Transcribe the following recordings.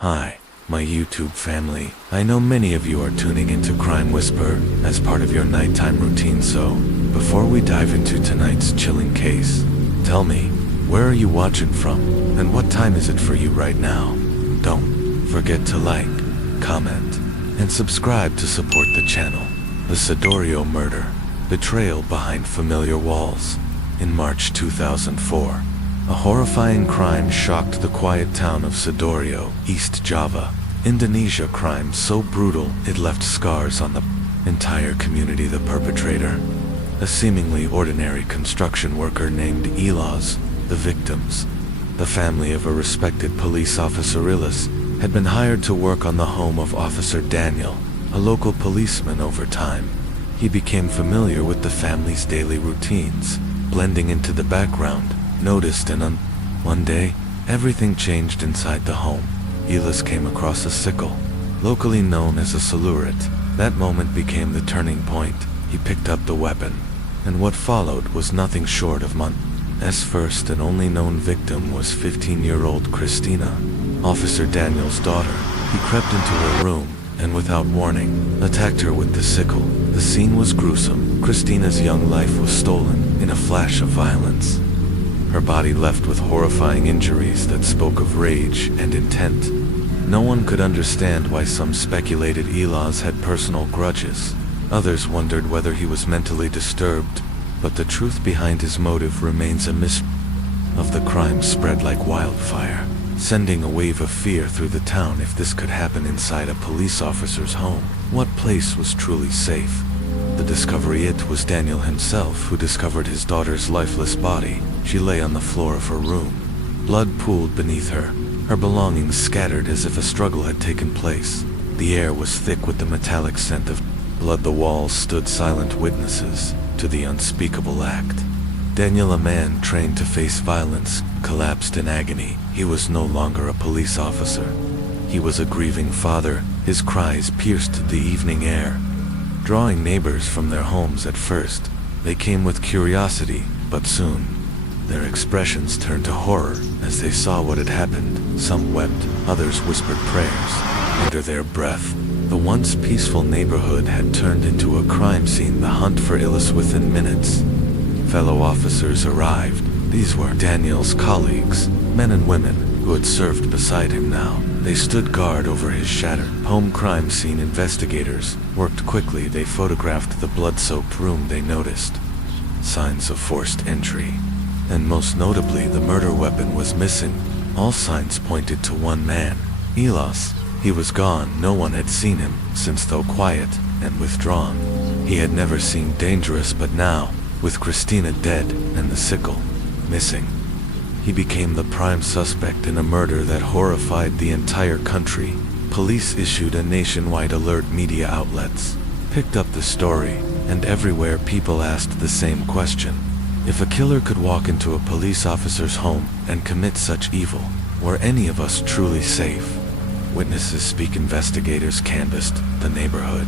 Hi, my YouTube family. I know many of you are tuning into Crime Whisper as part of your nighttime routine, so before we dive into tonight's chilling case, tell me, where are you watching from, and what time is it for you right now? Don't forget to like, comment, and subscribe to support the channel. The Siddorio murder, betrayal behind familiar walls. In March 2004, a horrifying crime shocked the quiet town of Siddorio, East Java, Indonesia. Crime so brutal it left scars on the entire community. The perpetrator, a seemingly ordinary construction worker named Ilas. The victims, the family of a respected police officer. Ilas had been hired to work on the home of Officer Daniel, a local policeman. Over time, he became familiar with the family's daily routines, blending into the background. Noticed and one day, everything changed inside the home. Ilas came across a sickle, locally known as a salurit. That moment became the turning point. He picked up the weapon, and what followed was nothing short of months. First and only known victim was 15-year-old Christina, Officer Daniel's daughter. He crept into her room, and without warning, attacked her with the sickle. The scene was gruesome. Christina's young life was stolen in a flash of violence. Her body left with horrifying injuries that spoke of rage and intent. No one could understand why. Some speculated Ilas had personal grudges. Others wondered whether he was mentally disturbed, but the truth behind his motive remains a mystery. Of the crime spread like wildfire, sending a wave of fear through the town. If this could happen inside a police officer's home, what place was truly safe? The discovery. It was Daniel himself who discovered his daughter's lifeless body. She lay on the floor of her room. Blood pooled beneath her, her belongings scattered as if a struggle had taken place. The air was thick with the metallic scent of blood. The walls stood silent witnesses to the unspeakable act. Daniel, a man trained to face violence, collapsed in agony. He was no longer a police officer. He was a grieving father. His cries pierced the evening air, drawing neighbors from their homes. At first, they came with curiosity, but soon, their expressions turned to horror as they saw what had happened. Some wept, others whispered prayers under their breath. The once peaceful neighborhood had turned into a crime scene. The hunt for Ilas. Within minutes, fellow officers arrived. These were Daniel's colleagues, men and women who had served beside him. Now, they stood guard over his shattered home. Crime scene investigators worked quickly. They photographed the blood-soaked room. They noticed signs of forced entry, and most notably, the murder weapon was missing. All signs pointed to one man, Ilas. He was gone. No one had seen him since, though quiet and withdrawn, he had never seemed dangerous. But now, with Christina dead and the sickle missing, he became the prime suspect in a murder that horrified the entire country. Police issued a nationwide alert. Media outlets picked up the story, and everywhere people asked the same question. If a killer could walk into a police officer's home and commit such evil, were any of us truly safe? Witnesses speak. Investigators canvassed the neighborhood.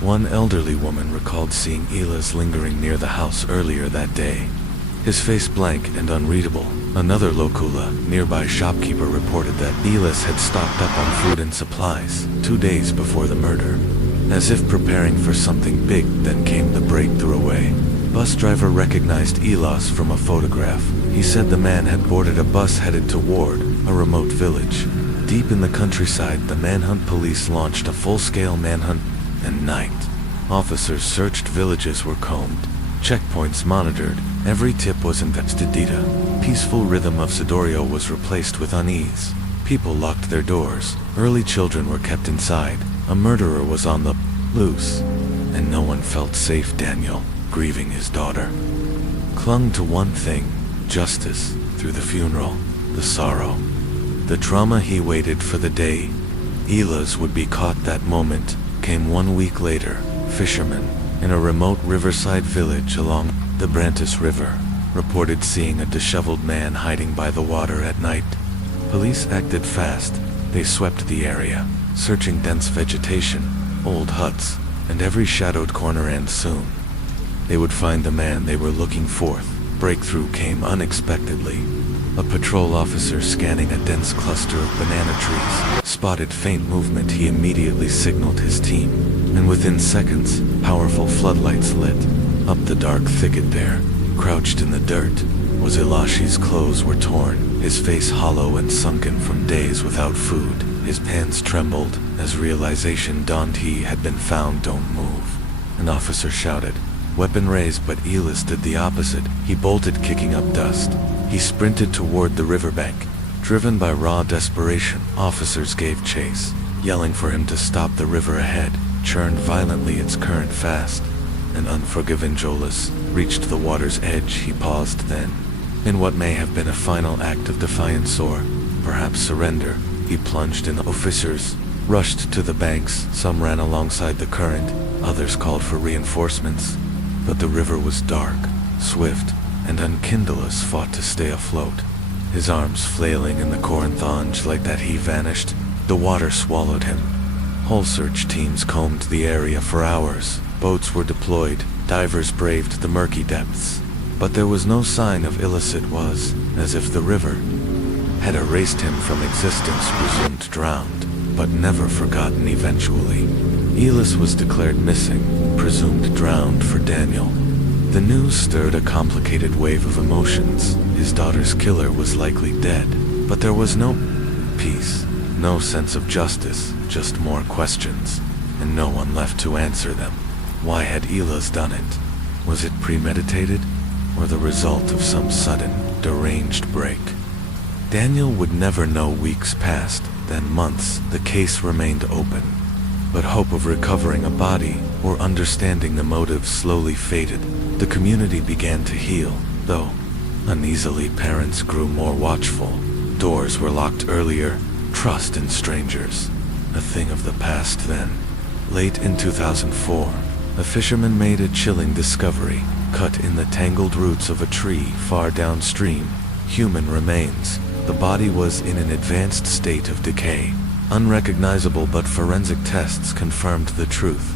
One elderly woman recalled seeing Ilas lingering near the house earlier that day, his face blank and unreadable. Another locula, nearby shopkeeper, reported that Ilas had stocked up on food and supplies 2 days before the murder, as if preparing for something big. Then came the breakthrough. Away. Bus driver recognized Ilas from a photograph. He said the man had boarded a bus headed toward a remote village. Deep in the countryside, the manhunt police launched a full-scale manhunt. At night, officers searched. Villages were combed, checkpoints monitored. Every tip was investigated. The peaceful rhythm of Siddorio was replaced with unease. People locked their doors. Early children were kept inside. A murderer was on the loose, and no one felt safe. Daniel, grieving his daughter, clung to one thing: justice. Through the funeral, the sorrow, the trauma, he waited for the day Ilas would be caught. That moment came 1 week later. Fishermen in a remote riverside village along the Brantis River reported seeing a disheveled man hiding by the water at night. Police acted fast. They swept the area, searching dense vegetation, old huts, and every shadowed corner, and soon they would find the man they were looking for. Breakthrough came unexpectedly. A patrol officer scanning a dense cluster of banana trees spotted faint movement. He immediately signaled his team, and within seconds, powerful floodlights lit up the dark thicket. There, crouched in the dirt, was Elashi's. Clothes were torn, his face hollow and sunken from days without food. His hands trembled as realization dawned. He had been found. Don't move, an officer shouted, weapon raised, but Elas did the opposite. He bolted, kicking up dust. He sprinted toward the riverbank. Driven by raw desperation, officers gave chase, yelling for him to stop. The river ahead churned violently, its current fast and unforgiving. Jolas reached the water's edge. He paused then, in what may have been a final act of defiance or perhaps surrender, he plunged in. Officers rushed to the banks. Some ran alongside the current, others called for reinforcements. But the river was dark, swift, and Unkindelas fought to stay afloat, his arms flailing in the Corinthonge. Like that he vanished. The water swallowed him. Whole search teams combed the area for hours. Boats were deployed. Divers braved the murky depths. But there was no sign of Elas. It was as if the river had erased him from existence. Presumed drowned, but never forgotten. Eventually, Elas was declared missing, presumed drowned. For Daniel, the news stirred a complicated wave of emotions. His daughter's killer was likely dead, but there was no peace, no sense of justice, just more questions, and no one left to answer them. Why had Elas done it? Was it premeditated, or the result of some sudden, deranged break? Daniel would never know. Weeks passed, then months. The case remained open, but hope of recovering a body or understanding the motive slowly faded. The community began to heal, though uneasily. Parents grew more watchful. Doors were locked earlier. Trust in strangers, a thing of the past then. Late in 2004, a fisherman made a chilling discovery. Cut in the tangled roots of a tree far downstream, human remains. The body was in an advanced state of decay, unrecognizable, but forensic tests confirmed the truth.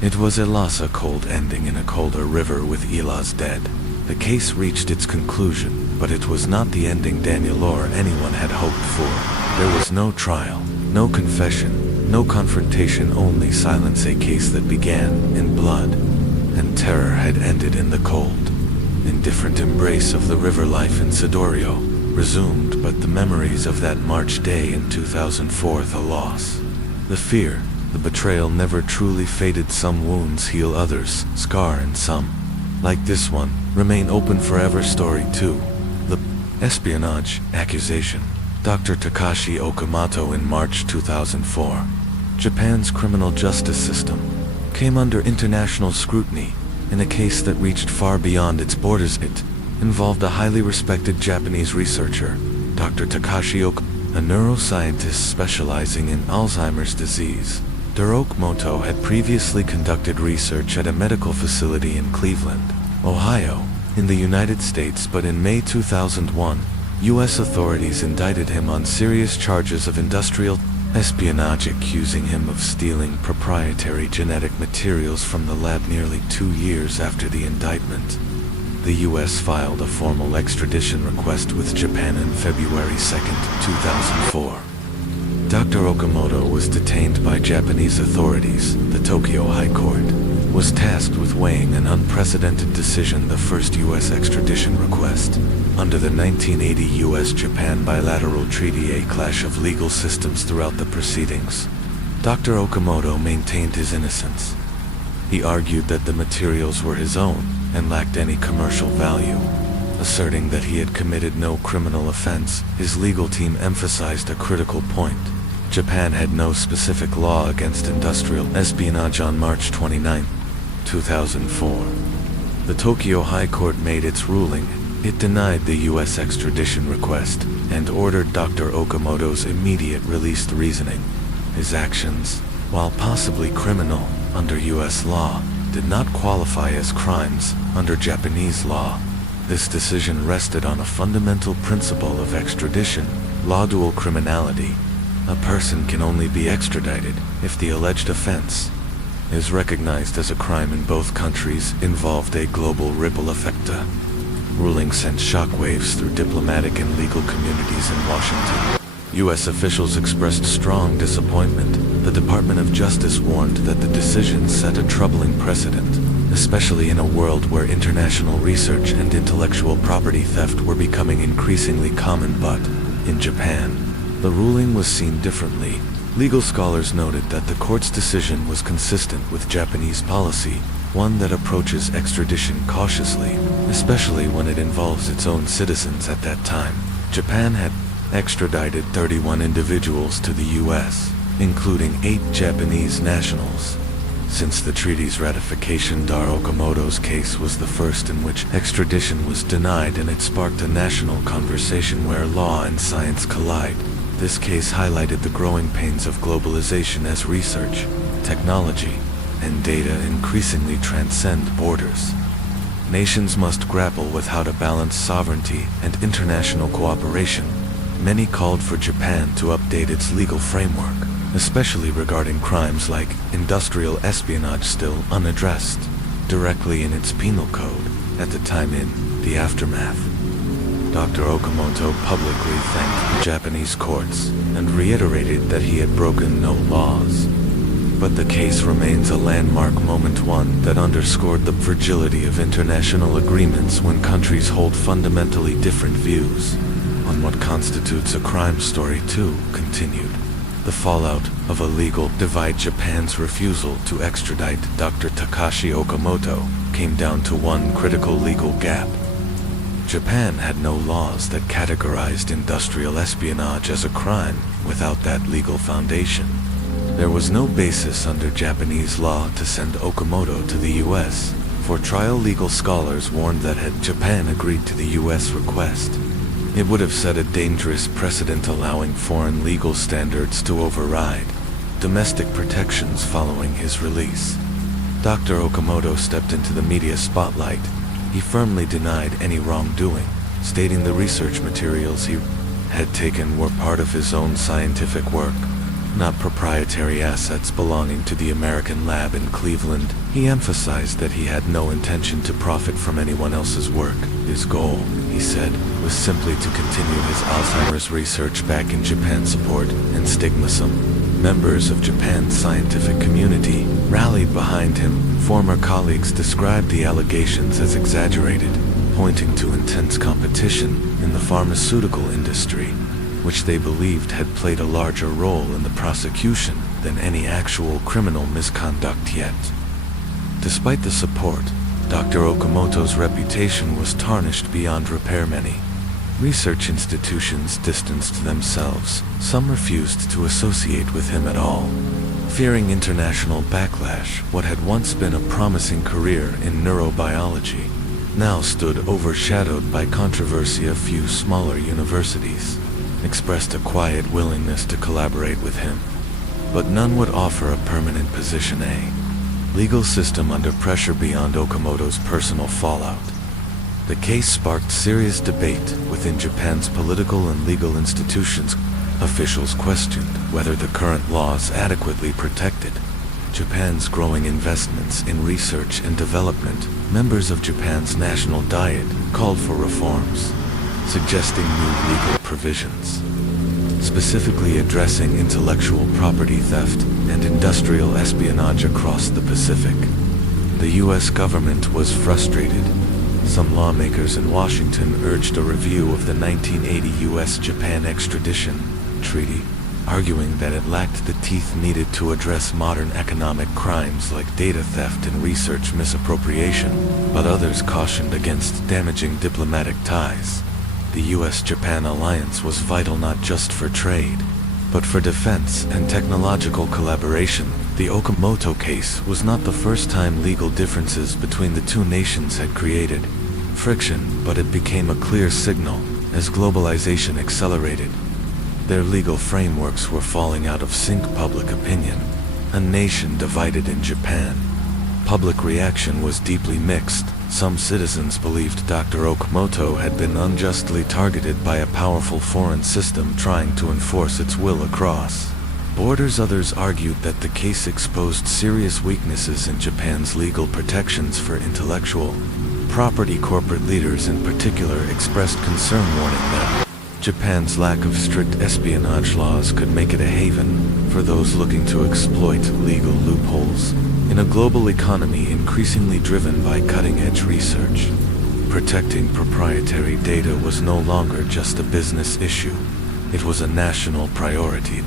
It was Elas. A cold ending in a colder river with Elas dead. The case reached its conclusion, but it was not the ending Daniel or anyone had hoped for. There was no trial, no confession, no confrontation, only silence. A case that began in blood and terror had ended in the cold, indifferent embrace of the river. Life in Sidorio resumed, but the memories of that March day in 2004, the loss, the fear, the betrayal never truly faded. Some wounds heal, others scar, and some, like this one, remain open forever. Story 2. The espionage accusation. Dr. Takashi Okamoto. In March 2004, Japan's criminal justice system came under international scrutiny in a case that reached far beyond its borders. It involved a highly respected Japanese researcher, Dr. Takashi Okamoto, a neuroscientist specializing in Alzheimer's disease. Okamoto had previously conducted research at a medical facility in Cleveland, Ohio, in the United States, but in May 2001, U.S. authorities indicted him on serious charges of industrial espionage, accusing him of stealing proprietary genetic materials from the lab. Nearly 2 years after the indictment, the U.S. filed a formal extradition request with Japan on February 2, 2004. Dr. Okamoto was detained by Japanese authorities. The Tokyo High Court was tasked with weighing an unprecedented decision, the first U.S. extradition request under the 1980 U.S.-Japan bilateral treaty. A clash of legal systems throughout the proceedings. Dr. Okamoto maintained his innocence. He argued that the materials were his own and lacked any commercial value, asserting that he had committed no criminal offense. His legal team emphasized a critical point. Japan had no specific law against industrial espionage. On March 29, 2004, the Tokyo High Court made its ruling. It denied the U.S. extradition request and ordered Dr. Okamoto's immediate release. The reasoning: his actions, while possibly criminal under U.S. law, did not qualify as crimes under Japanese law. This decision rested on a fundamental principle of extradition law: dual criminality. A person can only be extradited if the alleged offense is recognized as a crime in both countries, involved a global ripple effect. ruling sent shockwaves through diplomatic and legal communities in Washington. U.S. officials expressed strong disappointment. The Department of Justice warned that the decision set a troubling precedent, especially in a world where international research and intellectual property theft were becoming increasingly common. But, in Japan, the ruling was seen differently. Legal scholars noted that the court's decision was consistent with Japanese policy, one that approaches extradition cautiously, especially when it involves its own citizens. At that time, Japan had extradited 31 individuals to the U.S., including 8 Japanese nationals. Since the treaty's ratification, Dr. Okamoto's case was the first in which extradition was denied, and it sparked a national conversation where law and science collide. This case highlighted the growing pains of globalization as research, technology, and data increasingly transcend borders. Nations must grapple with how to balance sovereignty and international cooperation. Many called for Japan to update its legal framework, especially regarding crimes like industrial espionage still unaddressed directly in its penal code. At the time, in the aftermath, Dr. Okamoto publicly thanked the Japanese courts and reiterated that he had broken no laws. But the case remains a landmark moment, one that underscored the fragility of international agreements when countries hold fundamentally different views on what constitutes a crime. Story 2 continued. The fallout of a legal divide. Japan's refusal to extradite Dr. Takashi Okamoto came down to one critical legal gap. Japan had no laws that categorized industrial espionage as a crime. Without that legal foundation, there was no basis under Japanese law to send Okamoto to the U.S. for trial. Legal scholars warned that had Japan agreed to the U.S. request, it would have set a dangerous precedent, allowing foreign legal standards to override domestic protections. Following his release, Dr. Okamoto stepped into the media spotlight. He firmly denied any wrongdoing, stating the research materials he had taken were part of his own scientific work, not proprietary assets belonging to the American lab in Cleveland. He emphasized that he had no intention to profit from anyone else's work. His goal, he said, was simply to continue his Alzheimer's research back in Japan. Support and stigma. Some members of Japan's scientific community rallied behind him. Former colleagues described the allegations as exaggerated, pointing to intense competition in the pharmaceutical industry, which they believed had played a larger role in the prosecution than any actual criminal misconduct yet. Despite the support, Dr. Okamoto's reputation was tarnished beyond repair. Many research institutions distanced themselves. Some refused to associate with him at all, fearing international backlash. What had once been a promising career in neurobiology now stood overshadowed by controversy. A few smaller universities expressed a quiet willingness to collaborate with him, but none would offer a permanent position. A legal system under pressure. Beyond Okamoto's personal fallout, the case sparked serious debate within Japan's political and legal institutions. Officials questioned whether the current laws adequately protected Japan's growing investments in research and development. Members of Japan's national diet called for reforms, suggesting new legal provisions, specifically addressing intellectual property theft and industrial espionage across the Pacific. The U.S. government was frustrated. Some lawmakers in Washington urged a review of the 1980 U.S.-Japan extradition treaty, arguing that it lacked the teeth needed to address modern economic crimes like data theft and research misappropriation, but others cautioned against damaging diplomatic ties. The U.S.-Japan alliance was vital not just for trade, but for defense and technological collaboration. The Okamoto case was not the first time legal differences between the two nations had created friction, but it became a clear signal as globalization accelerated. Their legal frameworks were falling out of sync. Public opinion. A nation divided in Japan. Public reaction was deeply mixed. Some citizens believed Dr. Okamoto had been unjustly targeted by a powerful foreign system trying to enforce its will across Borders others argued that the case exposed serious weaknesses in Japan's legal protections for intellectual property. Corporate leaders in particular expressed concern, warning that Japan's lack of strict espionage laws could make it a haven for those looking to exploit legal loopholes in a global economy increasingly driven by cutting-edge research. Protecting proprietary data was no longer just a business issue. It was a national priority.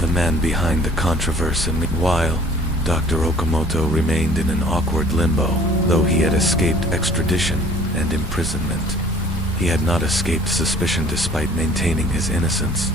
The man behind the controversy. Meanwhile, Dr. Okamoto remained in an awkward limbo, though he had escaped extradition and imprisonment. He had not escaped suspicion despite maintaining his innocence.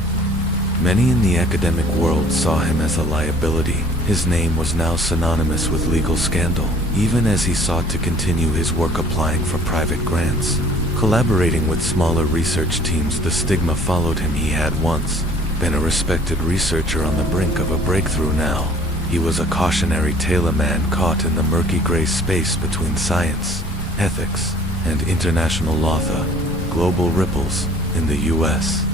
Many in the academic world saw him as a liability. His name was now synonymous with legal scandal, even as he sought to continue his work applying for private grants. Collaborating with smaller research teams, the stigma followed him. He had once been a respected researcher on the brink of a breakthrough. Now, he was a cautionary tale, a man caught in the murky gray space between science, ethics, and international law. The global ripples in the U.S.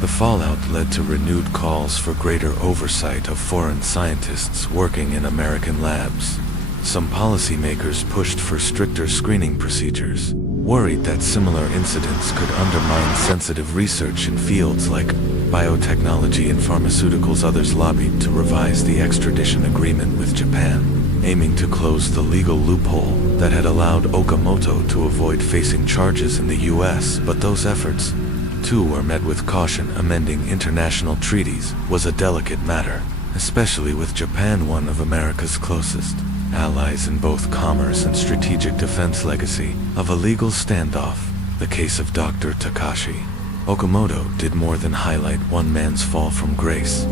The fallout led to renewed calls for greater oversight of foreign scientists working in American labs. Some policymakers pushed for stricter screening procedures, worried that similar incidents could undermine sensitive research in fields like biotechnology and pharmaceuticals. Others lobbied to revise the extradition agreement with Japan, aiming to close the legal loophole that had allowed Okamoto to avoid facing charges in the U.S. But those efforts, too, were met with caution. Amending international treaties was a delicate matter, especially with Japan, one of America's closest allies in both commerce and strategic defense. Legacy of a legal standoff. The case of Dr. Takashi Okamoto did more than highlight one man's fall from grace.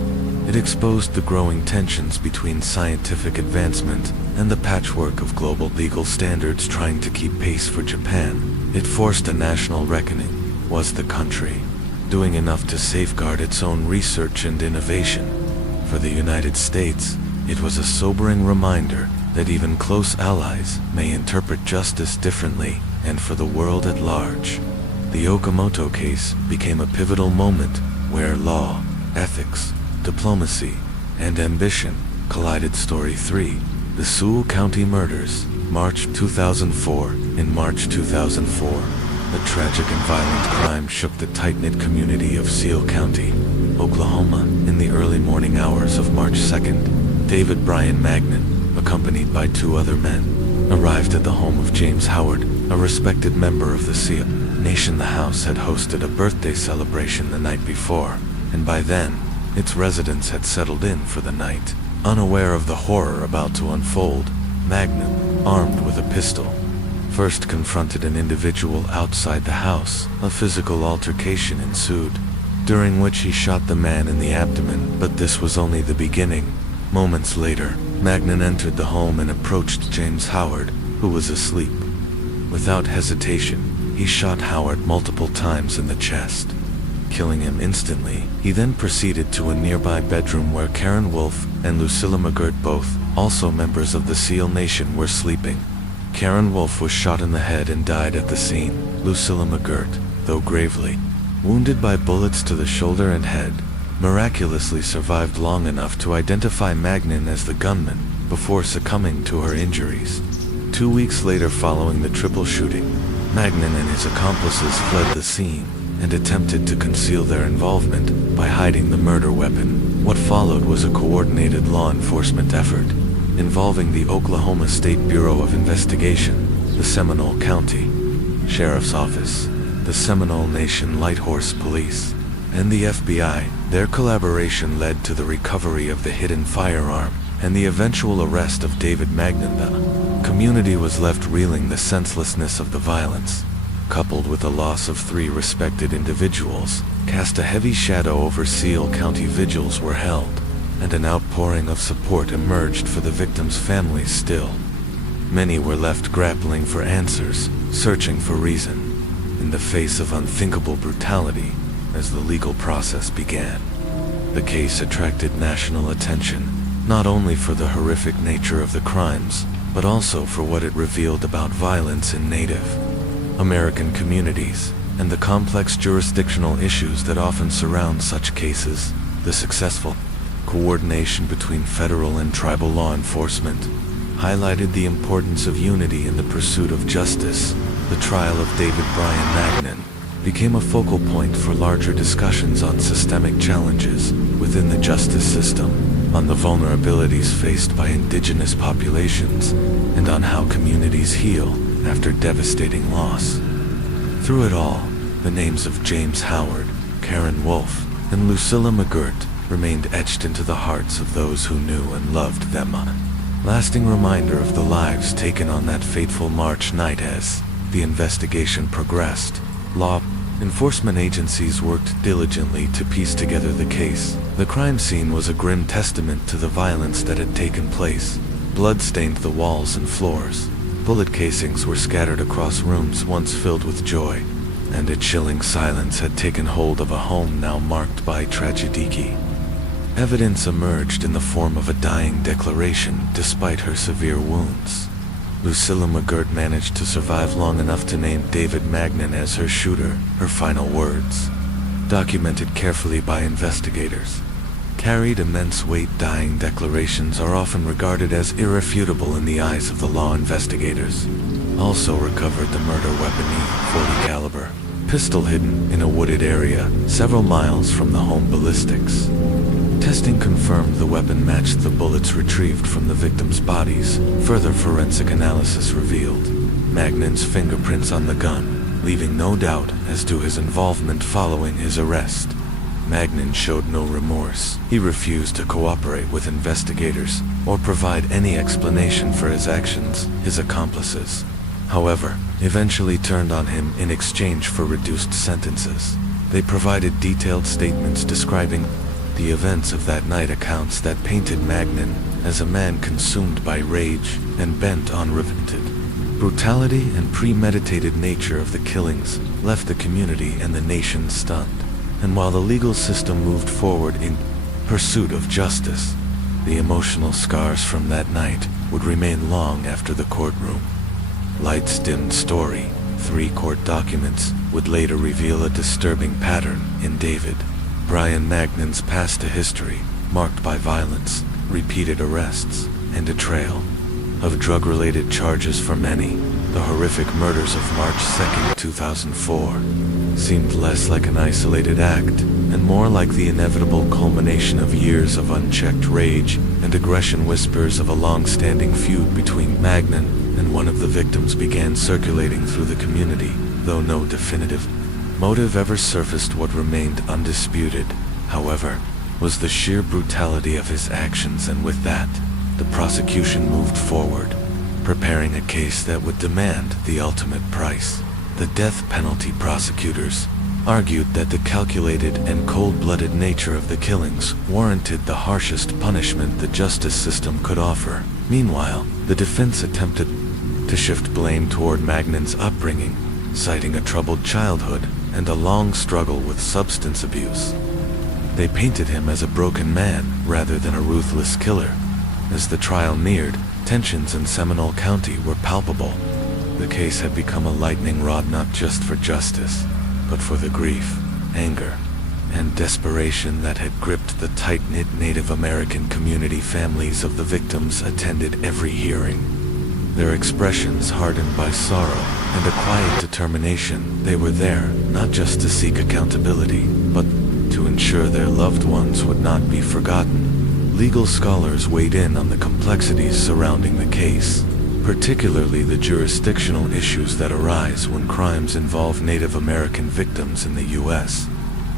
It exposed the growing tensions between scientific advancement and the patchwork of global legal standards trying to keep pace for Japan. It forced a national reckoning. Was the country doing enough to safeguard its own research and innovation? For the United States, it was a sobering reminder that even close allies may interpret justice differently, and for the world at large. The Okamoto case became a pivotal moment where law, ethics, diplomacy, and ambition collided. Story 3. The Sewell County Murders, March 2004. In March 2004, a tragic and violent crime shook the tight-knit community of Sewell County, Oklahoma. In the early morning hours of March 2nd, David Brian Magnan, accompanied by 2 other men, arrived at the home of James Howard, a respected member of the Sewell Nation. The house had hosted a birthday celebration the night before, and by then, its residents had settled in for the night. Unaware of the horror about to unfold, Magnan, armed with a pistol, first confronted an individual outside the house. A physical altercation ensued, during which he shot the man in the abdomen, but this was only the beginning. Moments later, Magnan entered the home and approached James Howard, who was asleep. Without hesitation, he shot Howard multiple times in the chest, killing him instantly. He then proceeded to a nearby bedroom where Karen Wolfe and Lucilla McGirt, both also members of the Sewell Nation, were sleeping. Karen Wolfe was shot in the head and died at the scene. Lucilla McGirt, though gravely wounded by bullets to the shoulder and head, miraculously survived long enough to identify Magnan as the gunman before succumbing to her injuries. 2 weeks later, following the triple shooting, Magnan and his accomplices fled the scene and attempted to conceal their involvement by hiding the murder weapon. What followed was a coordinated law enforcement effort involving the Oklahoma State Bureau of Investigation, the Seminole County Sheriff's Office, the Seminole Nation Light Horse Police, and the FBI. Their collaboration led to the recovery of the hidden firearm and the eventual arrest of David Magnan. The community was left reeling. The senselessness of the violence, coupled with the loss of 3 respected individuals, cast a heavy shadow over Sewell County. Vigils were held, and an outpouring of support emerged for the victims' families. Still, many were left grappling for answers, searching for reason, in the face of unthinkable brutality. As the legal process began, the case attracted national attention, not only for the horrific nature of the crimes, but also for what it revealed about violence in Native American communities, and the complex jurisdictional issues that often surround such cases. The successful Coordination between federal and tribal law enforcement highlighted the importance of unity in the pursuit of justice. The trial of David Brian Magnan became a focal point for larger discussions on systemic challenges within the justice system, on the vulnerabilities faced by indigenous populations, and on how communities heal after devastating loss. Through it all, the names of James Howard, Karen Wolfe, and Lucilla McGirt remained etched into the hearts of those who knew and loved them. A lasting reminder of the lives taken on that fateful March night. As the investigation progressed, law enforcement agencies worked diligently to piece together the case. The crime scene was a grim testament to the violence that had taken place. Blood stained the walls and floors. Bullet casings were scattered across rooms once filled with joy, and a chilling silence had taken hold of a home now marked by tragedy. Evidence emerged in the form of a dying declaration despite her severe wounds. Lucilla McGirt managed to survive long enough to name David Magnan as her shooter. Her final words, documented carefully by investigators, carried immense weight. Dying declarations are often regarded as irrefutable in the eyes of the law investigators. Also recovered the murder weapon .40 caliber pistol hidden in a wooded area several miles from the home. Ballistics testing confirmed the weapon matched the bullets retrieved from the victims' bodies. Further forensic analysis revealed Magnan's fingerprints on the gun, leaving no doubt as to his involvement following his arrest. Magnan showed no remorse. He refused to cooperate with investigators or provide any explanation for his actions. His accomplices, however, eventually turned on him in exchange for reduced sentences. They provided detailed statements describing the events of that night, accounts that painted Magnan as a man consumed by rage and bent on revenge. Brutality and premeditated nature of the killings left the community and the nation stunned. And while the legal system moved forward in pursuit of justice, the emotional scars from that night would remain long after the courtroom. Lights-dimmed story. 3 court documents would later reveal a disturbing pattern in David Brian Magnan's past. A history marked by violence, repeated arrests, and a trail of drug-related charges for many. The horrific murders of March 2, 2004 seemed less like an isolated act and more like the inevitable culmination of years of unchecked rage and aggression. Whispers of a long-standing feud between Magnan and one of the victims began circulating through the community, though no definitive motive ever surfaced. What remained undisputed, however, was the sheer brutality of his actions, and with that, the prosecution moved forward, preparing a case that would demand the ultimate price. The death penalty. Prosecutors argued that the calculated and cold-blooded nature of the killings warranted the harshest punishment the justice system could offer. Meanwhile, the defense attempted to shift blame toward Magnan's upbringing, citing a troubled childhood and a long struggle with substance abuse. They painted him as a broken man rather than a ruthless killer. As the trial neared, tensions in Seminole County were palpable. The case had become a lightning rod not just for justice, but for the grief, anger, and desperation that had gripped the tight-knit Native American community. Families of the victims attended every hearing, their expressions hardened by sorrow and a quiet determination. They were there not just to seek accountability, but to ensure their loved ones would not be forgotten. Legal scholars weighed in on the complexities surrounding the case, particularly the jurisdictional issues that arise when crimes involve Native American victims in the U.S.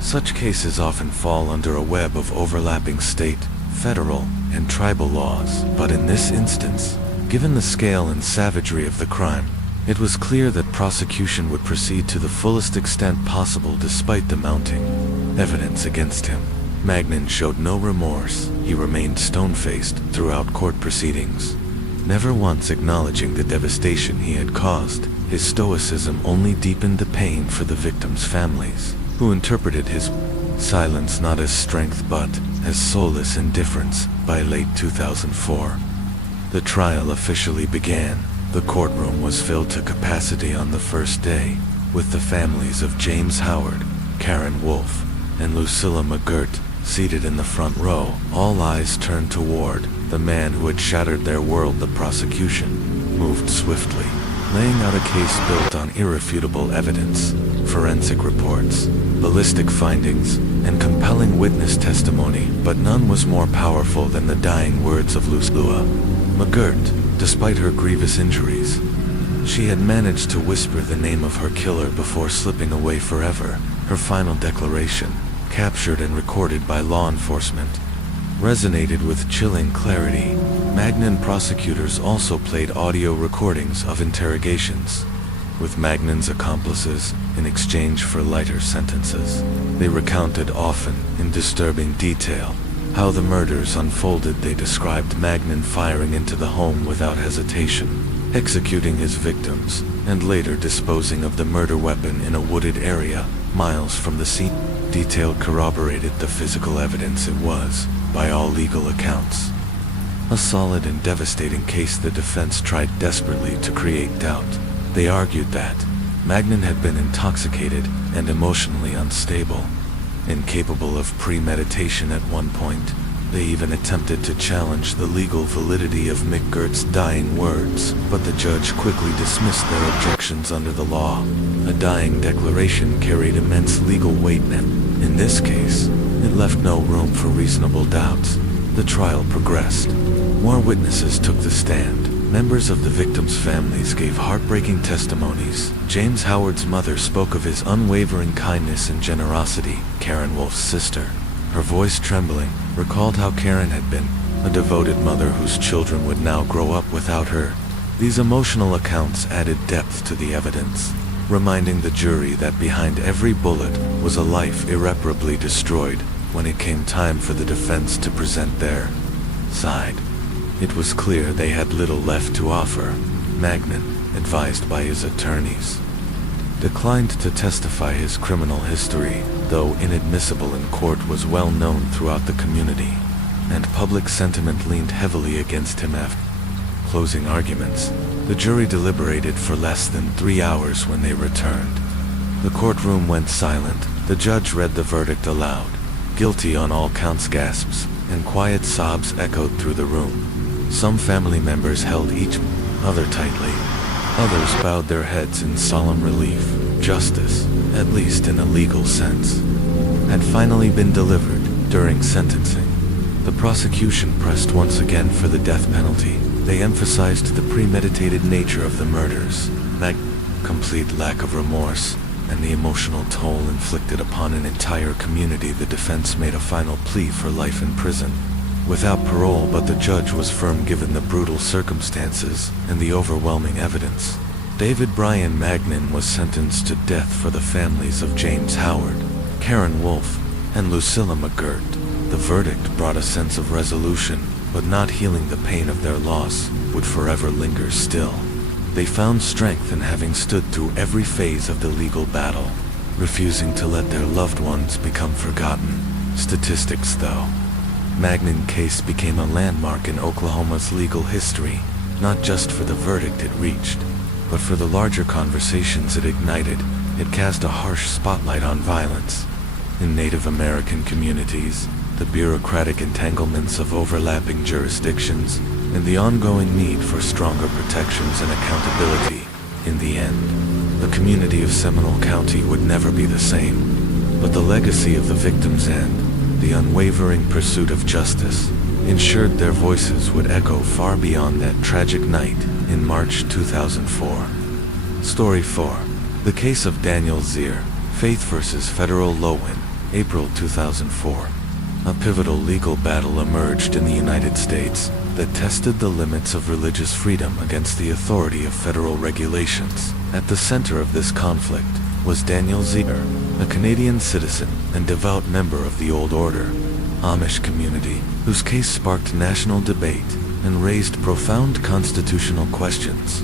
Such cases often fall under a web of overlapping state, federal, and tribal laws. But in this instance, given the scale and savagery of the crime, it was clear that prosecution would proceed to the fullest extent possible despite the mounting evidence against him. Magnan showed no remorse. He remained stone-faced throughout court proceedings, never once acknowledging the devastation he had caused. His stoicism only deepened the pain for the victims' families, who interpreted his silence not as strength but as soulless indifference. By late 2004, the trial officially began. The courtroom was filled to capacity on the first day, with the families of James Howard, Karen Wolfe, and Lucilla McGirt Seated in the front row, all eyes turned toward the man who had shattered their world. The prosecution moved swiftly, laying out a case built on irrefutable evidence, forensic reports, ballistic findings, and compelling witness testimony, but none was more powerful than the dying words of Lucilla McGirt. Despite her grievous injuries, she had managed to whisper the name of her killer before slipping away forever. Her final declaration, captured and recorded by law enforcement, resonated with chilling clarity. Magnin prosecutors also played audio recordings of interrogations with Magnin's accomplices in exchange for lighter sentences. They recounted, often in disturbing detail, how the murders unfolded. They described Magnin firing into the home without hesitation, executing his victims, and later disposing of the murder weapon in a wooded area miles from the scene. Detail corroborated the physical evidence. It was, by all legal accounts, a solid and devastating case. The defense tried desperately to create doubt. They argued that Magnin had been intoxicated and emotionally unstable, incapable of premeditation. At one point, they even attempted to challenge the legal validity of McGirt's dying words, but the judge quickly dismissed their objections under the law. A dying declaration carried immense legal weight, and, in this case, it left no room for reasonable doubts. The trial progressed. More witnesses took the stand. Members of the victims' families gave heartbreaking testimonies. James Howard's mother spoke of his unwavering kindness and generosity. Karen Wolf's sister, her voice trembling, recalled how Karen had been a devoted mother whose children would now grow up without her. These emotional accounts added depth to the evidence, reminding the jury that behind every bullet was a life irreparably destroyed. When it came time for the defense to present their side, it was clear they had little left to offer. Magnin, advised by his attorneys, declined to testify. His criminal history, though inadmissible in court, was well known throughout the community, and public sentiment leaned heavily against him. After closing arguments, the jury deliberated for less than 3 hours. When they returned, the courtroom went silent. The judge read the verdict aloud. Guilty on all counts. Gasps and quiet sobs echoed through the room. Some family members held each other tightly. Others bowed their heads in solemn relief. Justice, at least in a legal sense, had finally been delivered. During sentencing, the prosecution pressed once again for the death penalty. They emphasized the premeditated nature of the murders, complete lack of remorse, and the emotional toll inflicted upon an entire community. The defense made a final plea for life in prison, without parole, but the judge was firm given the brutal circumstances and the overwhelming evidence. David Brian Magnin was sentenced to death for the families of James Howard, Karen Wolf, and Lucilla McGirt. The verdict brought a sense of resolution, but not healing the pain of their loss would forever linger still. They found strength in having stood through every phase of the legal battle, refusing to let their loved ones become forgotten. Statistics, though. Magnin case became a landmark in Oklahoma's legal history, not just for the verdict it reached, but for the larger conversations it ignited. It cast a harsh spotlight on violence in Native American communities, the bureaucratic entanglements of overlapping jurisdictions, and the ongoing need for stronger protections and accountability. In the end, the community of Seminole County would never be the same, but the legacy of the victims and the unwavering pursuit of justice ensured their voices would echo far beyond that tragic night in March 2004. Story 4. The Case of Daniel Zier, Faith vs. Federal Low-Win, April 2004. A pivotal legal battle emerged in the United States that tested the limits of religious freedom against the authority of federal regulations. At the center of this conflict was Daniel Zier, a Canadian citizen and devout member of the Old Order Amish community, whose case sparked national debate and raised profound constitutional questions.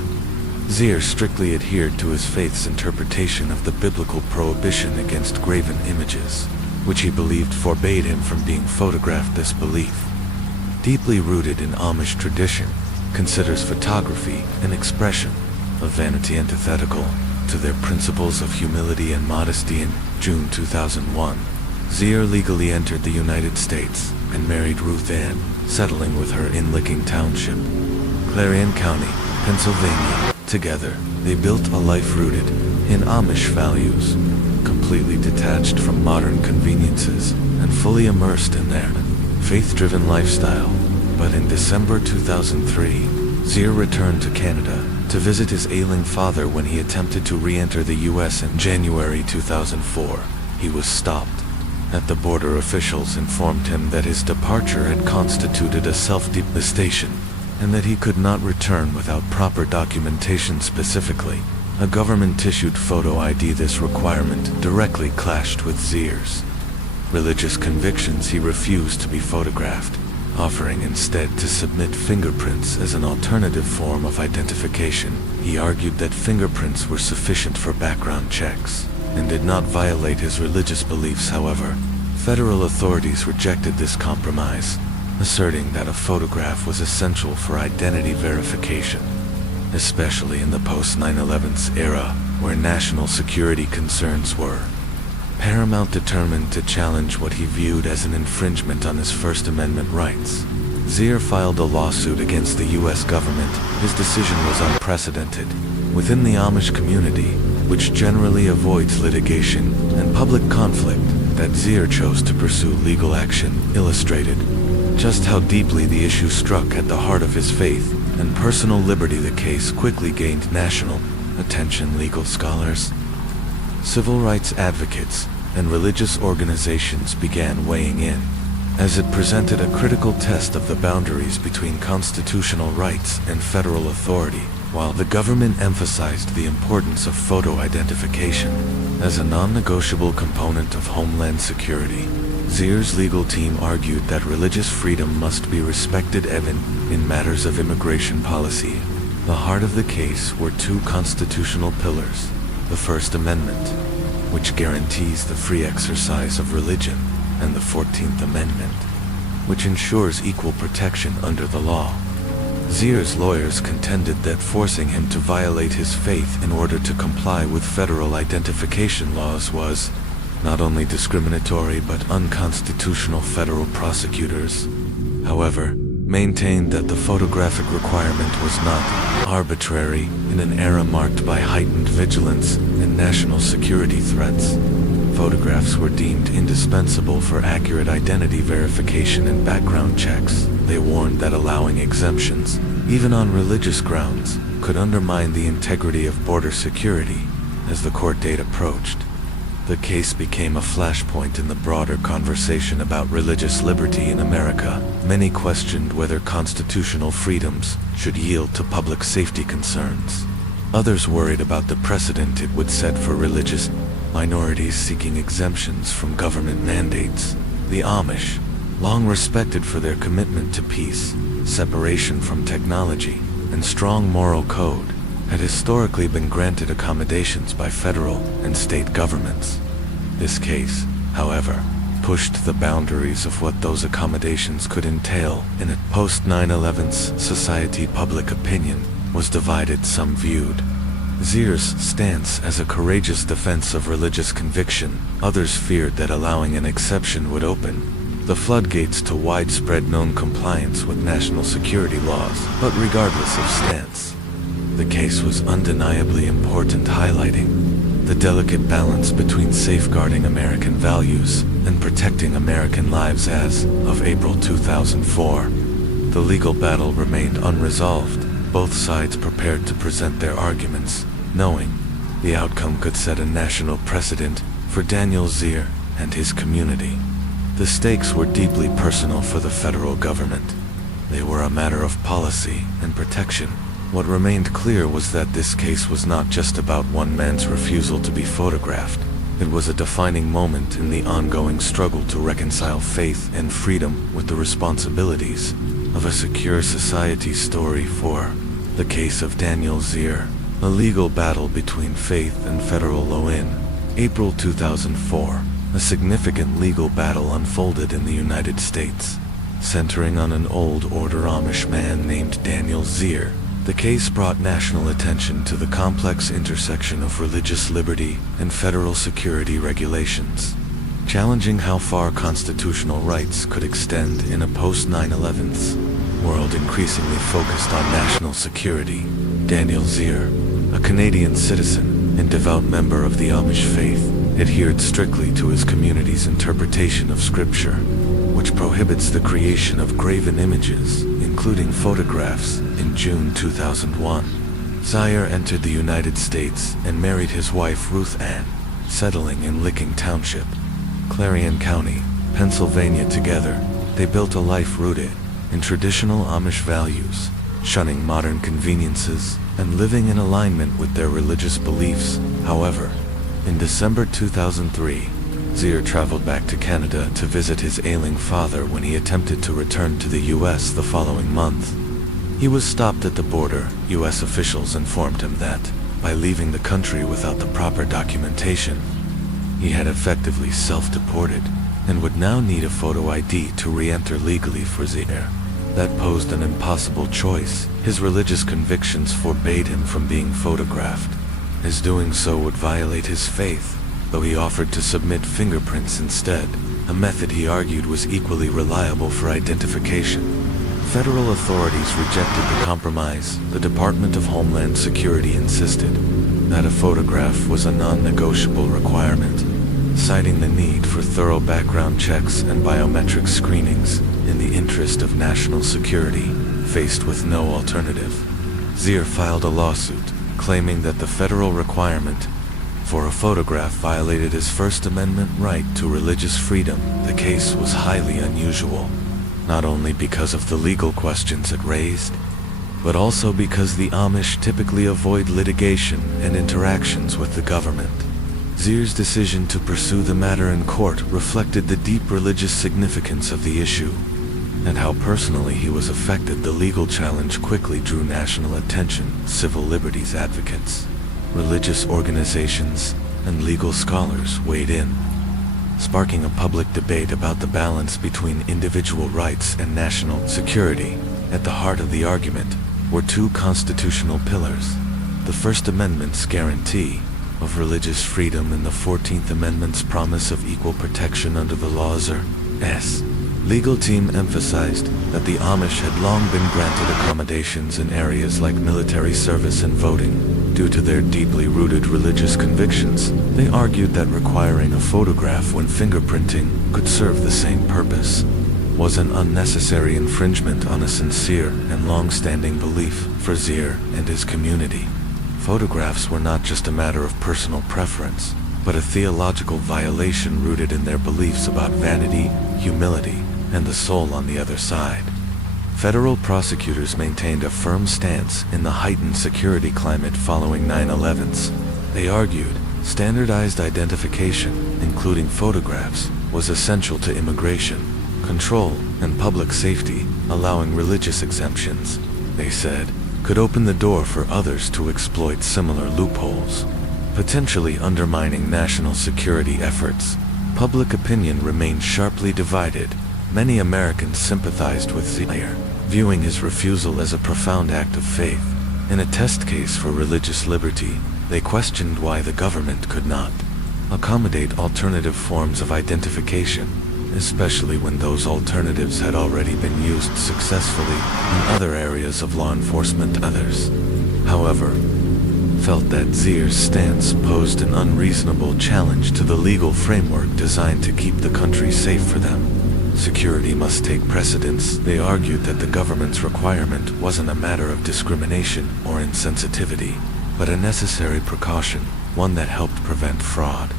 Zier strictly adhered to his faith's interpretation of the biblical prohibition against graven images, which he believed forbade him from being photographed. This belief, deeply rooted in Amish tradition, considers photography an expression of vanity antithetical to their principles of humility and modesty. In June 2001, Zier legally entered the United States and married Ruth Ann, settling with her in Licking Township, Clarion County, Pennsylvania. Together, they built a life rooted in Amish values, completely detached from modern conveniences and fully immersed in their faith-driven lifestyle. But in December 2003, Zier returned to Canada to visit his ailing father when he attempted to re-enter the U.S. in January 2004. He was stopped. At the border, officials informed him that his departure had constituted a self-deportation and that he could not return without proper documentation. Specifically, a government-issued photo ID. This requirement directly clashed with Zier's religious convictions. He refused to be photographed, offering instead to submit fingerprints as an alternative form of identification. He argued that fingerprints were sufficient for background checks and did not violate his religious beliefs. However, federal authorities rejected this compromise, asserting that a photograph was essential for identity verification, especially in the post-9/11 era, where national security concerns were paramount. Determined to challenge what he viewed as an infringement on his First Amendment rights, Zier filed a lawsuit against the U.S. government. His decision was unprecedented within the Amish community, which generally avoids litigation and public conflict. That Zier chose to pursue legal action illustrated just how deeply the issue struck at the heart of his faith and personal liberty. The case quickly gained national attention. Legal scholars, civil rights advocates, and religious organizations began weighing in, as it presented a critical test of the boundaries between constitutional rights and federal authority. While the government emphasized the importance of photo identification as a non-negotiable component of homeland security, Zier's legal team argued that religious freedom must be respected even in matters of immigration policy. The heart of the case were two constitutional pillars: the First Amendment, which guarantees the free exercise of religion, and the 14th Amendment, which ensures equal protection under the law. Zier's lawyers contended that forcing him to violate his faith in order to comply with federal identification laws was not only discriminatory but unconstitutional. Federal prosecutors, however, maintained that the photographic requirement was not arbitrary. In an era marked by heightened vigilance and national security threats, photographs were deemed indispensable for accurate identity verification and background checks. They warned that allowing exemptions, even on religious grounds, could undermine the integrity of border security. As the court date approached, the case became a flashpoint in the broader conversation about religious liberty in America. Many questioned whether constitutional freedoms should yield to public safety concerns. Others worried about the precedent it would set for religious minorities seeking exemptions from government mandates. The Amish, long respected for their commitment to peace, separation from technology, and strong moral code, had historically been granted accommodations by federal and state governments. This case, however, pushed the boundaries of what those accommodations could entail. In a post-9/11 society, public opinion was divided. Some viewed Zier's stance as a courageous defense of religious conviction. Others feared that allowing an exception would open the floodgates to widespread non-compliance with national security laws. But regardless of stance, the case was undeniably important, highlighting the delicate balance between safeguarding American values and protecting American lives. As of April 2004, the legal battle remained unresolved. Both sides prepared to present their arguments, knowing the outcome could set a national precedent for Daniel Zier and his community. The stakes were deeply personal for the federal government. They were a matter of policy and protection. What remained clear was that this case was not just about one man's refusal to be photographed. It was a defining moment in the ongoing struggle to reconcile faith and freedom with the responsibilities of a secure society. Story 4. The case of Daniel Zier, a legal battle between faith and federal law. In April 2004, a significant legal battle unfolded in the United States, centering on an old order Amish man named Daniel Zier. The case brought national attention to the complex intersection of religious liberty and federal security regulations. challenging how far constitutional rights could extend in a post-9/11 world increasingly focused on national security. Daniel Zier, a Canadian citizen and devout member of the Amish faith, adhered strictly to his community's interpretation of Scripture, which prohibits the creation of graven images, including photographs. In June 2001, Zier entered the United States and married his wife Ruth Ann, settling in Licking Township, Clarion County, Pennsylvania. Together, they built a life rooted in traditional Amish values, shunning modern conveniences and living in alignment with their religious beliefs. However, in December 2003, Zier traveled back to Canada to visit his ailing father when he attempted to return to the U.S. the following month. He was stopped at the border. U.S. officials informed him that, by leaving the country without the proper documentation, he had effectively self-deported and would now need a photo ID to re-enter legally. For Zier, that posed an impossible choice. His religious convictions forbade him from being photographed, as doing so would violate his faith, though he offered to submit fingerprints instead, a method he argued was equally reliable for identification. Federal authorities rejected the compromise. The Department of Homeland Security insisted that a photograph was a non-negotiable requirement, citing the need for thorough background checks and biometric screenings in the interest of national security. Faced with no alternative, Zier filed a lawsuit, claiming that the federal requirement for a photograph violated his First Amendment right to religious freedom. The case was highly unusual, not only because of the legal questions it raised, but also because the Amish typically avoid litigation and interactions with the government. Zier's decision to pursue the matter in court reflected the deep religious significance of the issue, and how personally he was affected. The legal challenge quickly drew national attention. Civil liberties advocates, religious organizations, and legal scholars weighed in, sparking a public debate about the balance between individual rights and national security. At the heart of the argument were two constitutional pillars: the First Amendment's guarantee of religious freedom and the 14th Amendment's promise of equal protection under the laws. Legal team emphasized that the Amish had long been granted accommodations in areas like military service and voting due to their deeply rooted religious convictions. They argued that requiring a photograph when fingerprinting could serve the same purpose was an unnecessary infringement on a sincere and long-standing belief. For Zier and his community, photographs were not just a matter of personal preference, but a theological violation rooted in their beliefs about vanity, humility, and the soul on the other side. Federal prosecutors maintained a firm stance in the heightened security climate following 9/11. They argued standardized identification, including photographs, was essential to immigration control and public safety. Allowing religious exemptions, they said, could open the door for others to exploit similar loopholes, potentially undermining national security efforts. Public opinion remained sharply divided. Many Americans sympathized with Zier, viewing his refusal as a profound act of faith. In a test case for religious liberty, they questioned why the government could not accommodate alternative forms of identification, especially when those alternatives had already been used successfully in other areas of law enforcement. Others, however, felt that Zier's stance posed an unreasonable challenge to the legal framework designed to keep the country safe for them. Security must take precedence. They argued that the government's requirement wasn't a matter of discrimination or insensitivity, but a necessary precaution, one that helped prevent fraud,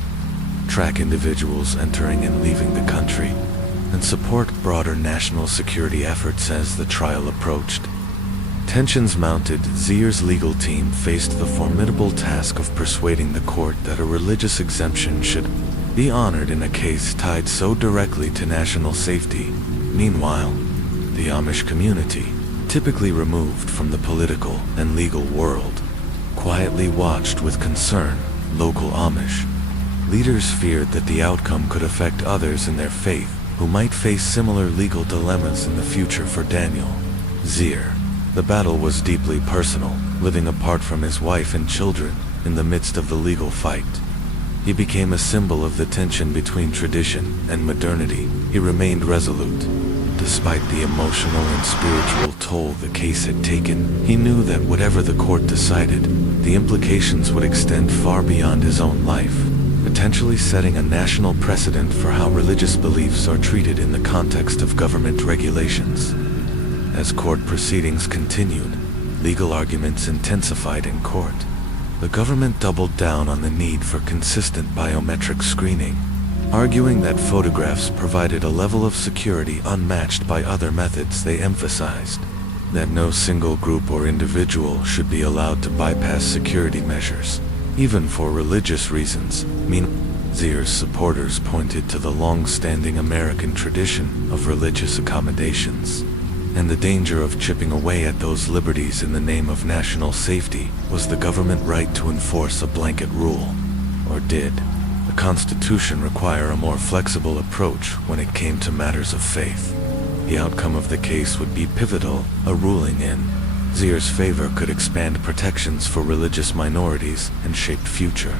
track individuals entering and leaving the country, and support broader national security efforts. As the trial approached, tensions mounted. Zier's legal team faced the formidable task of persuading the court that a religious exemption should be honored in a case tied so directly to national safety. Meanwhile, the Amish community, typically removed from the political and legal world, quietly watched with concern. Local Amish leaders feared that the outcome could affect others in their faith who might face similar legal dilemmas in the future. For Daniel Zier, the battle was deeply personal. Living apart from his wife and children in the midst of the legal fight, He became a symbol of the tension between tradition and modernity. He remained resolute. Despite the emotional and spiritual toll the case had taken, he knew that whatever the court decided, the implications would extend far beyond his own life, potentially setting a national precedent for how religious beliefs are treated in the context of government regulations. As court proceedings continued, legal arguments intensified in court. The government doubled down on the need for consistent biometric screening, arguing that photographs provided a level of security unmatched by other methods. They emphasized that no single group or individual should be allowed to bypass security measures, even for religious reasons. Zier's supporters pointed to the long-standing American tradition of religious accommodations, and the danger of chipping away at those liberties in the name of national safety. Was the government right to enforce a blanket rule? Or did the Constitution require a more flexible approach when it came to matters of faith? The outcome of the case would be pivotal. A ruling in Zier's favor could expand protections for religious minorities and shape future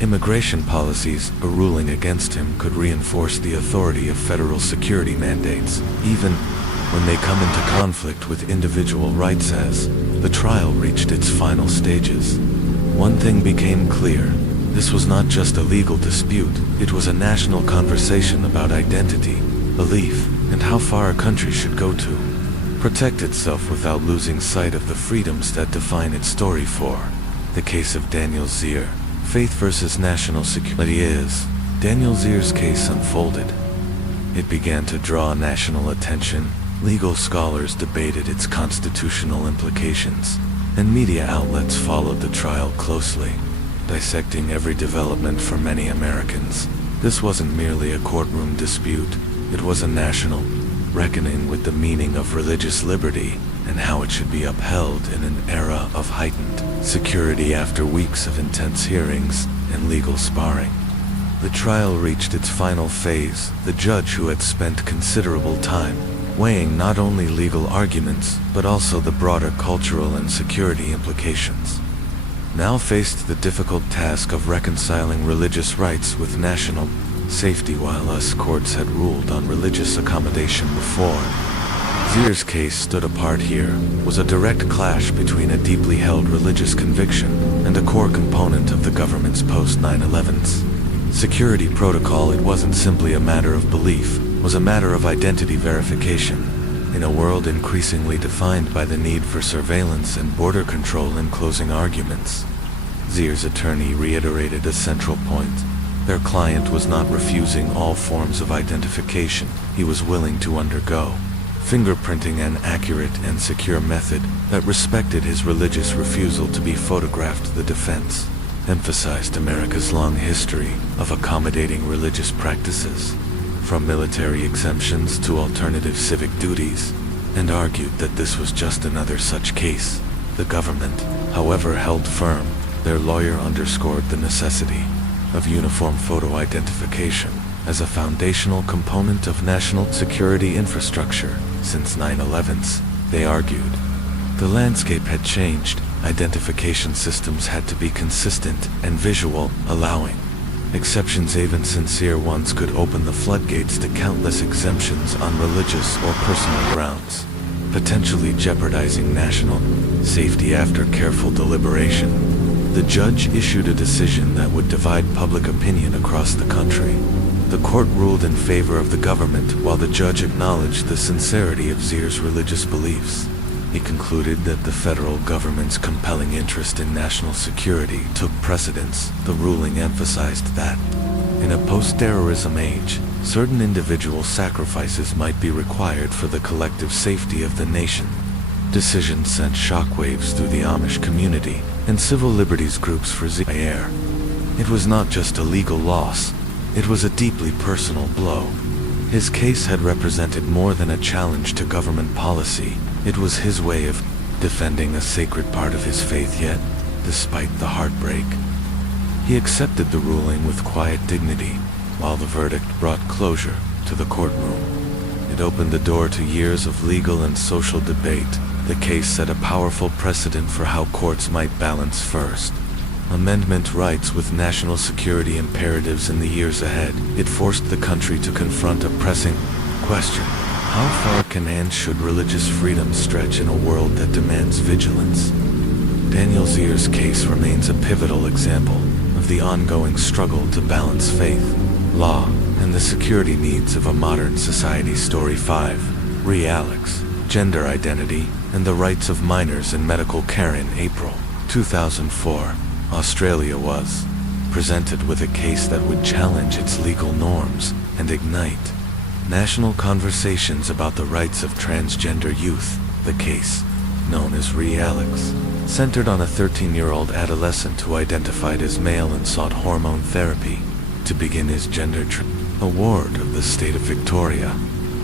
immigration policies. A ruling against him could reinforce the authority of federal security mandates, even when they come into conflict with individual rights. As the trial reached its final stages, one thing became clear. This was not just a legal dispute, it was a national conversation about identity, belief, and how far a country should go to protect itself without losing sight of the freedoms that define its story. For the case of Daniel Zier, faith versus national security. As Daniel Zier's case unfolded, it began to draw national attention. Legal scholars debated its constitutional implications, and media outlets followed the trial closely, dissecting every development. For many Americans, this wasn't merely a courtroom dispute, it was a national reckoning with the meaning of religious liberty and how it should be upheld in an era of heightened security. After weeks of intense hearings and legal sparring, the trial reached its final phase. The judge, who had spent considerable time weighing not only legal arguments but also the broader cultural and security implications, now faced the difficult task of reconciling religious rights with national safety. While us courts had ruled on religious accommodation before, Zier's case stood apart. Here was a direct clash between a deeply held religious conviction and a core component of the government's post-9/11's security protocol. It wasn't simply a matter of belief, it was a matter of identity verification. In a world increasingly defined by the need for surveillance and border control. In closing arguments, Zier's attorney reiterated a central point. Their client was not refusing all forms of identification. He was willing to undergo fingerprinting, an accurate and secure method that respected his religious refusal to be photographed. The defense emphasized America's long history of accommodating religious practices, from military exemptions to alternative civic duties, and argued that this was just another such case. The government, however, held firm. Their lawyer underscored the necessity of uniform photo identification as a foundational component of national security infrastructure. Since 9/11's, they argued, the landscape had changed. Identification systems had to be consistent and visual, allowing exceptions, even sincere ones, could open the floodgates to countless exemptions on religious or personal grounds, potentially jeopardizing national safety. After careful deliberation, the judge issued a decision that would divide public opinion across the country. The court ruled in favor of the government, while the judge acknowledged the sincerity of Zier's religious beliefs. He concluded that the federal government's compelling interest in national security took precedence. The ruling emphasized that, in a post-terrorism age, certain individual sacrifices might be required for the collective safety of the nation. Decision sent shockwaves through the Amish community and civil liberties groups. For Zier, it was not just a legal loss, it was a deeply personal blow. His case had represented more than a challenge to government policy. It was his way of defending a sacred part of his faith. Yet, despite the heartbreak, he accepted the ruling with quiet dignity. While the verdict brought closure to the courtroom, it opened the door to years of legal and social debate. The case set a powerful precedent for how courts might balance, first, Amendment writes, with national security imperatives in the years ahead, it forced the country to confront a pressing question. How far can and should religious freedom stretch in a world that demands vigilance? Daniel Zier's case remains a pivotal example of the ongoing struggle to balance faith, law, and the security needs of a modern society. Story 5. Alex, Gender Identity, and the Rights of Minors in Medical Care. In April 2004, Australia was presented with a case that would challenge its legal norms and ignite national conversations about the rights of transgender youth. The case, known as Alex, centered on a 13-year-old adolescent who identified as male and sought hormone therapy to begin his gender transition. A ward of the state of Victoria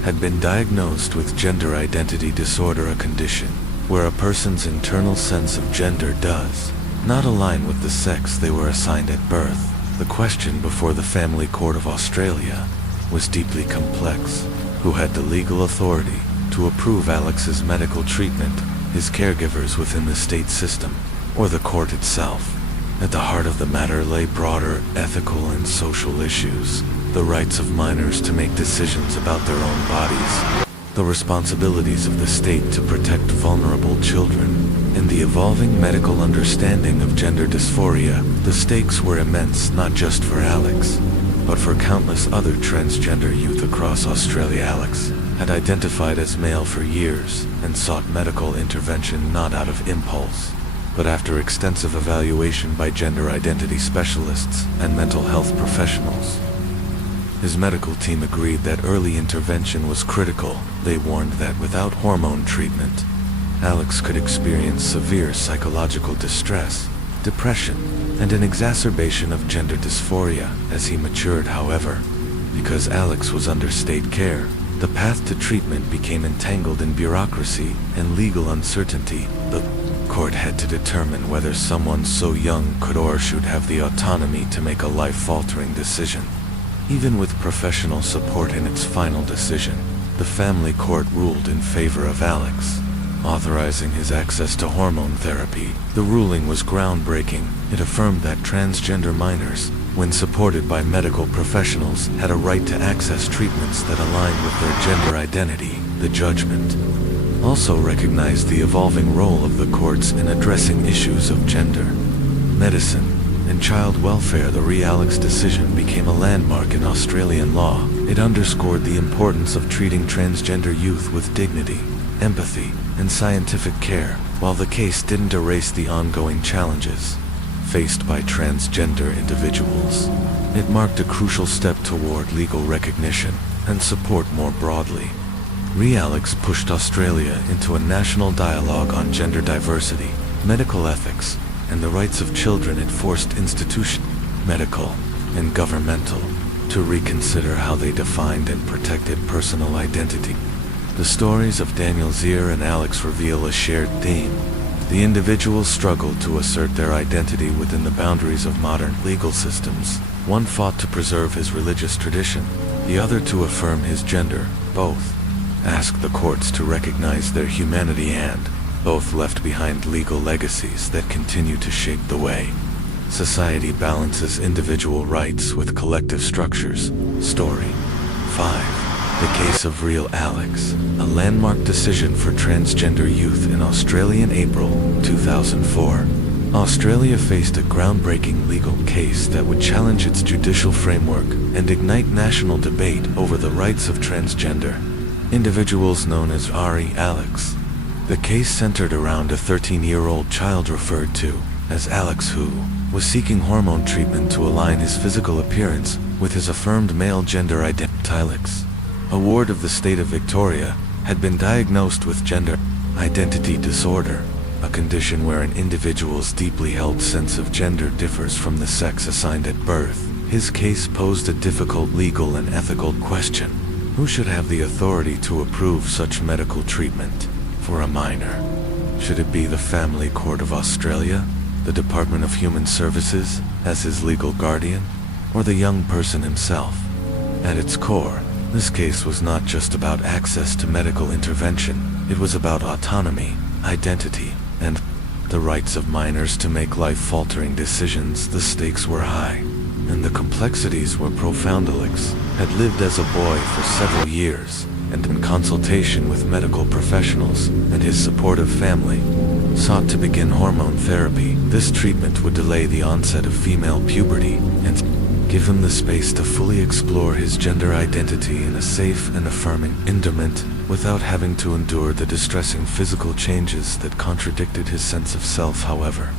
had been diagnosed with gender identity disorder, a condition where a person's internal sense of gender does not align with the sex they were assigned at birth. The question before the Family Court of Australia was deeply complex. Who had the legal authority to approve Alex's medical treatment, his caregivers within the state system, or the court itself? At the heart of the matter lay broader ethical and social issues, the rights of minors to make decisions about their own bodies, the responsibilities of the state to protect vulnerable children, and the evolving medical understanding of gender dysphoria. The stakes were immense, not just for Alex, but for countless other transgender youth across Australia. Alex had identified as male for years and sought medical intervention not out of impulse, but after extensive evaluation by gender identity specialists and mental health professionals. His medical team agreed that early intervention was critical. They warned that without hormone treatment, Alex could experience severe psychological distress, depression, and an exacerbation of gender dysphoria as he matured. However, because Alex was under state care, the path to treatment became entangled in bureaucracy and legal uncertainty. The court had to determine whether someone so young could or should have the autonomy to make a life-altering decision. Even with professional support in its final decision, the family court ruled in favor of Alex, authorizing his access to hormone therapy. The ruling was groundbreaking. It affirmed that transgender minors, when supported by medical professionals, had a right to access treatments that aligned with their gender identity. The judgment also recognized the evolving role of the courts in addressing issues of gender, medicine, and child welfare. The Alex decision became a landmark in Australian law. It underscored the importance of treating transgender youth with dignity, empathy, and scientific care. While the case didn't erase the ongoing challenges faced by transgender individuals, it marked a crucial step toward legal recognition and support more broadly. Alex pushed Australia into a national dialogue on gender diversity, medical ethics, and the rights of children. It forced institutions, medical and governmental, to reconsider how they defined and protected personal identity. The stories of Daniel Zier and Alex reveal a shared theme. The individuals struggled to assert their identity within the boundaries of modern legal systems. One fought to preserve his religious tradition, the other to affirm his gender. Both asked the courts to recognize their humanity, and both left behind legal legacies that continue to shape the way society balances individual rights with collective structures. Story 5. The Case of Alex, a landmark decision for transgender youth in Australia. In April 2004, Australia faced a groundbreaking legal case that would challenge its judicial framework and ignite national debate over the rights of transgender individuals, known as Alex. The case centered around a 13-year-old child referred to as Alex, who was seeking hormone treatment to align his physical appearance with his affirmed male gender identity. Alex, a ward of the state of Victoria, had been diagnosed with gender identity disorder, a condition where an individual's deeply held sense of gender differs from the sex assigned at birth. His case posed a difficult legal and ethical question. Who should have the authority to approve such medical treatment for a minor? Should it be the Family Court of Australia, the Department of Human Services as his legal guardian, or the young person himself? At its core, this case was not just about access to medical intervention. It was about autonomy, identity, and The rights of minors to make life-altering decisions, the stakes were high, and the complexities were profound. Alex had lived as a boy for several years, and in consultation with medical professionals and his supportive family, sought to begin hormone therapy. This treatment would delay the onset of female puberty and give him the space to fully explore his gender identity in a safe and affirming environment without having to endure the distressing physical changes that contradicted his sense of self. However,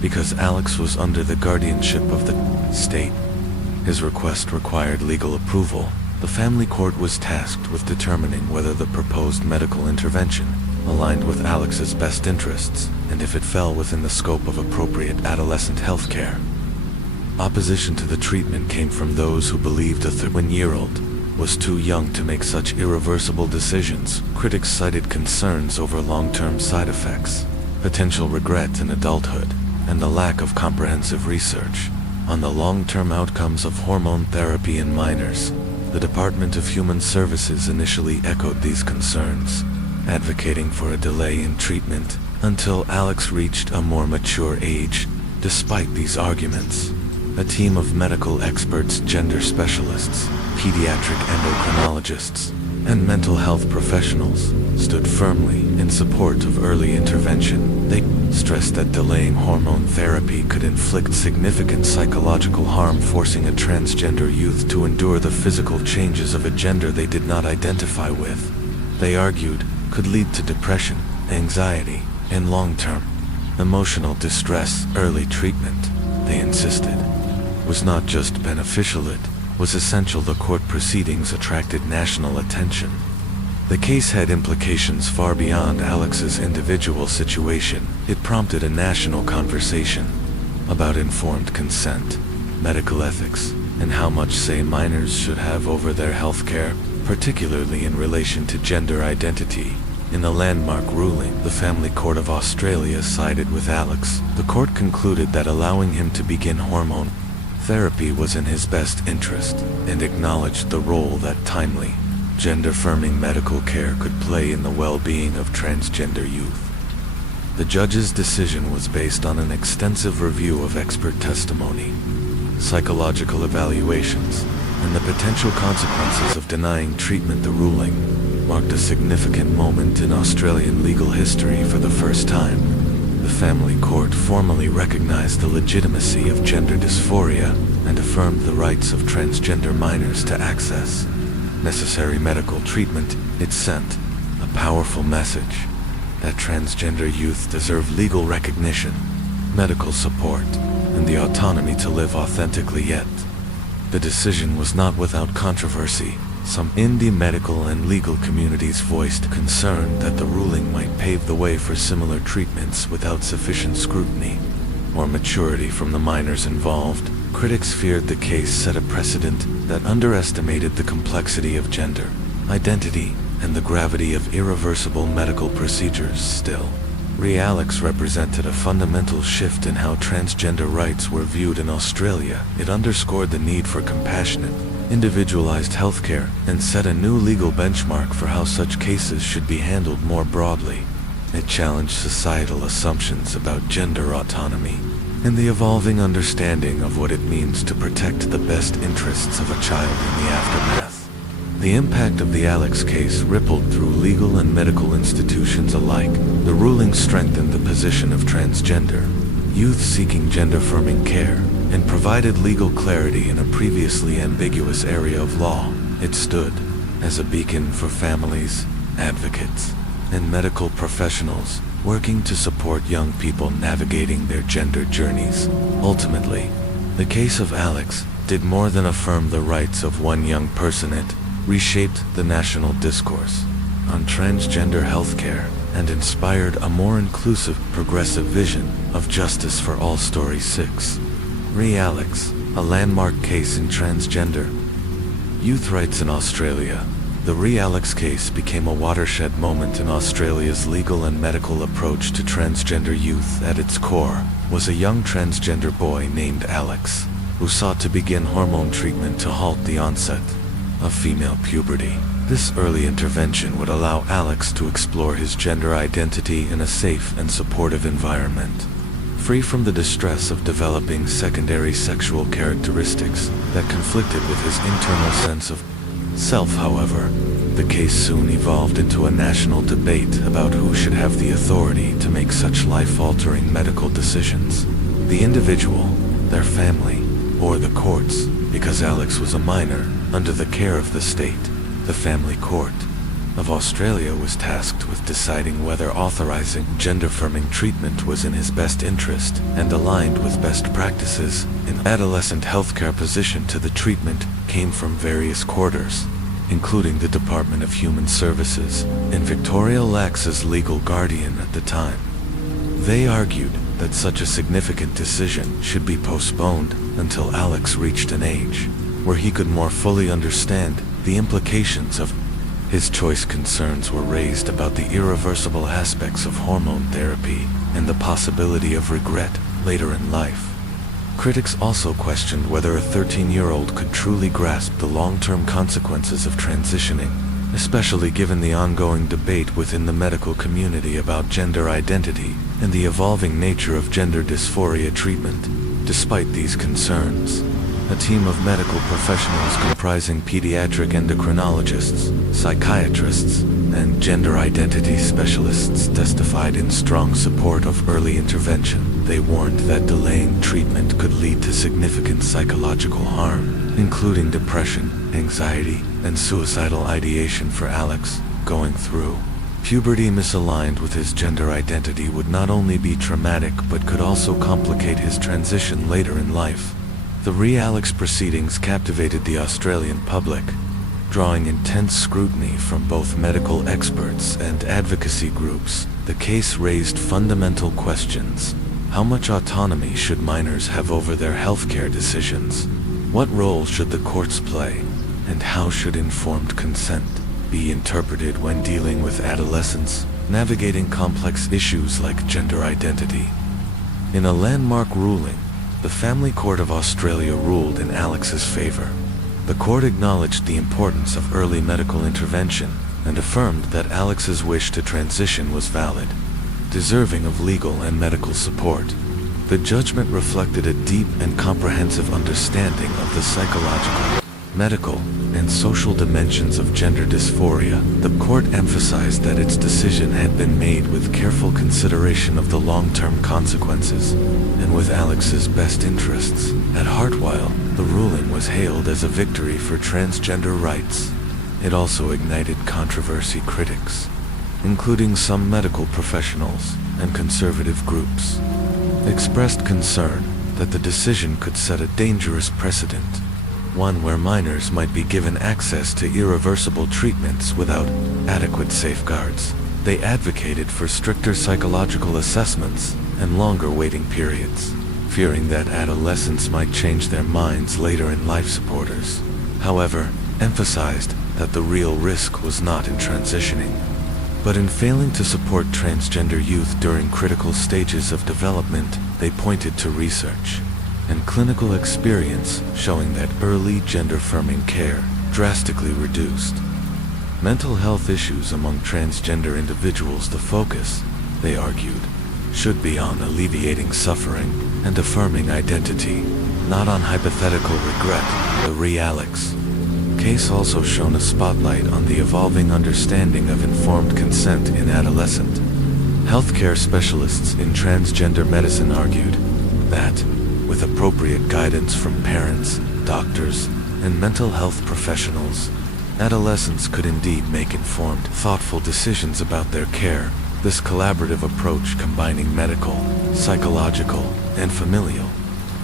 because Alex was under the guardianship of the state, his request required legal approval. The family court was tasked with determining whether the proposed medical intervention aligned with Alex's best interests, and if it fell within the scope of appropriate adolescent health care. Opposition to the treatment came from those who believed a 31-year-old was too young to make such irreversible decisions. Critics cited concerns over long-term side effects, potential regret in adulthood, and the lack of comprehensive research on the long-term outcomes of hormone therapy in minors. The Department of Human Services initially echoed these concerns, advocating for a delay in treatment until Alex reached a more mature age. Despite these arguments, a team of medical experts, gender specialists, pediatric endocrinologists, and mental health professionals stood firmly in support of early intervention. They stressed that delaying hormone therapy could inflict significant psychological harm, forcing a transgender youth to endure the physical changes of a gender they did not identify with. They argued could lead to depression, anxiety, and long-term emotional distress. Early treatment, they insisted, was not just beneficial, it was essential. The court proceedings attracted national attention. The case had implications far beyond Alex's individual situation. It prompted a national conversation about informed consent, medical ethics, and how much say minors should have over their health care, particularly in relation to gender identity. In the landmark ruling, the Family Court of Australia sided with Alex. The court concluded that allowing him to begin hormone therapy was in his best interest, and acknowledged the role that timely, gender-affirming medical care could play in the well-being of transgender youth. The judge's decision was based on an extensive review of expert testimony, psychological evaluations, and the potential consequences of denying treatment. The ruling marked a significant moment in Australian legal history. For the first time, the family court formally recognized the legitimacy of gender dysphoria and affirmed the rights of transgender minors to access necessary medical treatment. It sent a powerful message that transgender youth deserve legal recognition, medical support, and the autonomy to live authentically. Yet, the decision was not without controversy. Some in the medical and legal communities voiced concern that the ruling might pave the way for similar treatments without sufficient scrutiny or maturity from the minors involved. Critics feared the case set a precedent that underestimated the complexity of gender identity and the gravity of irreversible medical procedures. Still, Alex represented a fundamental shift in how transgender rights were viewed in Australia. It underscored the need for compassionate, individualized healthcare, and set a new legal benchmark for how such cases should be handled more broadly. It challenged societal assumptions about gender autonomy and the evolving understanding of what it means to protect the best interests of a child in the aftermath. The impact of the Alex case rippled through legal and medical institutions alike. The ruling strengthened the position of transgender youth seeking gender-affirming care and provided legal clarity in a previously ambiguous area of law. It stood as a beacon for families, advocates, and medical professionals working to support young people navigating their gender journeys. Ultimately, the case of Alex did more than affirm the rights of one young person. It reshaped the national discourse on transgender healthcare and inspired a more inclusive, progressive vision of justice for all. Story 6. Alex, a landmark case in transgender youth rights in Australia. The Alex case became a watershed moment in Australia's legal and medical approach to transgender youth. At its core was a young transgender boy named Alex, who sought to begin hormone treatment to halt the onset of female puberty. This early intervention would allow Alex to explore his gender identity in a safe and supportive environment, free from the distress of developing secondary sexual characteristics that conflicted with his internal sense of self. However, the case soon evolved into a national debate about who should have the authority to make such life-altering medical decisions: the individual, their family, or the courts. Because Alex was a minor, under the care of the state, the Family Court of Australia was tasked with deciding whether authorizing gender-affirming treatment was in his best interest and aligned with best practices in adolescent healthcare. Opposition to the treatment came from various quarters, including the Department of Human Services and Victoria Lax's legal guardian at the time. They argued that such a significant decision should be postponed until Alex reached an age where he could more fully understand the implications of his choice. Concerns were raised about the irreversible aspects of hormone therapy and the possibility of regret later in life. Critics also questioned whether a 13-year-old could truly grasp the long-term consequences of transitioning, especially given the ongoing debate within the medical community about gender identity and the evolving nature of gender dysphoria treatment. Despite these concerns, a team of medical professionals comprising pediatric endocrinologists, psychiatrists, and gender identity specialists testified in strong support of early intervention. They warned that delaying treatment could lead to significant psychological harm, including depression, anxiety, and suicidal ideation for Alex. Going through puberty misaligned with his gender identity would not only be traumatic but could also complicate his transition later in life. The re-Alex proceedings captivated the Australian public, drawing intense scrutiny from both medical experts and advocacy groups. The case raised fundamental questions. How much autonomy should minors have over their healthcare decisions? What role should the courts play? And how should informed consent be interpreted when dealing with adolescents, navigating complex issues like gender identity? In a landmark ruling, the Family Court of Australia ruled in Alex's favor. The court acknowledged the importance of early medical intervention and affirmed that Alex's wish to transition was valid, deserving of legal and medical support. The judgment reflected a deep and comprehensive understanding of the psychological, medical, and social dimensions of gender dysphoria. The court emphasized that its decision had been made with careful consideration of the long-term consequences and with Alex's best interests. At Hartwell, the ruling was hailed as a victory for transgender rights. It also ignited controversy. Critics, including some medical professionals and conservative groups, expressed concern that the decision could set a dangerous precedent, one where minors might be given access to irreversible treatments without adequate safeguards. They advocated for stricter psychological assessments and longer waiting periods, fearing that adolescents might change their minds later in life. Supporters, however, emphasized that the real risk was not in transitioning, but in failing to support transgender youth during critical stages of development. They pointed to research and clinical experience showing that early gender-affirming care drastically reduced mental health issues among transgender individuals. The focus, they argued, should be on alleviating suffering and affirming identity, not on hypothetical regret. The re-Alex case also shone a spotlight on the evolving understanding of informed consent in adolescent. Healthcare specialists in transgender medicine argued that, with appropriate guidance from parents, doctors, and mental health professionals, adolescents could indeed make informed, thoughtful decisions about their care. This collaborative approach, combining medical, psychological, and familial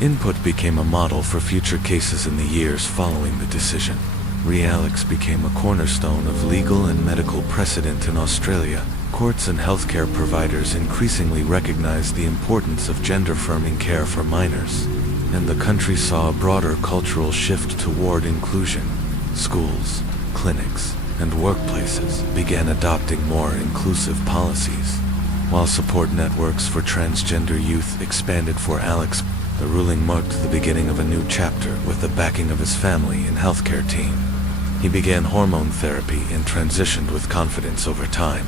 input, became a model for future cases in the years following the decision. Re-Alex became a cornerstone of legal and medical precedent in Australia. Courts and healthcare providers increasingly recognized the importance of gender-affirming care for minors, and the country saw a broader cultural shift toward inclusion. Schools, clinics, and workplaces began adopting more inclusive policies, while support networks for transgender youth expanded. For Alex, the ruling marked the beginning of a new chapter with the backing of his family and healthcare team. He began hormone therapy and transitioned with confidence over time.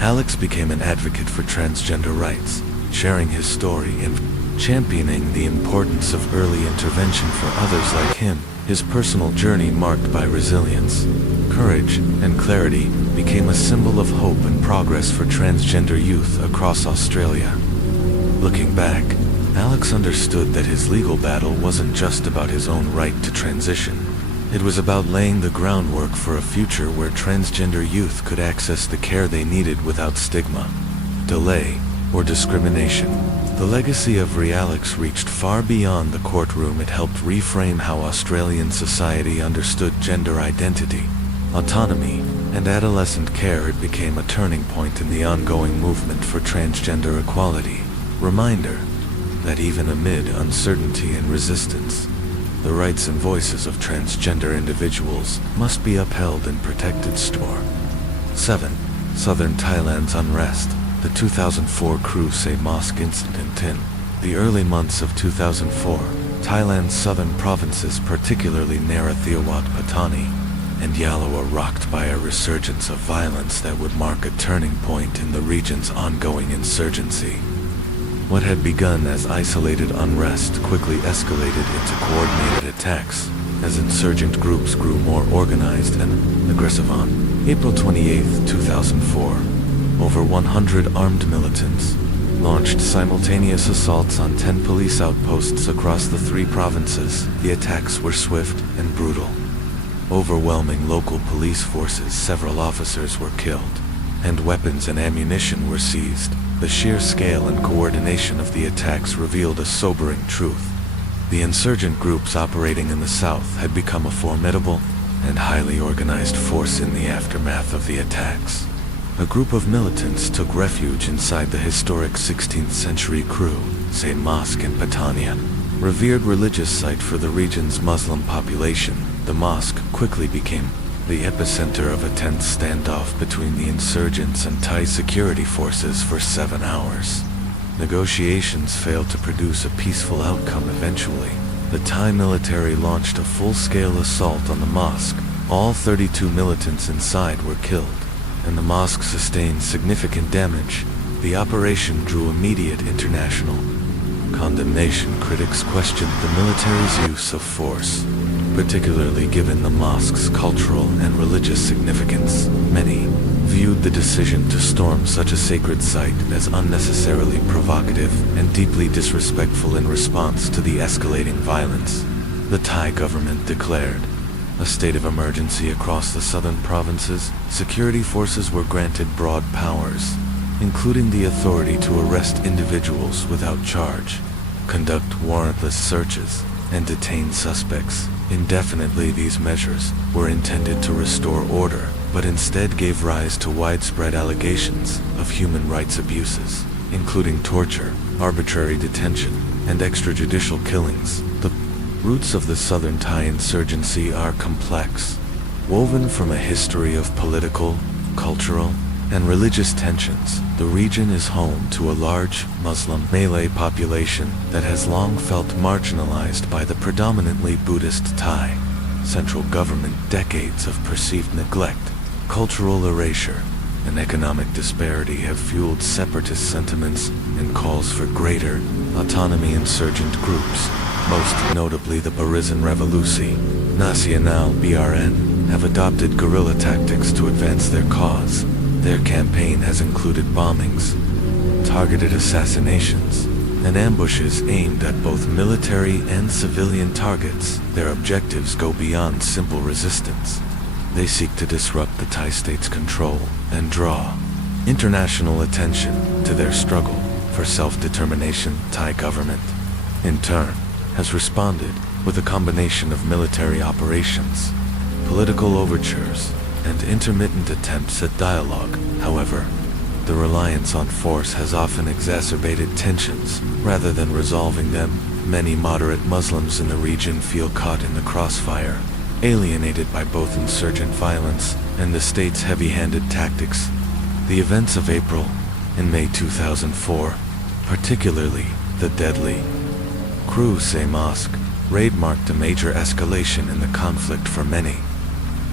Alex became an advocate for transgender rights, sharing his story and championing the importance of early intervention for others like him. His personal journey, marked by resilience, courage, and clarity, became a symbol of hope and progress for transgender youth across Australia. Looking back, Alex understood that his legal battle wasn't just about his own right to transition. It was about laying the groundwork for a future where transgender youth could access the care they needed without stigma, delay, or discrimination. The legacy of Alex reached far beyond the courtroom. It helped reframe how Australian society understood gender identity, autonomy, and adolescent care. It became a turning point in the ongoing movement for transgender equality. Reminder that even amid uncertainty and resistance, the rights and voices of transgender individuals must be upheld and protected. 7. Southern Thailand's unrest. The 2004 Kruse Mosque incident. In the early months of 2004, Thailand's southern provinces, particularly Narathiwat, Pattani, and Yalo, were rocked by a resurgence of violence that would mark a turning point in the region's ongoing insurgency. What had begun as isolated unrest quickly escalated into coordinated attacks as insurgent groups grew more organized and aggressive. On April 28, 2004, over 100 armed militants launched simultaneous assaults on 10 police outposts across the 3 provinces. The attacks were swift and brutal, overwhelming local police forces. Several officers were killed, and weapons and ammunition were seized. The sheer scale and coordination of the attacks revealed a sobering truth. The insurgent groups operating in the south had become a formidable and highly organized force. In the aftermath of the attacks, a group of militants took refuge inside the historic 16th century Kruse Mosque in Pattaya, revered religious site for the region's Muslim population. The mosque quickly became the epicenter of a tense standoff between the insurgents and Thai security forces for 7 hours. Negotiations failed to produce a peaceful outcome. Eventually, the Thai military launched a full-scale assault on the mosque. All 32 militants inside were killed, and the mosque sustained significant damage. The operation drew immediate international condemnation. Critics questioned the military's use of force, particularly given the mosque's cultural and religious significance. Many viewed the decision to storm such a sacred site as unnecessarily provocative and deeply disrespectful. In response to the escalating violence, the Thai government declared a state of emergency across the southern provinces. Security forces were granted broad powers, including the authority to arrest individuals without charge, conduct warrantless searches, and detain suspects indefinitely. These measures were intended to restore order, but instead gave rise to widespread allegations of human rights abuses, including torture, arbitrary detention, and extrajudicial killings. The roots of the southern Thai insurgency are complex, woven from a history of political, cultural, and religious tensions. The region is home to a large Muslim Malay population that has long felt marginalized by the predominantly Buddhist Thai central government. Decades of perceived neglect, cultural erasure, and economic disparity have fueled separatist sentiments and calls for greater autonomy. Insurgent groups, most notably the Barisan Revolusi Nasional (BRN), have adopted guerrilla tactics to advance their cause. Their campaign has included bombings, targeted assassinations, and ambushes aimed at both military and civilian targets. Their objectives go beyond simple resistance. They seek to disrupt the Thai state's control and draw international attention to their struggle for self-determination. Thai government, in turn, has responded with a combination of military operations, political overtures, and intermittent attempts at dialogue. However, the reliance on force has often exacerbated tensions rather than resolving them. Many moderate Muslims in the region feel caught in the crossfire, alienated by both insurgent violence and the state's heavy-handed tactics. The events of April and May 2004, particularly the deadly Kruse Mosque raid, marked a major escalation in the conflict for many.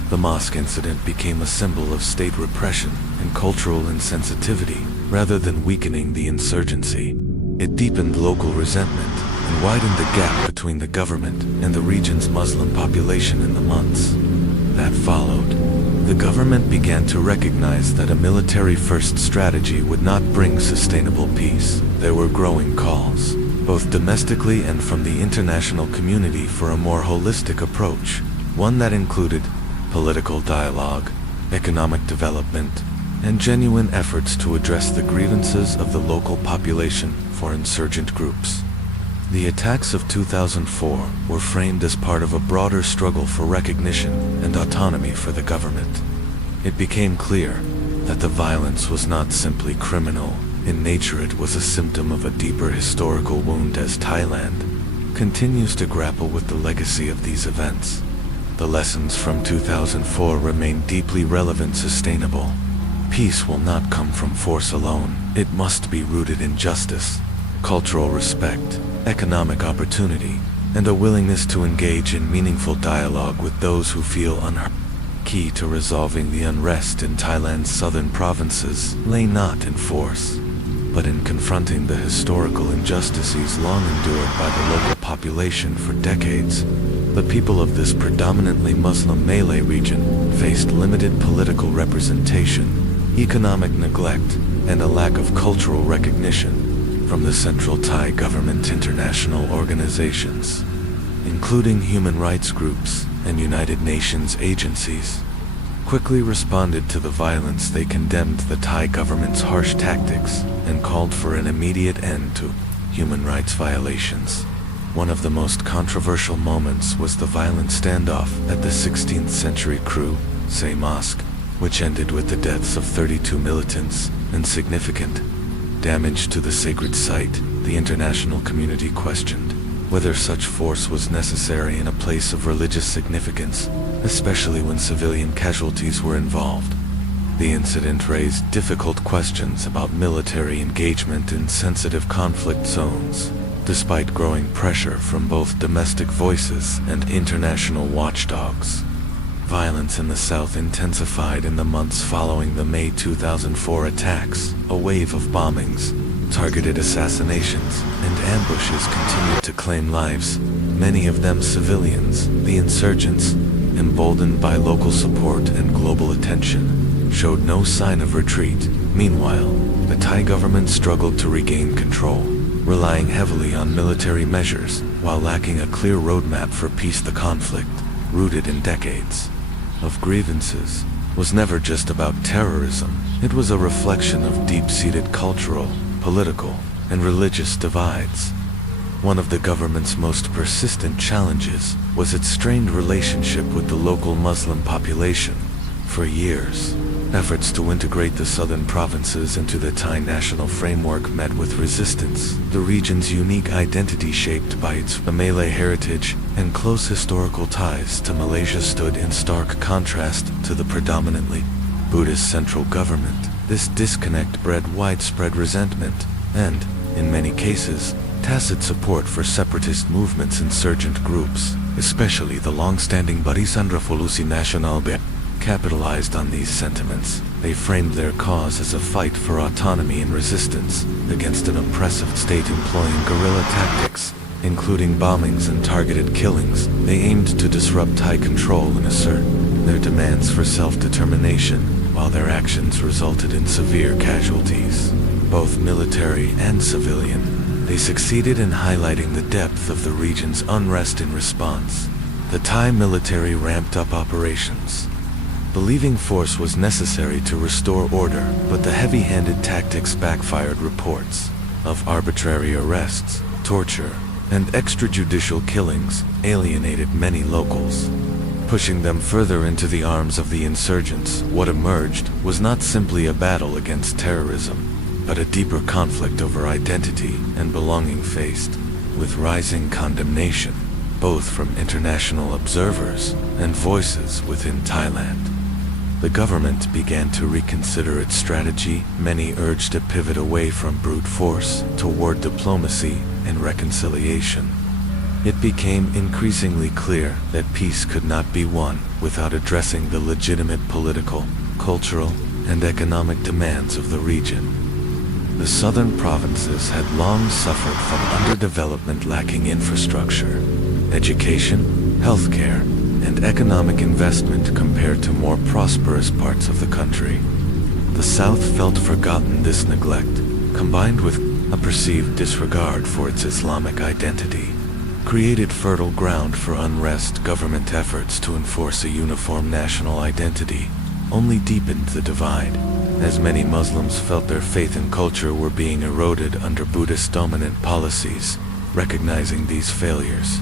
The mosque incident became a symbol of state repression and cultural insensitivity, rather than weakening the insurgency. It deepened local resentment and widened the gap between the government and the region's Muslim population in the months that followed. The government began to recognize that a military-first strategy would not bring sustainable peace. There were growing calls, both domestically and from the international community, for a more holistic approach, one that included political dialogue, economic development, and genuine efforts to address the grievances of the local population for insurgent groups. The attacks of 2004 were framed as part of a broader struggle for recognition and autonomy for the government. It became clear that the violence was not simply criminal in nature, it was a symptom of a deeper historical wound as Thailand continues to grapple with the legacy of these events. The lessons from 2004 remain deeply relevant. Sustainable peace will not come from force alone. It must be rooted in justice, cultural respect, economic opportunity, and a willingness to engage in meaningful dialogue with those who feel unheard. Key to resolving the unrest in Thailand's southern provinces lay not in force, but in confronting the historical injustices long endured by the local population for decades. The people of this predominantly Muslim Malay region faced limited political representation, economic neglect, and a lack of cultural recognition from the central Thai government. International organizations, including human rights groups and United Nations agencies, quickly responded to the violence. They condemned the Thai government's harsh tactics and called for an immediate end to human rights violations. One of the most controversial moments was the violent standoff at the 16th century Kru Say Mosque, which ended with the deaths of 32 militants and significant damage to the sacred site. The international community questioned whether such force was necessary in a place of religious significance, especially when civilian casualties were involved. The incident raised difficult questions about military engagement in sensitive conflict zones, despite growing pressure from both domestic voices and international watchdogs. Violence in the south intensified in the months following the May 2004 attacks. A wave of bombings, targeted assassinations, and ambushes continued to claim lives, many of them civilians. The insurgents, emboldened by local support and global attention, showed no sign of retreat. Meanwhile, the Thai government struggled to regain control, relying heavily on military measures while lacking a clear roadmap for peace. The conflict, rooted in decades of grievances, was never just about terrorism. It was a reflection of deep-seated cultural, political, and religious divides. One of the government's most persistent challenges was its strained relationship with the local Muslim population. For years, efforts to integrate the southern provinces into the Thai national framework met with resistance. The region's unique identity, shaped by its Malay heritage and close historical ties to Malaysia, stood in stark contrast to the predominantly Buddhist central government. This disconnect bred widespread resentment and, in many cases, tacit support for separatist movements. Insurgent groups, especially the long-standing Barisan Revolusi Nasional BRI, capitalized on these sentiments. They framed their cause as a fight for autonomy and resistance against an oppressive state employing guerrilla tactics, including bombings and targeted killings. They aimed to disrupt Thai control and assert their demands for self-determination, while their actions resulted in severe casualties, both military and civilian. They succeeded in highlighting the depth of the region's unrest. In response, the Thai military ramped up operations, believing force was necessary to restore order, but the heavy-handed tactics backfired. Reports of arbitrary arrests, torture, and extrajudicial killings alienated many locals, pushing them further into the arms of the insurgents. What emerged was not simply a battle against terrorism, but a deeper conflict over identity and belonging, faced with rising condemnation, both from international observers and voices within Thailand. The government began to reconsider its strategy. Many urged a pivot away from brute force toward diplomacy and reconciliation. It became increasingly clear that peace could not be won without addressing the legitimate political, cultural, and economic demands of the region. The southern provinces had long suffered from underdevelopment, lacking infrastructure, education, healthcare, and economic investment compared to more prosperous parts of the country. The South felt forgotten. This neglect, combined with a perceived disregard for its Islamic identity, created fertile ground for unrest. Government efforts to enforce a uniform national identity only deepened the divide, as many Muslims felt their faith and culture were being eroded under Buddhist-dominant policies. Recognizing these failures,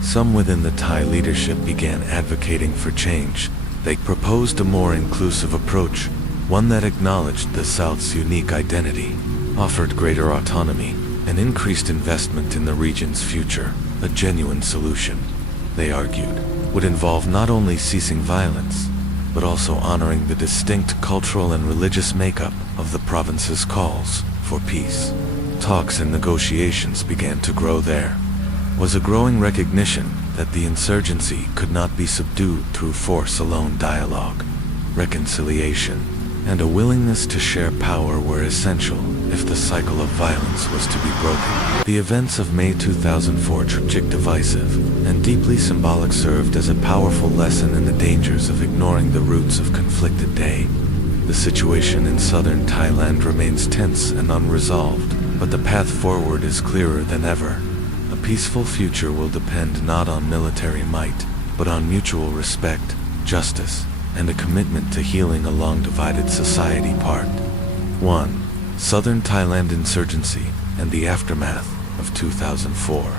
some within the Thai leadership began advocating for change. They proposed a more inclusive approach, one that acknowledged the South's unique identity, offered greater autonomy, and increased investment in the region's future. A genuine solution, they argued, would involve not only ceasing violence, but also honoring the distinct cultural and religious makeup of the province's calls for peace. Talks and negotiations began to grow. There was a growing recognition that the insurgency could not be subdued through force alone. Dialogue, reconciliation, and a willingness to share power were essential if the cycle of violence was to be broken. The events of May 2004, tragic, divisive, and deeply symbolic, served as a powerful lesson in the dangers of ignoring the roots of conflict. Today, the situation in southern Thailand remains tense and unresolved, but the path forward is clearer than ever. A peaceful future will depend not on military might, but on mutual respect, justice, and a commitment to healing a long-divided society. Part 1. Southern Thailand insurgency and the aftermath of 2004.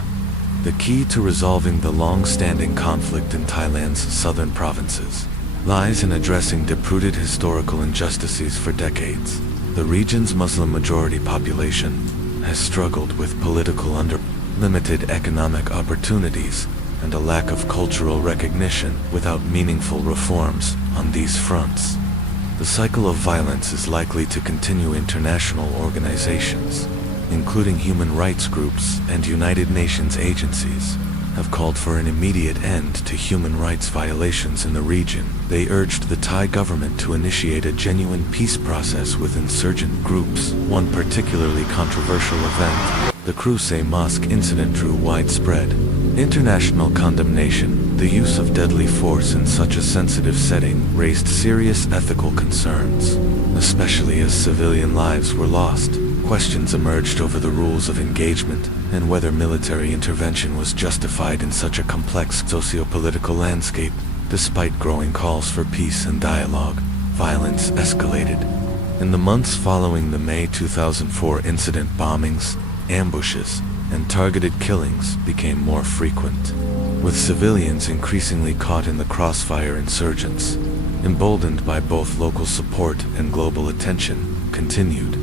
The key to resolving the long-standing conflict in Thailand's southern provinces lies in addressing deep-rooted historical injustices. For decades, the region's Muslim-majority population has struggled with political limited economic opportunities, and a lack of cultural recognition. Without meaningful reforms on these fronts, the cycle of violence is likely to continue. International organizations, including human rights groups and United Nations agencies, have called for an immediate end to human rights violations in the region. They urged the Thai government to initiate a genuine peace process with insurgent groups. One particularly controversial event, the Crusade Mosque incident, drew widespread international condemnation. The use of deadly force in such a sensitive setting raised serious ethical concerns, especially as civilian lives were lost. Questions emerged over the rules of engagement and whether military intervention was justified in such a complex socio-political landscape. Despite growing calls for peace and dialogue, violence escalated. In the months following the May 2004 incident, bombings, ambushes, and targeted killings became more frequent, with civilians increasingly caught in the crossfire. Insurgents, emboldened by both local support and global attention, continued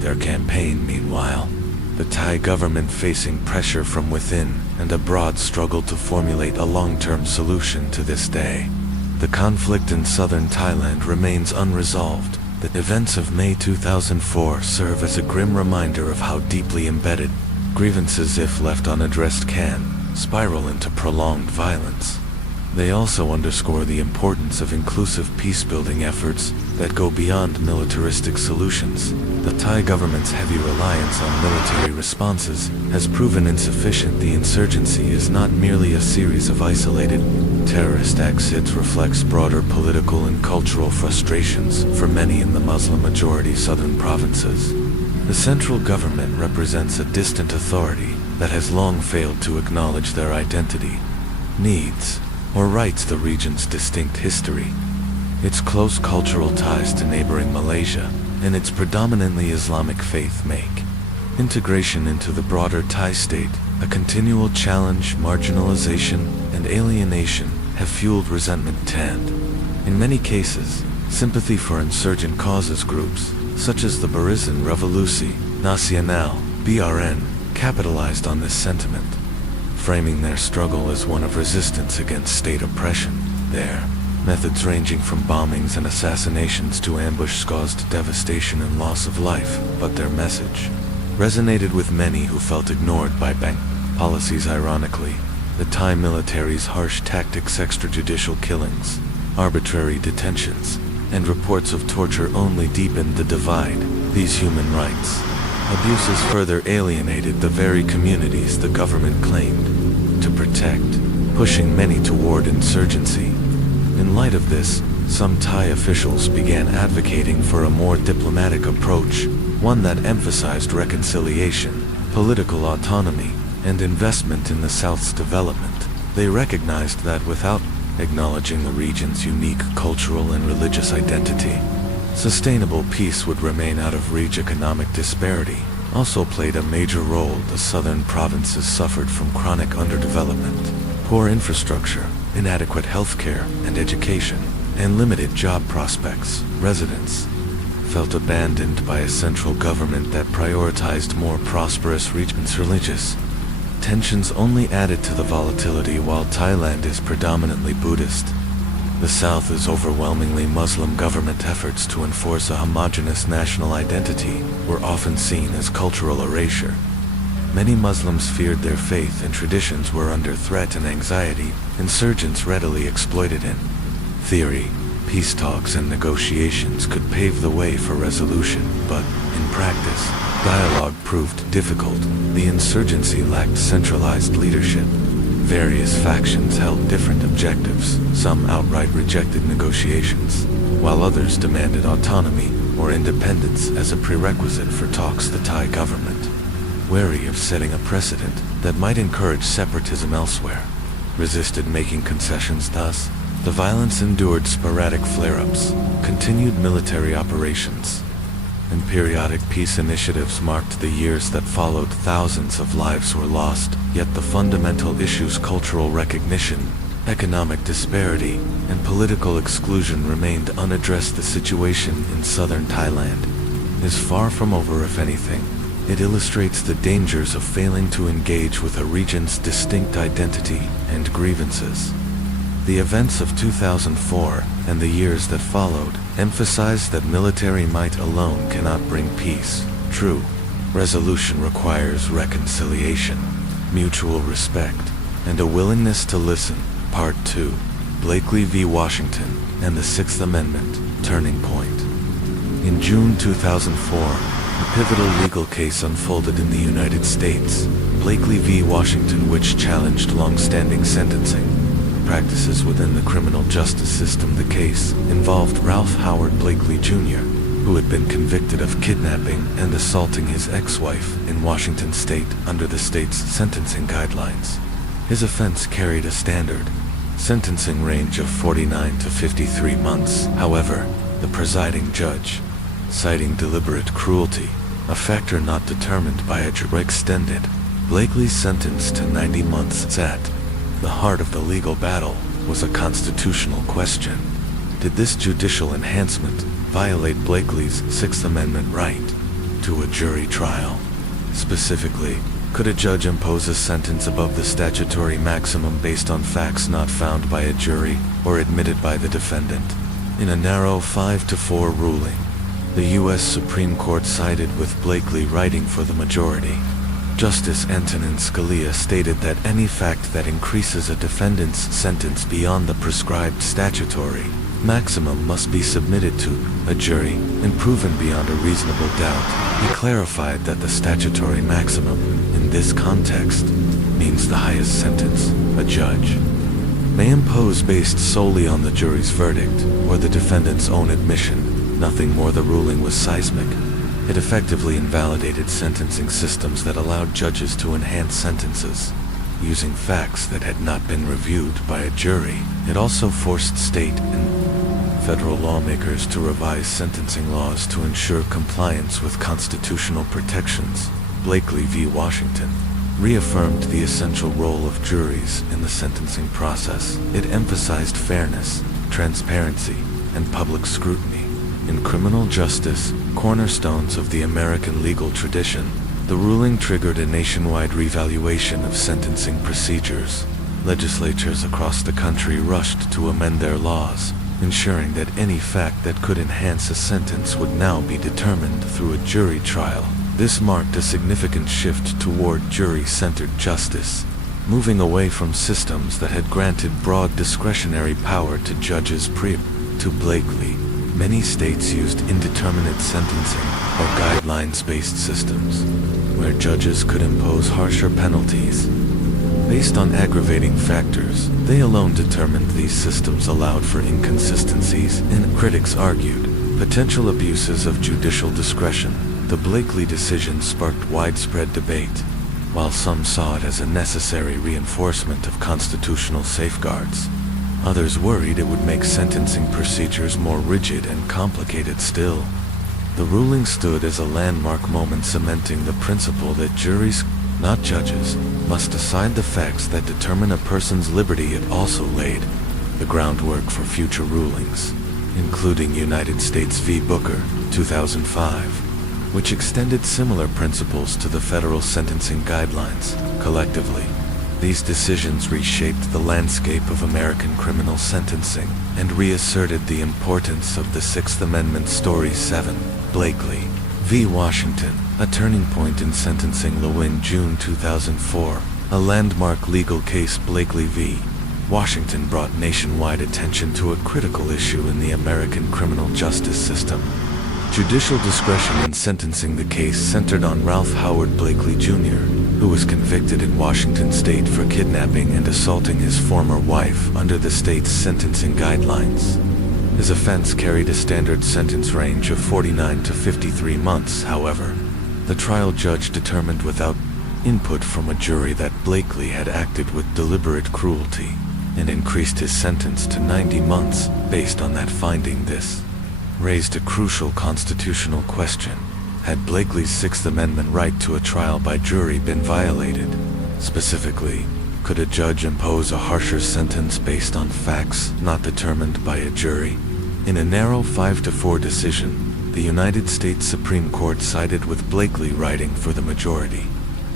their campaign. Meanwhile, the Thai government, facing pressure from within and abroad, struggled to formulate a long-term solution. To this day, the conflict in southern Thailand remains unresolved. The events of May 2004 serve as a grim reminder of how deeply embedded grievances, if left unaddressed, can spiral into prolonged violence. They also underscore the importance of inclusive peace-building efforts that go beyond militaristic solutions. The Thai government's heavy reliance on military responses has proven insufficient. The insurgency is not merely a series of isolated terrorist acts. It reflects broader political and cultural frustrations for many in the Muslim-majority southern provinces. The central government represents a distant authority that has long failed to acknowledge their identity, needs, or rights. The region's distinct history, its close cultural ties to neighboring Malaysia, and its predominantly Islamic faith make integration into the broader Thai state a continual challenge. Marginalization and alienation have fueled resentment and, in many cases, sympathy for insurgent causes. Groups such as the Barisan Revolusi Nasional (BRN) capitalized on this sentiment, framing their struggle as one of resistance against state oppression. Their methods, ranging from bombings and assassinations to ambushes, caused devastation and loss of life, but their message resonated with many who felt ignored by Policies. Ironically, the Thai military's harsh tactics, extrajudicial killings, arbitrary detentions, and reports of torture only deepened the divide. These human rights abuses further alienated the very communities the government claimed to protect, pushing many toward insurgency. In light of this, some Thai officials began advocating for a more diplomatic approach, one that emphasized reconciliation, political autonomy, and investment in the South's development. They recognized that without acknowledging the region's unique cultural and religious identity, sustainable peace would remain out of reach. Economic disparity also played a major role. The southern provinces suffered from chronic underdevelopment, poor infrastructure, inadequate healthcare and education, and limited job prospects. Residents felt abandoned by a central government that prioritized more prosperous regions. Religious tensions only added to the volatility. While Thailand is predominantly Buddhist, the South is overwhelmingly Muslim. Government efforts to enforce a homogeneous national identity were often seen as cultural erasure. Many Muslims feared their faith and traditions were under threat, and anxiety insurgents readily exploited. In theory, peace talks and negotiations could pave the way for resolution, but in practice, dialogue proved difficult. The insurgency lacked centralized leadership. Various factions held different objectives. Some outright rejected negotiations, while others demanded autonomy or independence as a prerequisite for talks. The Thai government, wary of setting a precedent that might encourage separatism elsewhere, resisted making concessions. Thus, the violence endured. Sporadic flare-ups, continued military operations, and periodic peace initiatives marked the years that followed. Thousands of lives were lost, yet the fundamental issues, cultural recognition, economic disparity, and political exclusion, remained unaddressed. The situation in southern Thailand is far from over. If anything, it illustrates the dangers of failing to engage with a region's distinct identity and grievances. The events of 2004 and the years that followed emphasized that military might alone cannot bring peace. True resolution requires reconciliation, mutual respect, and a willingness to listen. Part 2. Blakely v. Washington and the Sixth Amendment, Turning Point. In June 2004, a pivotal legal case unfolded in the United States, Blakely v. Washington, which challenged long-standing sentencing practices within the criminal justice system. The case involved Ralph Howard Blakely Jr., who had been convicted of kidnapping and assaulting his ex-wife in Washington state under the state's sentencing guidelines. His offense carried a standard sentencing range of 49 to 53 months. However, the presiding judge, citing deliberate cruelty, a factor not determined by a jury, extended Blakely's sentence to 90 months. At the heart of the legal battle was a constitutional question. Did this judicial enhancement violate Blakely's Sixth Amendment right to a jury trial? Specifically, could a judge impose a sentence above the statutory maximum based on facts not found by a jury or admitted by the defendant? In a narrow 5-4 ruling, the U.S. Supreme Court sided with Blakely, writing for the majority. Justice Antonin Scalia stated that any fact that increases a defendant's sentence beyond the prescribed statutory maximum must be submitted to a jury and proven beyond a reasonable doubt. He clarified that the statutory maximum, in this context, means the highest sentence a judge may impose based solely on the jury's verdict or the defendant's own admission. Nothing more. The ruling was seismic. It effectively invalidated sentencing systems that allowed judges to enhance sentences using facts that had not been reviewed by a jury. It also forced state and federal lawmakers to revise sentencing laws to ensure compliance with constitutional protections. Blakely v. Washington reaffirmed the essential role of juries in the sentencing process. It emphasized fairness, transparency, and public scrutiny. In criminal justice, cornerstones of the American legal tradition, the ruling triggered a nationwide revaluation of sentencing procedures. Legislatures across the country rushed to amend their laws, ensuring that any fact that could enhance a sentence would now be determined through a jury trial. This marked a significant shift toward jury-centered justice, moving away from systems that had granted broad discretionary power to judges prior to Blakely. Many states used indeterminate sentencing or guidelines-based systems, where judges could impose harsher penalties based on aggravating factors. They alone determined these systems allowed for inconsistencies, and critics argued potential abuses of judicial discretion. The Blakely decision sparked widespread debate, while some saw it as a necessary reinforcement of constitutional safeguards. Others worried it would make sentencing procedures more rigid and complicated still. The ruling stood as a landmark moment, cementing the principle that juries, not judges, must decide the facts that determine a person's liberty. It also laid the groundwork for future rulings, including United States v. Booker, 2005, which extended similar principles to the federal sentencing guidelines. Collectively, these decisions reshaped the landscape of American criminal sentencing and reasserted the importance of the Sixth Amendment. Story 7. Blakely v. Washington, a turning point in sentencing. Lewin, June 2004. A landmark legal case. Blakely v. Washington brought nationwide attention to a critical issue in the American criminal justice system. Judicial discretion in sentencing. The case centered on Ralph Howard Blakely Jr., who was convicted in Washington state for kidnapping and assaulting his former wife under the state's sentencing guidelines. His offense carried a standard sentence range of 49 to 53 months. However, the trial judge determined without input from a jury that Blakely had acted with deliberate cruelty and increased his sentence to 90 months based on that finding. This raised a crucial constitutional question. Had Blakely's Sixth Amendment right to a trial by jury been violated? Specifically, could a judge impose a harsher sentence based on facts not determined by a jury? In a narrow 5-4 decision, the United States Supreme Court sided with Blakely, writing for the majority.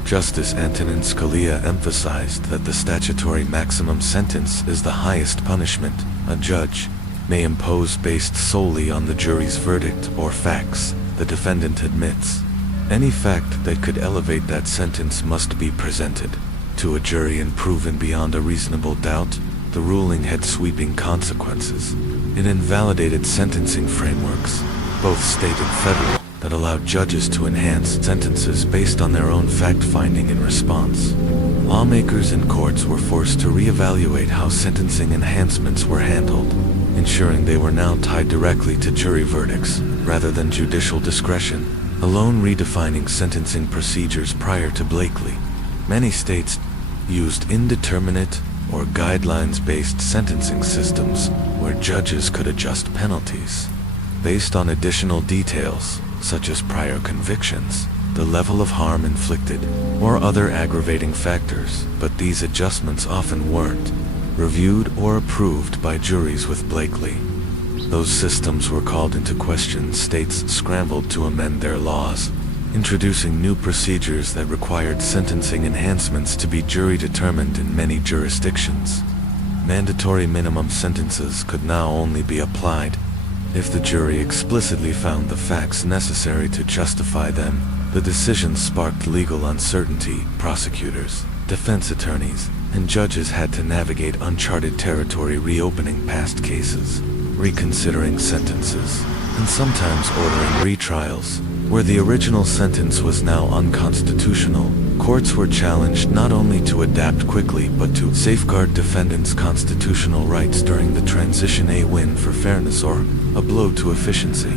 Justice Antonin Scalia emphasized that the statutory maximum sentence is the highest punishment a judge may impose based solely on the jury's verdict or facts the defendant admits. Any fact that could elevate that sentence must be presented to a jury and proven beyond a reasonable doubt. The ruling had sweeping consequences. It invalidated sentencing frameworks, both state and federal, that allowed judges to enhance sentences based on their own fact-finding in response. Lawmakers and courts were forced to reevaluate how sentencing enhancements were handled, ensuring they were now tied directly to jury verdicts rather than judicial discretion, alone redefining sentencing procedures. Prior to Blakely, many states used indeterminate or guidelines-based sentencing systems where judges could adjust penalties based on additional details, such as prior convictions, the level of harm inflicted, or other aggravating factors. But these adjustments often weren't reviewed or approved by juries. With Blakely, those systems were called into question. States scrambled to amend their laws, introducing new procedures that required sentencing enhancements to be jury-determined. In many jurisdictions, mandatory minimum sentences could now only be applied if the jury explicitly found the facts necessary to justify them. The decision sparked legal uncertainty. Prosecutors, defense attorneys, and judges had to navigate uncharted territory, reopening past cases, reconsidering sentences, and sometimes ordering retrials. Where the original sentence was now unconstitutional, courts were challenged not only to adapt quickly but to safeguard defendants' constitutional rights during the transition. A win for fairness or a blow to efficiency.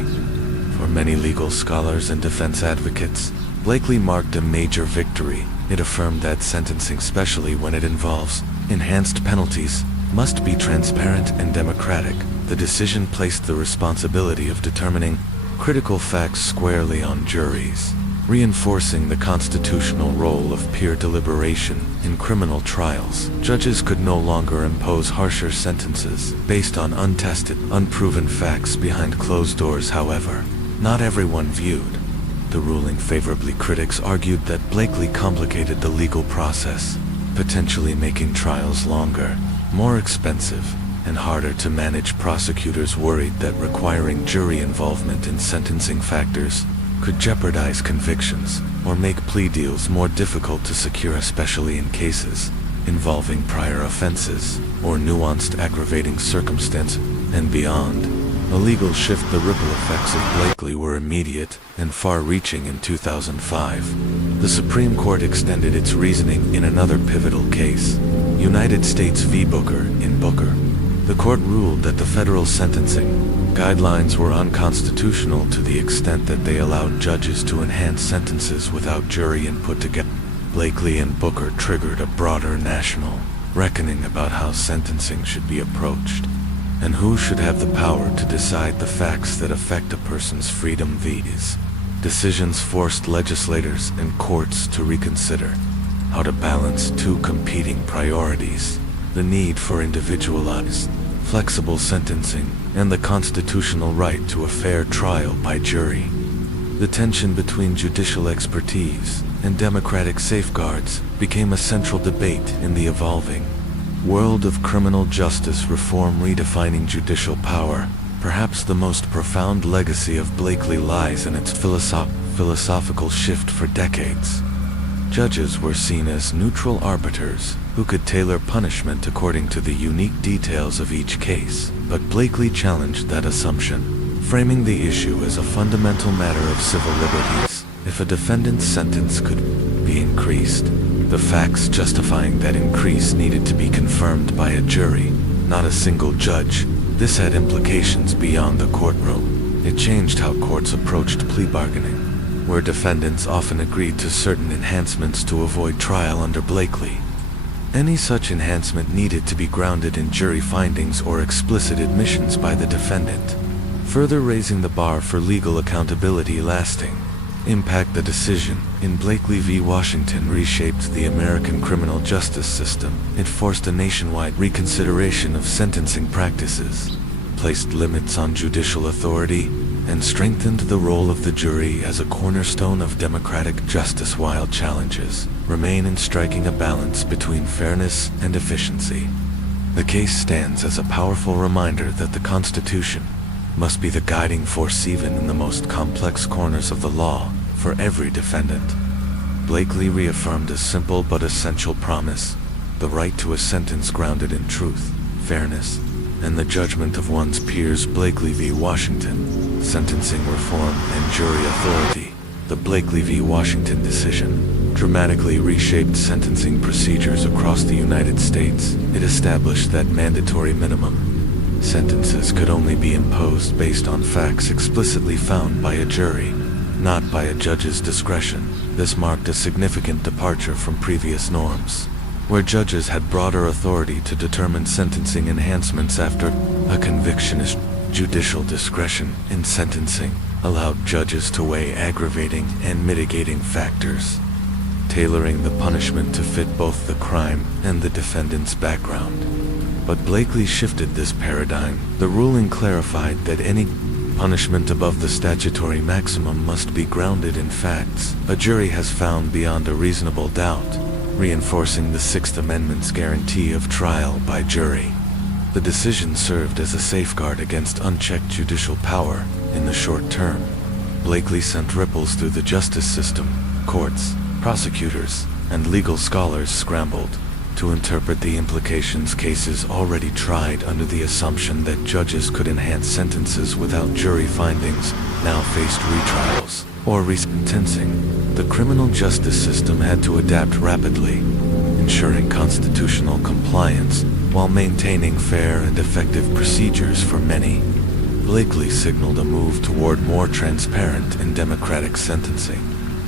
For many legal scholars and defense advocates, Blakely marked a major victory. It affirmed that sentencing, especially when it involves enhanced penalties, must be transparent and democratic. The decision placed the responsibility of determining critical facts squarely on juries, reinforcing the constitutional role of peer deliberation in criminal trials. Judges could no longer impose harsher sentences based on untested, unproven facts behind closed doors. However, not everyone viewed the ruling favorably. Critics argued that Blakely complicated the legal process, potentially making trials longer, more expensive, and harder to manage. Prosecutors worried that requiring jury involvement in sentencing factors could jeopardize convictions or make plea deals more difficult to secure, especially in cases involving prior offenses or nuanced aggravating circumstances and beyond. A legal shift. The ripple effects of Blakely were immediate and far-reaching. In 2005, the Supreme Court extended its reasoning in another pivotal case, United States v. Booker. In Booker, the court ruled that the federal sentencing guidelines were unconstitutional to the extent that they allowed judges to enhance sentences without jury input together. Blakely and Booker triggered a broader national reckoning about how sentencing should be approached, and who should have the power to decide the facts that affect a person's freedom. These decisions forced legislators and courts to reconsider how to balance two competing priorities: the need for individualized, flexible sentencing, and the constitutional right to a fair trial by jury. The tension between judicial expertise and democratic safeguards became a central debate in the evolving world of criminal justice reform. Redefining judicial power. Perhaps the most profound legacy of Blakely lies in its philosophical shift. For decades, judges were seen as neutral arbiters who could tailor punishment according to the unique details of each case. But Blakely challenged that assumption, framing the issue as a fundamental matter of civil liberties. If a defendant's sentence could be increased, the facts justifying that increase needed to be confirmed by a jury, not a single judge. This had implications beyond the courtroom. It changed how courts approached plea bargaining, where defendants often agreed to certain enhancements to avoid trial. Under Blakely, any such enhancement needed to be grounded in jury findings or explicit admissions by the defendant, further raising the bar for legal accountability. Lasting impact. The decision in Blakely v. Washington reshaped the American criminal justice system. It forced a nationwide reconsideration of sentencing practices, placed limits on judicial authority, and strengthened the role of the jury as a cornerstone of democratic justice. While challenges remain in striking a balance between fairness and efficiency, the case stands as a powerful reminder that the Constitution must be the guiding force even in the most complex corners of the law. For every defendant, Blakely reaffirmed a simple but essential promise: the right to a sentence grounded in truth, fairness, and the judgment of one's peers. Blakely v. Washington, sentencing reform and jury authority. The Blakely v. Washington decision dramatically reshaped sentencing procedures across the United States. It established that mandatory minimum sentences could only be imposed based on facts explicitly found by a jury, not by a judge's discretion. This marked a significant departure from previous norms, where judges had broader authority to determine sentencing enhancements after a conviction. Judicial discretion in sentencing allowed judges to weigh aggravating and mitigating factors, tailoring the punishment to fit both the crime and the defendant's background. But Blakely shifted this paradigm. The ruling clarified that any punishment above the statutory maximum must be grounded in facts a jury has found beyond a reasonable doubt, reinforcing the Sixth Amendment's guarantee of trial by jury. The decision served as a safeguard against unchecked judicial power in the short term. Blakely sent ripples through the justice system. Courts, prosecutors, and legal scholars scrambled to interpret the implications. Cases already tried under the assumption that judges could enhance sentences without jury findings now faced retrials or resentencing. The criminal justice system had to adapt rapidly, ensuring constitutional compliance while maintaining fair and effective procedures for many. Blakely signaled a move toward more transparent and democratic sentencing.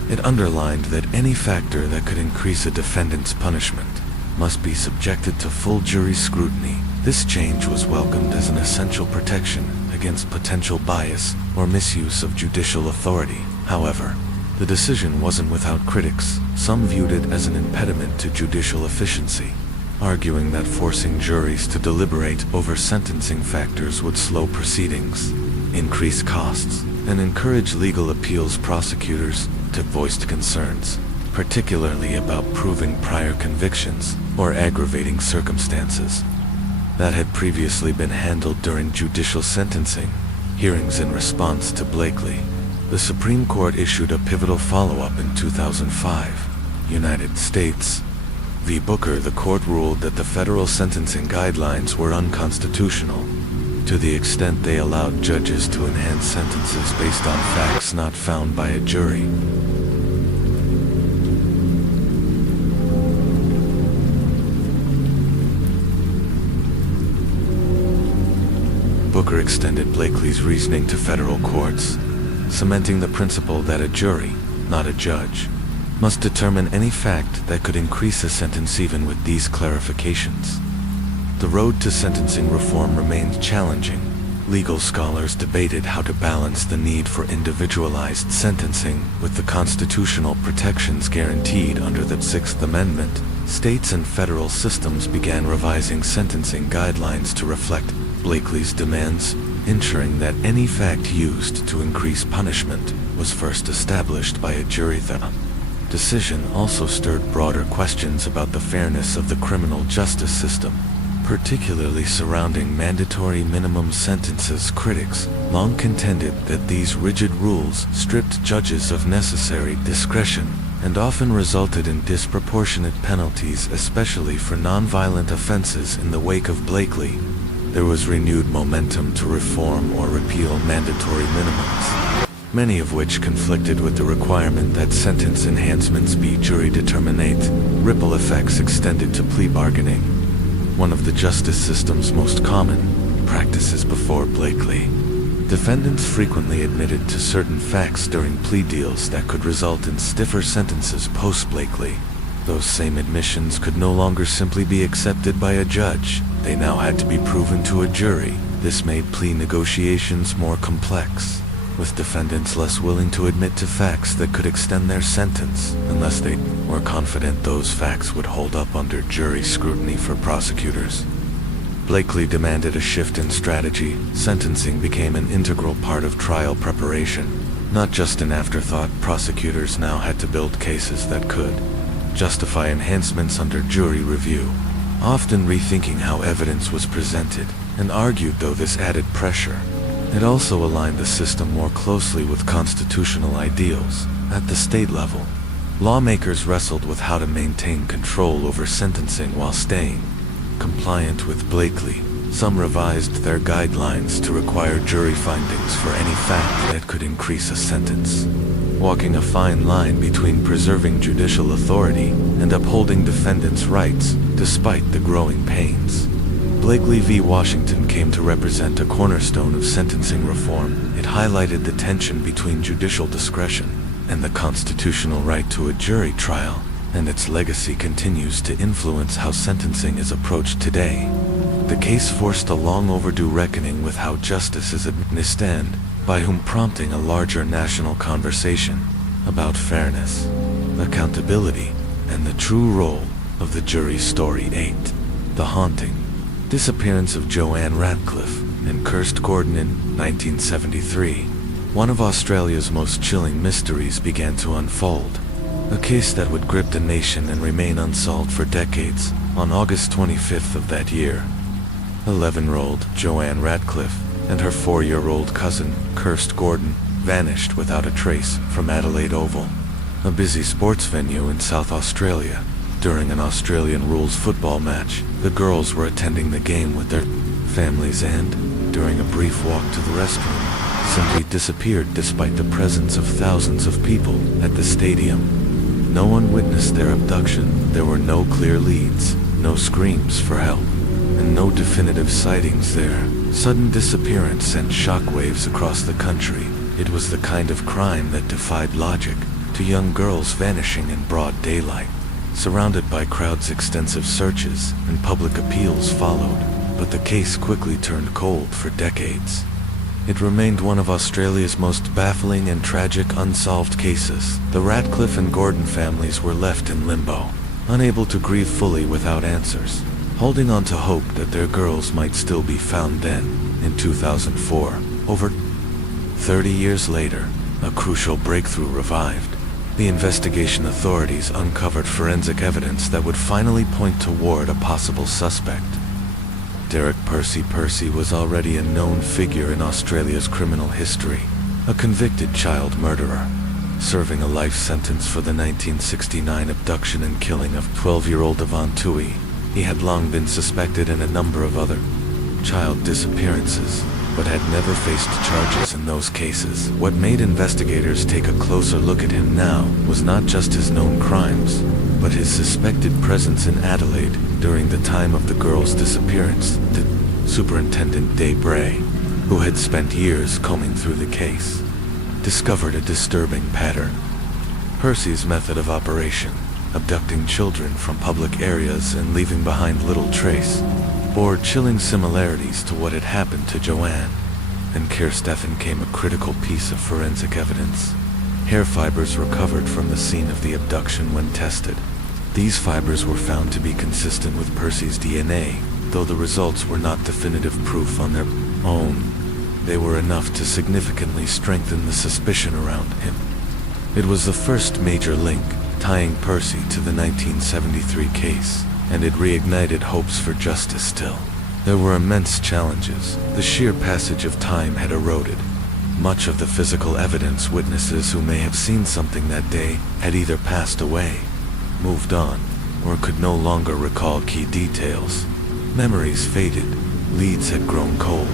It underlined that any factor that could increase a defendant's punishment must be subjected to full jury scrutiny. This change was welcomed as an essential protection against potential bias or misuse of judicial authority. However, the decision wasn't without critics. Some viewed it as an impediment to judicial efficiency, arguing that forcing juries to deliberate over sentencing factors would slow proceedings, increase costs, and encourage legal appeals. Prosecutors voiced concerns, particularly about proving prior convictions or aggravating circumstances that had previously been handled during judicial sentencing hearings. In response to Blakely, The Supreme Court issued a pivotal follow-up in 2005. United States v. Booker, the court ruled that the federal sentencing guidelines were unconstitutional, to the extent they allowed judges to enhance sentences based on facts not found by a jury. Booker extended Blakely's reasoning to federal courts, cementing the principle that a jury, not a judge, must determine any fact that could increase a sentence even with these clarifications. The road to sentencing reform remained challenging. Legal scholars debated how to balance the need for individualized sentencing with the constitutional protections guaranteed under the Sixth Amendment. States and federal systems began revising sentencing guidelines to reflect Blakely's demands, ensuring that any fact used to increase punishment was first established by a jury. The decision also stirred broader questions about the fairness of the criminal justice system, particularly surrounding mandatory minimum sentences. Critics long contended that these rigid rules stripped judges of necessary discretion and often resulted in disproportionate penalties, especially for nonviolent offenses. In the wake of Blakely, there was renewed momentum to reform or repeal mandatory minimums, many of which conflicted with the requirement that sentence enhancements be jury determinate. Ripple effects extended to plea bargaining, one of the justice system's most common practices before Blakely. Defendants frequently admitted to certain facts during plea deals that could result in stiffer sentences post-Blakely. Those same admissions could no longer simply be accepted by a judge. They now had to be proven to a jury. This made plea negotiations more complex, with defendants less willing to admit to facts that could extend their sentence unless they were confident those facts would hold up under jury scrutiny. For prosecutors, Blakely demanded a shift in strategy. Sentencing became an integral part of trial preparation, not just an afterthought. Prosecutors now had to build cases that could justify enhancements under jury review, often rethinking how evidence was presented and argued. Though this added pressure, it also aligned the system more closely with constitutional ideals. At the state level, lawmakers wrestled with how to maintain control over sentencing while staying compliant with Blakely. Some revised their guidelines to require jury findings for any fact that could increase a sentence, walking a fine line between preserving judicial authority and upholding defendants' rights despite the growing pains. Blakely v. Washington came to represent a cornerstone of sentencing reform. It highlighted the tension between judicial discretion and the constitutional right to a jury trial, and its legacy continues to influence how sentencing is approached today. The case forced a long-overdue reckoning with how justice is administered, by whom, prompting a larger national conversation about fairness, accountability, and the true role of the jury. Story 8. The haunting disappearance of Joanne Radcliffe and Kirst Gordon in 1973. One of Australia's most chilling mysteries began to unfold, a case that would grip the nation and remain unsolved for decades. On August 25th of that year, 11-year-old Joanne Radcliffe and her 4-year-old cousin, Kirst Gordon, vanished without a trace from Adelaide Oval, a busy sports venue in South Australia. During an Australian rules football match, the girls were attending the game with their families and, during a brief walk to the restroom, simply disappeared despite the presence of thousands of people at the stadium. No one witnessed their abduction. There were no clear leads, no screams for help, and no definitive sightings there. Sudden disappearance sent shockwaves across the country. It was the kind of crime that defied logic. Two young girls vanishing in broad daylight. Surrounded by crowds, extensive searches and public appeals followed, but the case quickly turned cold. For decades, it remained one of Australia's most baffling and tragic unsolved cases. The Radcliffe and Gordon families were left in limbo, unable to grieve fully without answers, holding on to hope that their girls might still be found. Then, in 2004, over 30 years later, a crucial breakthrough revived. The investigation authorities uncovered forensic evidence that would finally point toward a possible suspect. Derek Percy. Percy was already a known figure in Australia's criminal history. a convicted child murderer, serving a life sentence for the 1969 abduction and killing of 12-year-old Yvonne Tui. He had long been suspected in a number of other child disappearances, but had never faced charges in those cases. What made investigators take a closer look at him now was not just his known crimes, but his suspected presence in Adelaide during the time of the girl's disappearance. Superintendent Debray, who had spent years combing through the case, discovered a disturbing pattern. Percy's method of operation, abducting children from public areas and leaving behind little trace, bore chilling similarities to what had happened to Joanne and Kirsteffen. Came a critical piece of forensic evidence. Hair fibers recovered from the scene of the abduction when tested. These fibers were found to be consistent with Percy's DNA, though the results were not definitive proof on their own. They were enough to significantly strengthen the suspicion around him. It was the first major link tying Percy to the 1973 case, and it reignited hopes for justice. Still, there were immense challenges. The sheer passage of time had eroded much of the physical evidence. Witnesses who may have seen something that day had either passed away, moved on, or could no longer recall key details. Memories faded, leads had grown cold.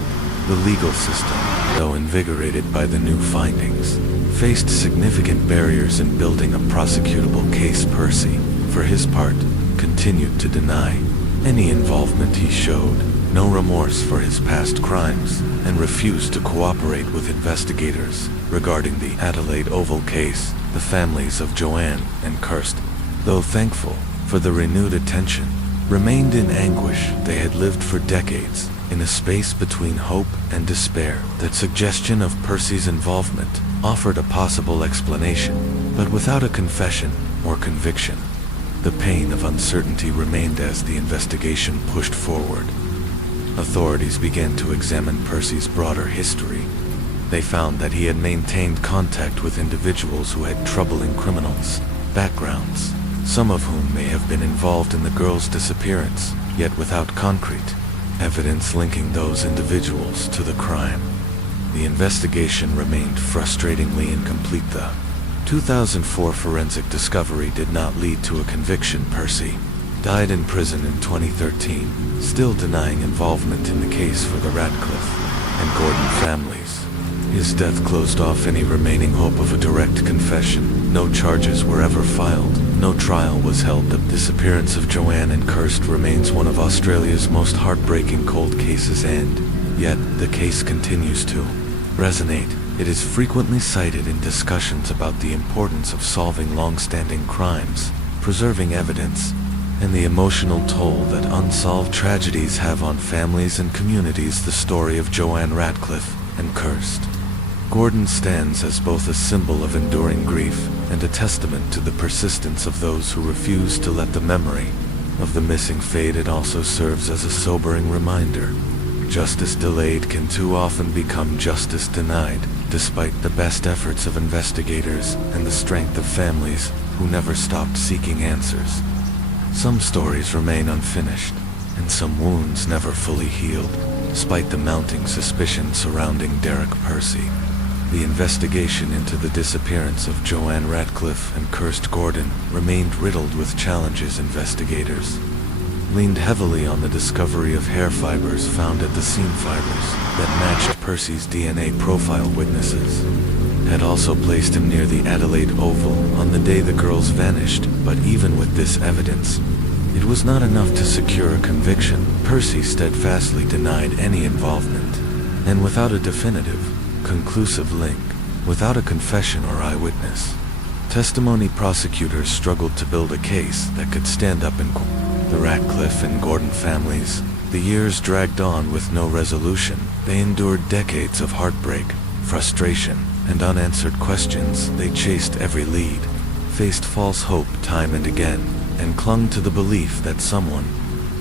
The legal system, though invigorated by the new findings, faced significant barriers in building a prosecutable case. Percy, for his part, continued to deny any involvement. He showed no remorse for his past crimes and refused to cooperate with investigators regarding the Adelaide Oval case. The families of Joanne and Kirst, though thankful for the renewed attention, remained in anguish. They had lived for decades in a space between hope and despair. That suggestion of Percy's involvement offered a possible explanation, but without a confession or conviction. The pain of uncertainty remained as the investigation pushed forward. Authorities began to examine Percy's broader history. They found that he had maintained contact with individuals who had troubling criminals backgrounds, some of whom may have been involved in the girl's disappearance, yet without concrete evidence linking those individuals to the crime. The investigation remained frustratingly incomplete. The 2004 forensic discovery did not lead to a conviction. Percy died in prison in 2013, still denying involvement in the case for the Radcliffe and Gordon families. His death closed off any remaining hope of a direct confession. No charges were ever filed. No trial was held. The disappearance of Joanne and Kirst remains one of Australia's most heartbreaking cold cases, and yet the case continues to resonate. It is frequently cited in discussions about the importance of solving long-standing crimes, preserving evidence, and the emotional toll that unsolved tragedies have on families and communities. The story of Joanne Radcliffe and Kirst Gordon stands as both a symbol of enduring grief and a testament to the persistence of those who refuse to let the memory of the missing fade. It also serves as a sobering reminder. Justice delayed can too often become justice denied, despite the best efforts of investigators and the strength of families who never stopped seeking answers. Some stories remain unfinished, and some wounds never fully healed, despite the mounting suspicion surrounding Derek Percy. The investigation into the disappearance of Joanne Radcliffe and Kirst Gordon remained riddled with challenges. Investigators leaned heavily on the discovery of hair fibers found at the scene. Fibers that matched Percy's DNA profile. Witnesses had also placed him near the Adelaide Oval on the day the girls vanished, but even with this evidence, it was not enough to secure a conviction. Percy steadfastly denied any involvement, and without a definitive, conclusive link, without a confession or eyewitness testimony, prosecutors struggled to build a case that could stand up in court. The Radcliffe and Gordon families, the years dragged on with no resolution. They endured decades of heartbreak, frustration, and unanswered questions. They chased every lead, faced false hope time and again, and clung to the belief that someone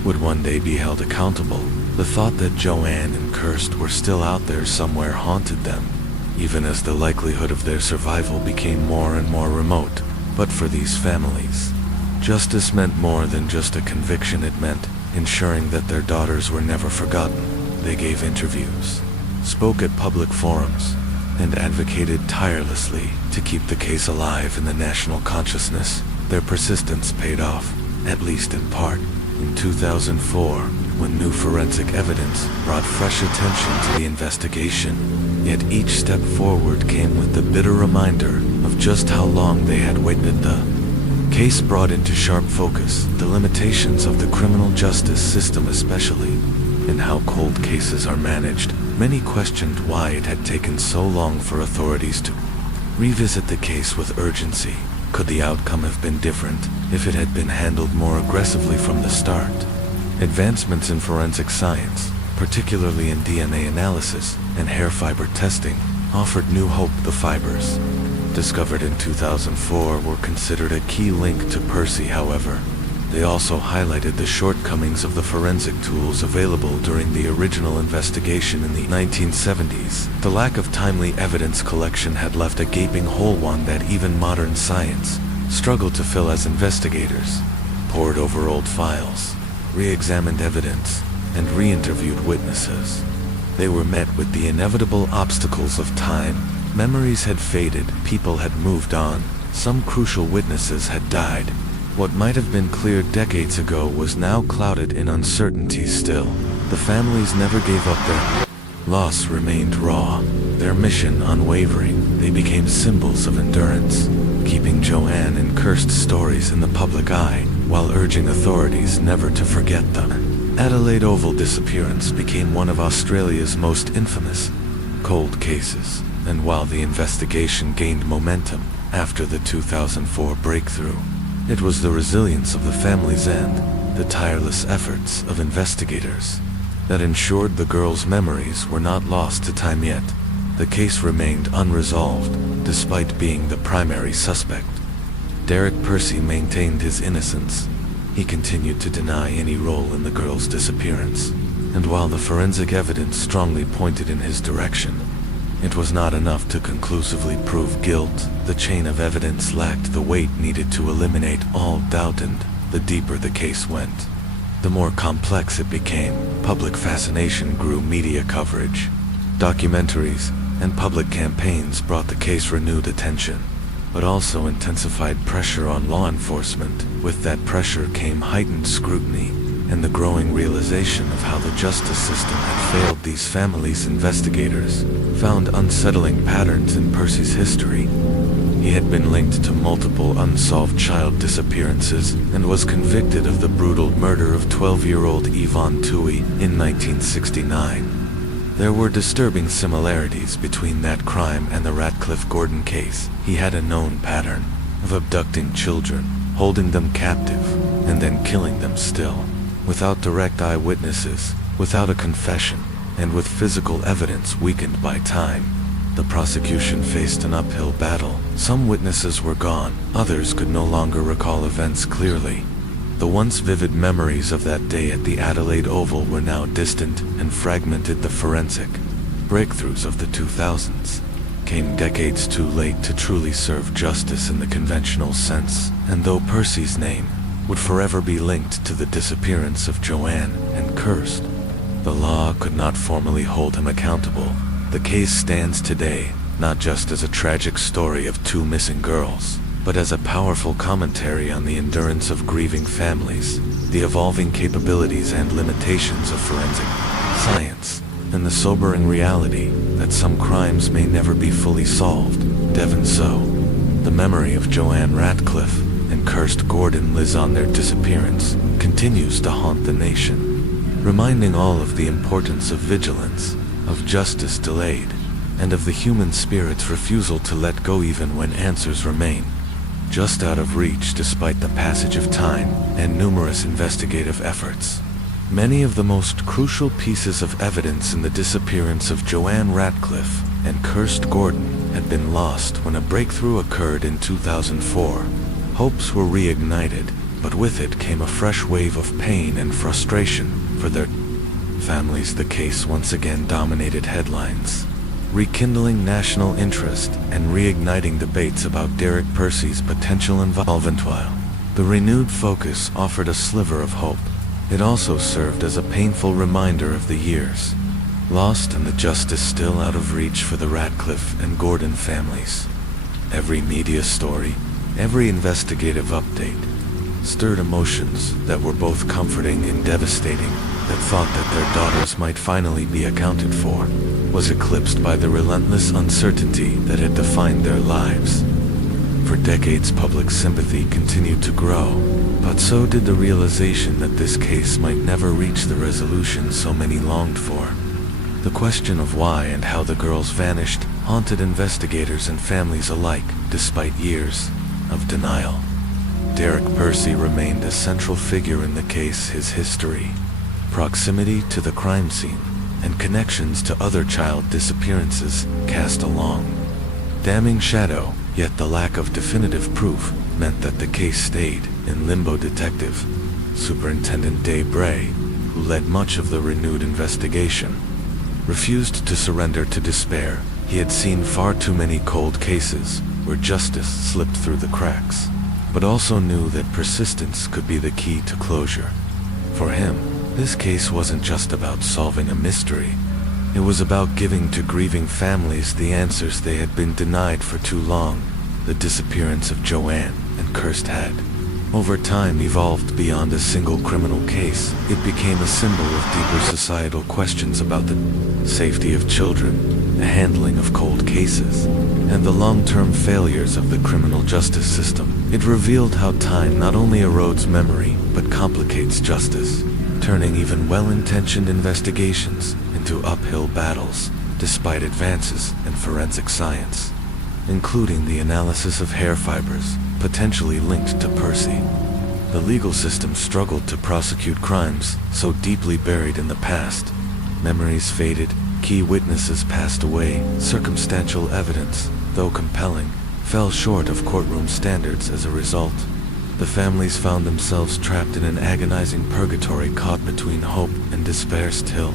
would one day be held accountable. The thought that Joanne and Kirst were still out there somewhere haunted them, even as the likelihood of their survival became more and more remote. But for these families, justice meant more than just a conviction. It meant ensuring that their daughters were never forgotten. They gave interviews, spoke at public forums, and advocated tirelessly to keep the case alive in the national consciousness. Their persistence paid off, at least in part. In 2004, when new forensic evidence brought fresh attention to the investigation, yet each step forward came with the bitter reminder of just how long they had waited. The case brought into sharp focus the limitations of the criminal justice system, especially in how cold cases are managed. Many questioned why it had taken so long for authorities to revisit the case with urgency. Could the outcome have been different if it had been handled more aggressively from the start? Advancements in forensic science, particularly in DNA analysis and hair fiber testing, offered new hope. The fibers, discovered in 2004, were considered a key link to Percy. However, they also highlighted the shortcomings of the forensic tools available during the original investigation in the 1970s. The lack of timely evidence collection had left a gaping hole, one that even modern science struggled to fill. As investigators pored over old files, re-examined evidence, and re-interviewed witnesses, they were met with the inevitable obstacles of time. Memories had faded, people had moved on, some crucial witnesses had died. What might have been clear decades ago was now clouded in uncertainty. Still, the families never gave up. Their loss remained raw, their mission unwavering. They became symbols of endurance, keeping Joanne and Kirst's stories in the public eye, while urging authorities never to forget them. Adelaide Oval disappearance became one of Australia's most infamous cold cases, and while the investigation gained momentum after the 2004 breakthrough, it was the resilience of the families and the tireless efforts of investigators that ensured the girls' memories were not lost to time. Yet, the case remained unresolved, despite being the primary suspect. Derek Percy maintained his innocence. He continued to deny any role in the girls' disappearance, and while the forensic evidence strongly pointed in his direction, it was not enough to conclusively prove guilt. The chain of evidence lacked the weight needed to eliminate all doubt, and the deeper the case went, the more complex it became. Public fascination grew. Media coverage, documentaries, and public campaigns brought the case renewed attention, but also intensified pressure on law enforcement. With that pressure came heightened scrutiny and the growing realization of how the justice system had failed these families. Investigators found unsettling patterns in Percy's history. He had been linked to multiple unsolved child disappearances and was convicted of the brutal murder of 12-year-old Yvonne Toohey in 1969. There were disturbing similarities between that crime and the Ratcliffe-Gordon case. He had a known pattern of abducting children, holding them captive, and then killing them. Still, without direct eyewitnesses, without a confession, and with physical evidence weakened by time, the prosecution faced an uphill battle. Some witnesses were gone, others could no longer recall events clearly. The once vivid memories of that day at the Adelaide Oval were now distant and fragmented. The forensic breakthroughs of the 2000s came decades too late to truly serve justice in the conventional sense, and though Percy's name would forever be linked to the disappearance of Joanne and Kirst, the law could not formally hold him accountable. The case stands today, not just as a tragic story of two missing girls, but as a powerful commentary on the endurance of grieving families, the evolving capabilities and limitations of forensic science, and the sobering reality that some crimes may never be fully solved. Devon So, the memory of Joanne Ratcliffe and Kirst Gordon lives on. Their disappearance continues to haunt the nation, reminding all of the importance of vigilance, of justice delayed, and of the human spirit's refusal to let go even when answers remain just out of reach. Despite the passage of time and numerous investigative efforts, many of the most crucial pieces of evidence in the disappearance of Joanne Ratcliffe and Kirst Gordon had been lost. When a breakthrough occurred in 2004, hopes were reignited, but with it came a fresh wave of pain and frustration for their families. The case once again dominated headlines, rekindling national interest and reigniting debates about Derek Percy's potential involvement. While the renewed focus offered a sliver of hope, it also served as a painful reminder of the years lost and the justice still out of reach for the Radcliffe and Gordon families. Every media story, every investigative update, stirred emotions that were both comforting and devastating. That thought that their daughters might finally be accounted for was eclipsed by the relentless uncertainty that had defined their lives. For decades, public sympathy continued to grow, but so did the realization that this case might never reach the resolution so many longed for. The question of why and how the girls vanished haunted investigators and families alike, despite years of denial. Derek Percy remained a central figure in the case. His history, proximity to the crime scene, and connections to other child disappearances cast a long, damning shadow, yet the lack of definitive proof meant that the case stayed in limbo. Detective Superintendent Day Bray, who led much of the renewed investigation, refused to surrender to despair. He had seen far too many cold cases where justice slipped through the cracks, but also knew that persistence could be the key to closure. For him, this case wasn't just about solving a mystery. It was about giving to grieving families the answers they had been denied for too long. The disappearance of Joanne and Kirst had, over time, evolved beyond a single criminal case. It became a symbol of deeper societal questions about the safety of children, the handling of cold cases, and the long-term failures of the criminal justice system. It revealed how time not only erodes memory, but complicates justice, turning even well-intentioned investigations into uphill battles, despite advances in forensic science, including the analysis of hair fibers, potentially linked to Percy. The legal system struggled to prosecute crimes so deeply buried in the past. Memories faded, key witnesses passed away, circumstantial evidence, though compelling, fell short of courtroom standards as a result. The families found themselves trapped in an agonizing purgatory, caught between hope and despair. Still,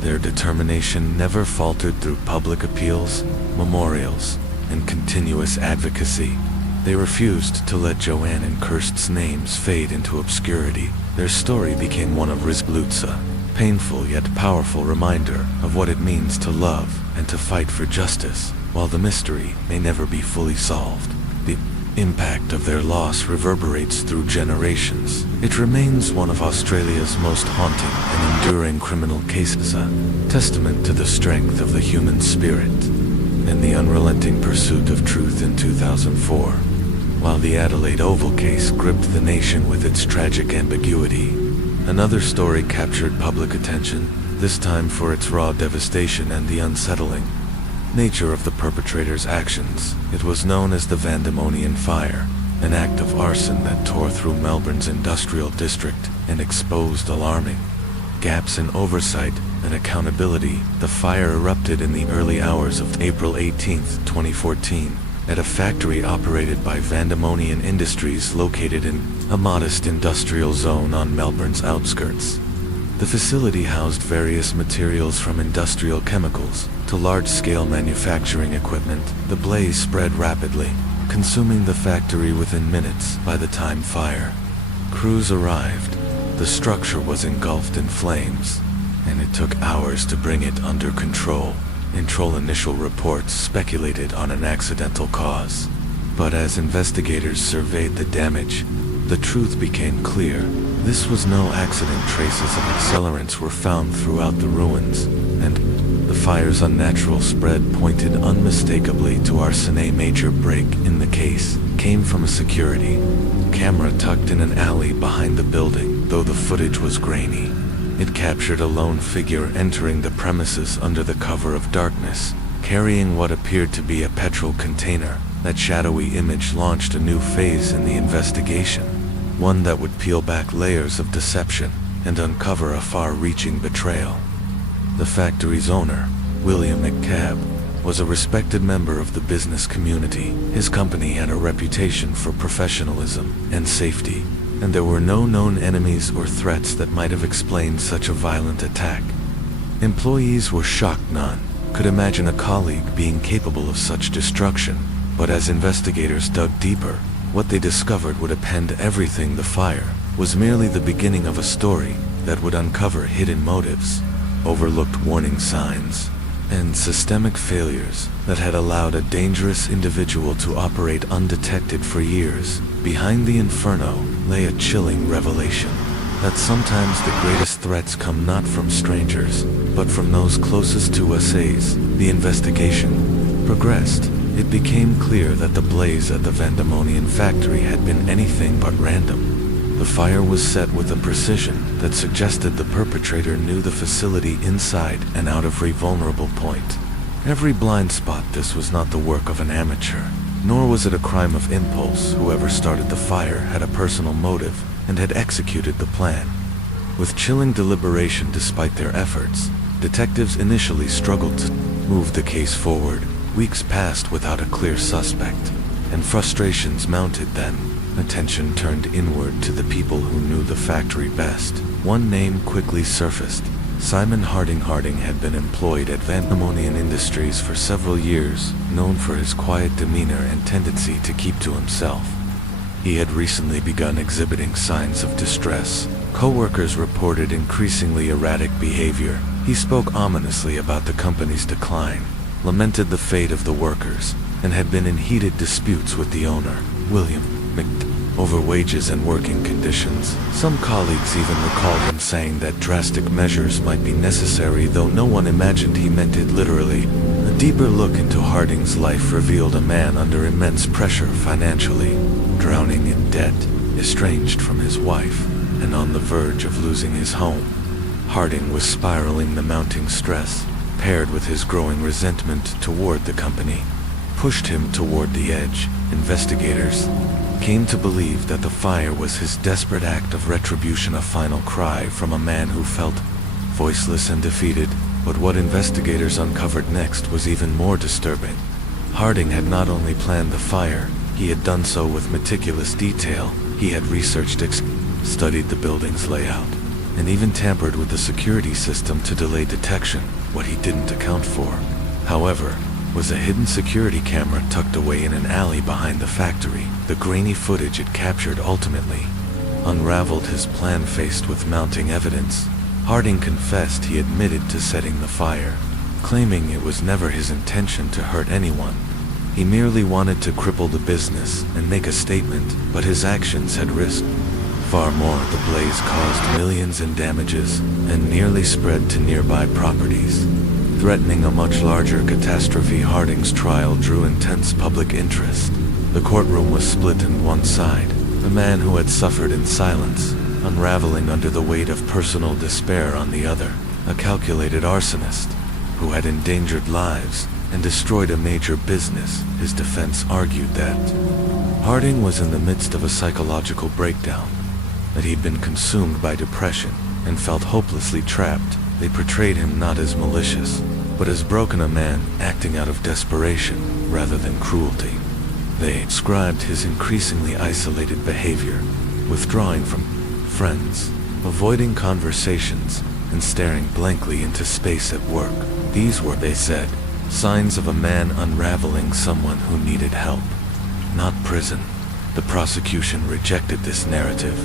their determination never faltered through public appeals, memorials, and continuous advocacy. They refused to let Joanne and Kirst's names fade into obscurity. Their story became one of resolution, painful yet powerful reminder of what it means to love and to fight for justice. While the mystery may never be fully solved, the impact of their loss reverberates through generations. It remains one of Australia's most haunting and enduring criminal cases, a testament to the strength of the human spirit and the unrelenting pursuit of truth. In 2004, while the Adelaide Oval case gripped the nation with its tragic ambiguity, another story captured public attention, this time for its raw devastation and the unsettling nature of the perpetrator's actions. It was known as the Vandemonian Fire, an act of arson that tore through Melbourne's industrial district and exposed alarming gaps in oversight and accountability. The fire erupted in the early hours of April 18, 2014, at a factory operated by Vandemonian Industries located in a modest industrial zone on Melbourne's outskirts. The facility housed various materials from industrial chemicals to large-scale manufacturing equipment. The blaze spread rapidly, consuming the factory within minutes. By the time fire crews arrived, the structure was engulfed in flames, and it took hours to bring it under control. Initial reports speculated on an accidental cause, but as investigators surveyed the damage, the truth became clear. This was no accident. Traces of accelerants were found throughout the ruins, and the fire's unnatural spread pointed unmistakably to arson. A major break in the case came from a security camera tucked in an alley behind the building. Though the footage was grainy, it captured a lone figure entering the premises under the cover of darkness, carrying what appeared to be a petrol container. That shadowy image launched a new phase in the investigation, one that would peel back layers of deception and uncover a far-reaching betrayal. The factory's owner, William McCabe, was a respected member of the business community. His company had a reputation for professionalism and safety, and there were no known enemies or threats that might have explained such a violent attack. Employees were shocked. None could imagine a colleague being capable of such destruction, but as investigators dug deeper, what they discovered would append everything. The fire was merely the beginning of a story that would uncover hidden motives, overlooked warning signs, and systemic failures that had allowed a dangerous individual to operate undetected for years. Behind the inferno lay a chilling revelation that sometimes the greatest threats come not from strangers, but from those closest to us. As the investigation progressed, it became clear that the blaze at the Vandemonian factory had been anything but random. The fire was set with a precision that suggested the perpetrator knew the facility inside and out of every vulnerable point. Every blind spot. This was not the work of an amateur, nor was it a crime of impulse. Whoever started the fire had a personal motive and had executed the plan. With chilling deliberation despite their efforts, detectives initially struggled to move the case forward. Weeks passed without a clear suspect, and frustrations mounted. Then, attention turned inward to the people who knew the factory best. One name quickly surfaced: Simon Harding. Harding had been employed at Vandemonian Industries for several years, known for his quiet demeanor and tendency to keep to himself. He had recently begun exhibiting signs of distress. Co-workers reported increasingly erratic behavior. He spoke ominously about the company's decline, lamented the fate of the workers, and had been in heated disputes with the owner, William McD, over wages and working conditions. Some colleagues even recalled him saying that drastic measures might be necessary, though no one imagined he meant it literally. A deeper look into Harding's life revealed a man under immense pressure financially, drowning in debt, estranged from his wife, and on the verge of losing his home. Harding was spiraling. The mounting stress, paired with his growing resentment toward the company, pushed him toward the edge. Investigators came to believe that the fire was his desperate act of retribution, a final cry from a man who felt voiceless and defeated. But what investigators uncovered next was even more disturbing. Harding had not only planned the fire, he had done so with meticulous detail. He had researched, studied the building's layout, and even tampered with the security system to delay detection. What he didn't account for, however, was a hidden security camera tucked away in an alley behind the factory. The grainy footage it captured ultimately unraveled his plan. Faced with mounting evidence, Harding confessed he admitted to setting the fire, claiming it was never his intention to hurt anyone. He merely wanted to cripple the business and make a statement, but his actions had risked far more. The blaze caused millions in damages and nearly spread to nearby properties, threatening a much larger catastrophe. Harding's trial drew intense public interest. The courtroom was split on one side, the man who had suffered in silence, unraveling under the weight of personal despair; on the other, a calculated arsonist who had endangered lives and destroyed a major business. His defense argued that Harding was in the midst of a psychological breakdown, that he'd been consumed by depression and felt hopelessly trapped. They portrayed him not as malicious, but as broken, a man acting out of desperation rather than cruelty. They described his increasingly isolated behavior, withdrawing from friends, avoiding conversations, and staring blankly into space at work. These were, they said, signs of a man unraveling, someone who needed help, not prison. The prosecution rejected this narrative.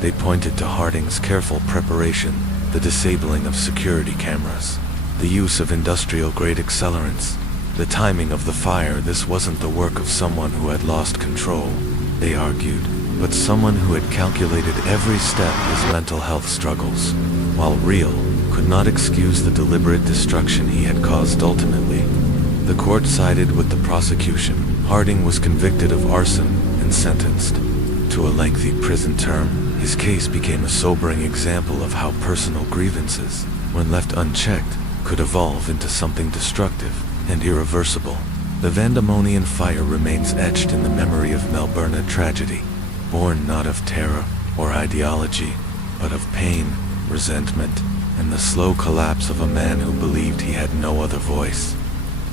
They pointed to Harding's careful preparation, the disabling of security cameras, the use of industrial-grade accelerants, the timing of the fire. This wasn't the work of someone who had lost control, they argued, but someone who had calculated every step. His mental health struggles, while real, could not excuse the deliberate destruction he had caused. Ultimately, the court sided with the prosecution. Harding was convicted of arson and sentenced to a lengthy prison term. His case became a sobering example of how personal grievances, when left unchecked, could evolve into something destructive and irreversible. The Vandemonian fire remains etched in the memory of Melbourne, a tragedy born not of terror or ideology, but of pain, resentment, and the slow collapse of a man who believed he had no other voice.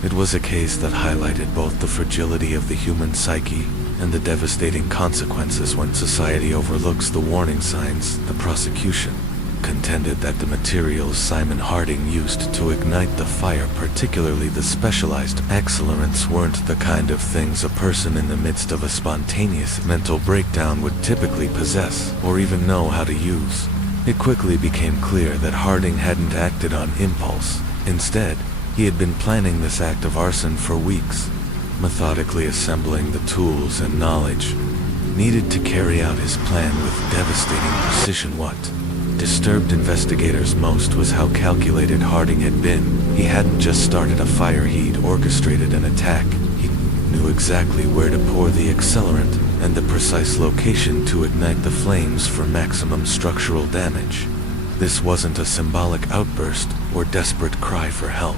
It was a case that highlighted both the fragility of the human psyche and the devastating consequences when society overlooks the warning signs. The prosecution contended that the materials Simon Harding used to ignite the fire, particularly the specialized accelerants, weren't the kind of things a person in the midst of a spontaneous mental breakdown would typically possess or even know how to use. It quickly became clear that Harding hadn't acted on impulse. Instead, he had been planning this act of arson for weeks, methodically assembling the tools and knowledge needed to carry out his plan with devastating precision. What disturbed investigators most was how calculated Harding had been. He hadn't just started a fire, he'd orchestrated an attack. He knew exactly where to pour the accelerant and the precise location to ignite the flames for maximum structural damage. This wasn't a symbolic outburst or desperate cry for help.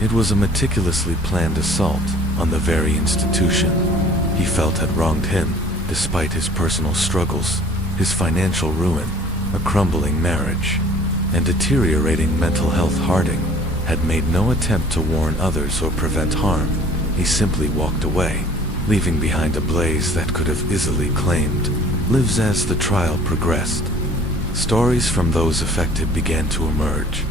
It was a meticulously planned assault on the very institution he felt had wronged him. Despite his personal struggles, his financial ruin, a crumbling marriage, and deteriorating mental health, Harding had made no attempt to warn others or prevent harm. He simply walked away, leaving behind a blaze that could have easily claimed lives. As the trial progressed, stories from those affected began to emerge.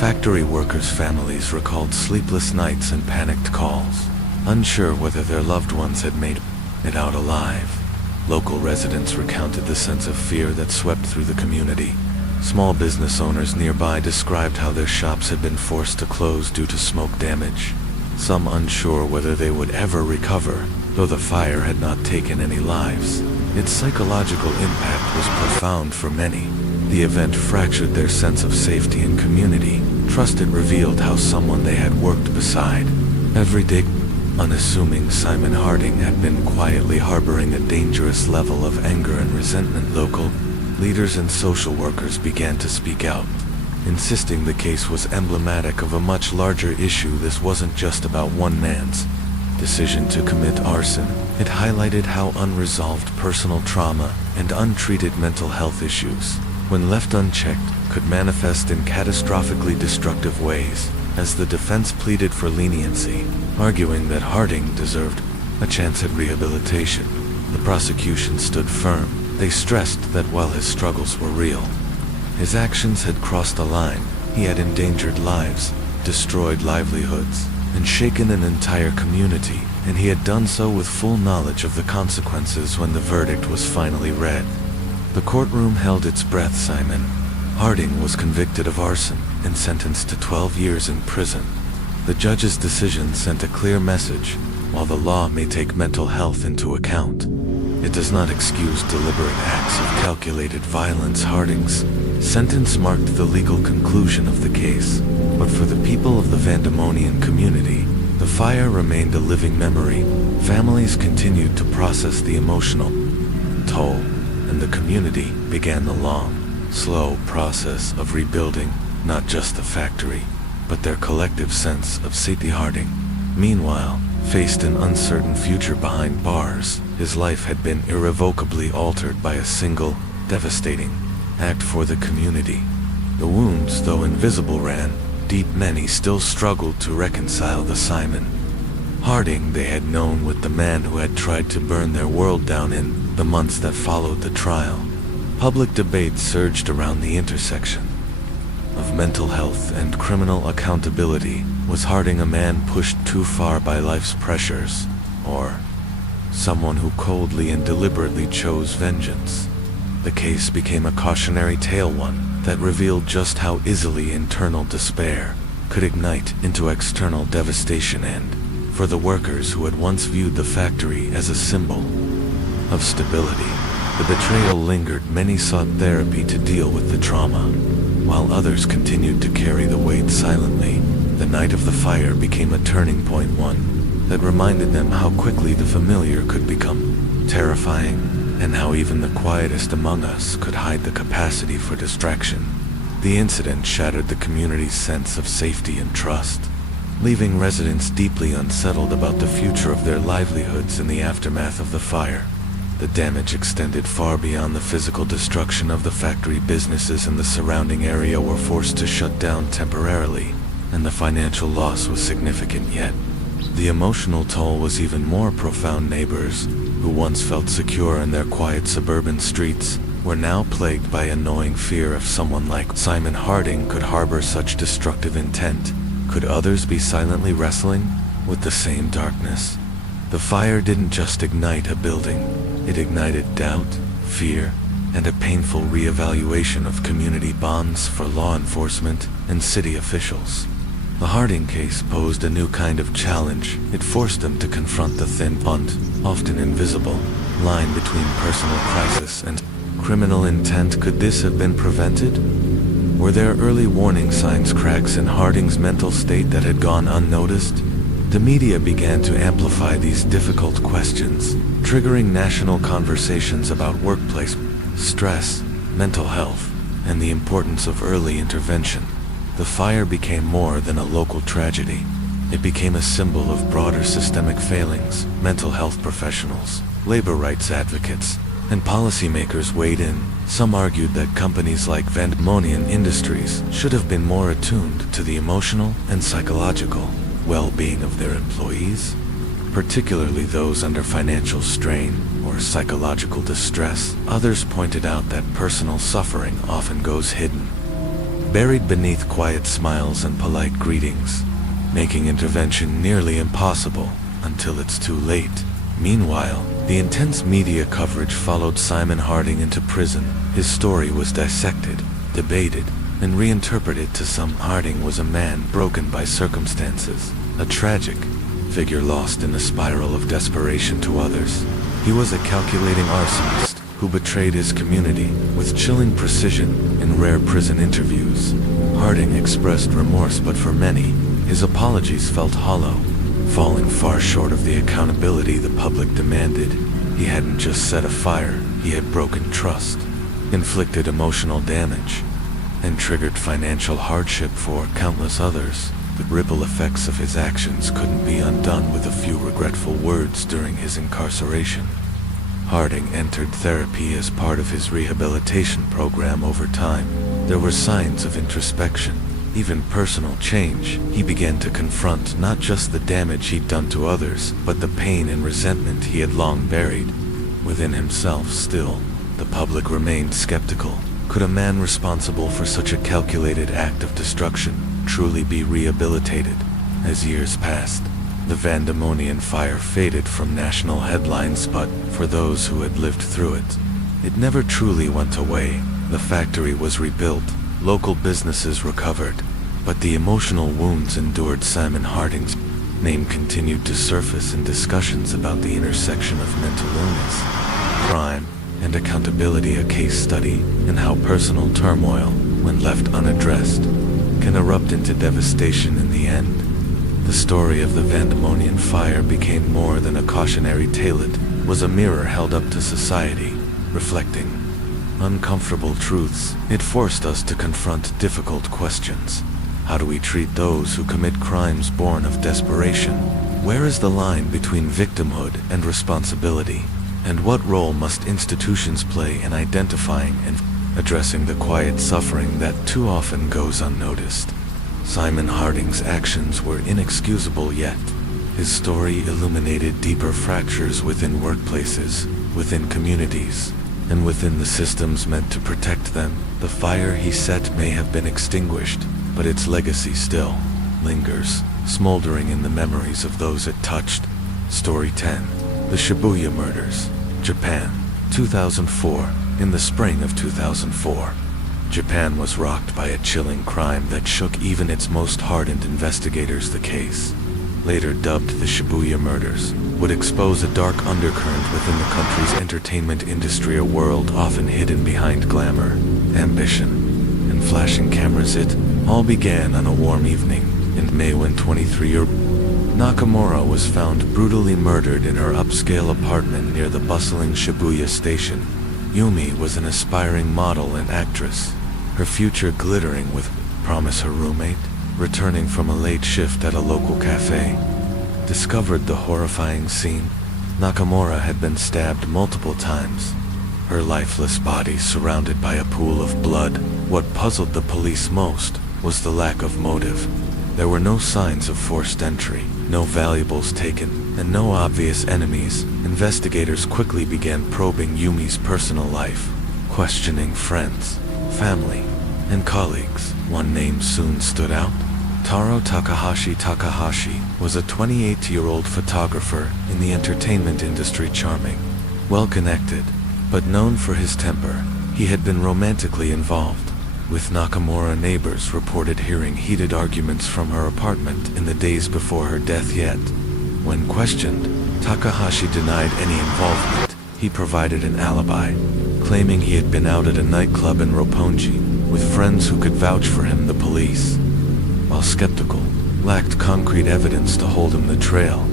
Factory workers' families recalled sleepless nights and panicked calls, unsure whether their loved ones had made it out alive. Local residents recounted the sense of fear that swept through the community. Small business owners nearby described how their shops had been forced to close due to smoke damage, some unsure whether they would ever recover, though the fire had not taken any lives. Its psychological impact was profound for many. The event fractured their sense of safety and community trust. It revealed how someone they had worked beside every day, unassuming Simon Harding, had been quietly harboring a dangerous level of anger and resentment. Local leaders and social workers began to speak out, insisting the case was emblematic of a much larger issue. This wasn't just about one man's decision to commit arson. It highlighted how unresolved personal trauma and untreated mental health issues, when left unchecked, could manifest in catastrophically destructive ways. As the defense pleaded for leniency, arguing that Harding deserved a chance at rehabilitation, the prosecution stood firm. They stressed that while his struggles were real, his actions had crossed a line. He had endangered lives, destroyed livelihoods, and shaken an entire community, and he had done so with full knowledge of the consequences. When the verdict was finally read, the courtroom held its breath. Simon Harding was convicted of arson and sentenced to 12 years in prison. The judge's decision sent a clear message. While the law may take mental health into account, it does not excuse deliberate acts of calculated violence. Harding's sentence marked the legal conclusion of the case, but for the people of the Vandemonian community, the fire remained a living memory. Families continued to process the emotional toll, and the community began the long, slow process of rebuilding not just the factory, but their collective sense of safety. Harding, meanwhile, faced an uncertain future behind bars. His life had been irrevocably altered by a single, devastating act for the community. The wounds, though invisible, ran deep. Many still struggled to reconcile the Simon Harding they had known with the man who had tried to burn their world down. In the months that followed the trial, public debate surged around the intersection of mental health and criminal accountability. Was Harding a man pushed too far by life's pressures, or someone who coldly and deliberately chose vengeance? The case became a cautionary tale, one that revealed just how easily internal despair could ignite into external devastation. And for the workers who had once viewed the factory as a symbol of stability, the betrayal lingered. Many sought therapy to deal with the trauma, while others continued to carry the weight silently. The night of the fire became a turning point, one that reminded them how quickly the familiar could become terrifying, and how even the quietest among us could hide the capacity for distraction. The incident shattered the community's sense of safety and trust, leaving residents deeply unsettled about the future of their livelihoods. In the aftermath of the fire, the damage extended far beyond the physical destruction of the factory. Businesses in the surrounding area were forced to shut down temporarily, and the financial loss was significant. Yet, the emotional toll was even more profound. Neighbors, who once felt secure in their quiet suburban streets, were now plagued by a gnawing fear. If someone like Simon Harding could harbor such destructive intent, could others be silently wrestling with the same darkness? The fire didn't just ignite a building, it ignited doubt, fear, and a painful reevaluation of community bonds for law enforcement and city officials. The Harding case posed a new kind of challenge. It forced them to confront the thin, blunt, often invisible, line between personal crisis and criminal intent. Could this have been prevented? Were there early warning signs, cracks in Harding's mental state that had gone unnoticed? The media began to amplify these difficult questions, triggering national conversations about workplace stress, mental health, and the importance of early intervention. The fire became more than a local tragedy. It became a symbol of broader systemic failings. Mental health professionals, labor rights advocates, and policymakers weighed in. Some argued that companies like Vandemonian Industries should have been more attuned to the emotional and psychological well-being of their employees, particularly those under financial strain or psychological distress. Others pointed out that personal suffering often goes hidden, buried beneath quiet smiles and polite greetings, making intervention nearly impossible until it's too late. Meanwhile, the intense media coverage followed Simon Harding into prison. His story was dissected, debated, and reinterpreted. To some, Harding was a man broken by circumstances, a tragic figure lost in a spiral of desperation. To others, he was a calculating arsonist who betrayed his community with chilling precision. In rare prison interviews, Harding expressed remorse, but for many, his apologies felt hollow, falling far short of the accountability the public demanded. He hadn't just set a fire, he had broken trust, inflicted emotional damage, and triggered financial hardship for countless others. The ripple effects of his actions couldn't be undone with a few regretful words during his incarceration. Harding entered therapy as part of his rehabilitation program. Over time, there were signs of introspection, even personal change. He began to confront not just the damage he'd done to others, but the pain and resentment he had long buried within himself. Still, the public remained skeptical. Could a man responsible for such a calculated act of destruction truly be rehabilitated? As years passed, the Vandemonian fire faded from national headlines, but for those who had lived through it, it never truly went away. The factory was rebuilt, local businesses recovered, but the emotional wounds endured. Simon Harding's name continued to surface in discussions about the intersection of mental illness, crime, and accountability. A case study in how personal turmoil, when left unaddressed, can erupt into devastation in the end. The story of the Vandemonian fire became more than a cautionary tale. It was a mirror held up to society, reflecting uncomfortable truths. It forced us to confront difficult questions. How do we treat those who commit crimes born of desperation? Where is the line between victimhood and responsibility? And what role must institutions play in identifying and addressing the quiet suffering that too often goes unnoticed? Simon Harding's actions were inexcusable, yet his story illuminated deeper fractures within workplaces, within communities, and within the systems meant to protect them. The fire he set may have been extinguished, but its legacy still lingers, smoldering in the memories of those it touched. Story 10. The Shibuya Murders. Japan, 2004. In the spring of 2004, Japan was rocked by a chilling crime that shook even its most hardened investigators. The case, later dubbed the Shibuya Murders, would expose a dark undercurrent within the country's entertainment industry, a world often hidden behind glamour, ambition, and flashing cameras. It all began on a warm evening in May when 23-year-old Nakamura was found brutally murdered in her upscale apartment near the bustling Shibuya station. Yumi was an aspiring model and actress, her future glittering with promise. Her roommate, returning from a late shift at a local cafe, discovered the horrifying scene. Nakamura had been stabbed multiple times, her lifeless body surrounded by a pool of blood. What puzzled the police most was the lack of motive. There were no signs of forced entry, no valuables taken, and no obvious enemies. Investigators quickly began probing Yumi's personal life, questioning friends, family, and colleagues. One name soon stood out. Taro Takahashi. Takahashi was a 28-year-old photographer in the entertainment industry, charming, well-connected, but known for his temper. He had been romantically involved. With Nakamura, neighbors reported hearing heated arguments from her apartment in the days before her death. Yet, when questioned, Takahashi denied any involvement. He provided an alibi, claiming he had been out at a nightclub in Roppongi with friends who could vouch for him. The police, while skeptical, lacked concrete evidence to hold him. The trail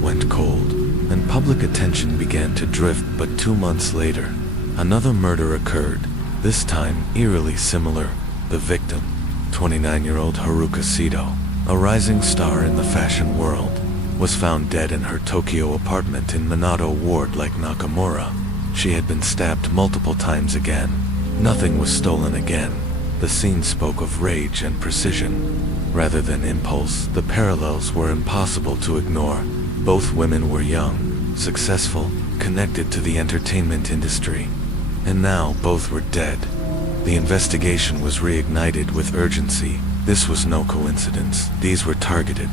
went cold, and public attention began to drift. But 2 months later, another murder occurred, this time eerily similar. The victim, 29-year-old Haruka Sito, a rising star in the fashion world, was found dead in her Tokyo apartment in Minato Ward. Like Nakamura, she had been stabbed multiple times. Again, nothing was stolen. Again, the scene spoke of rage and precision, rather than impulse. The parallels were impossible to ignore. Both women were young, successful, connected to the entertainment industry, and now both were dead. The investigation was reignited with urgency. This was no coincidence. These were targeted,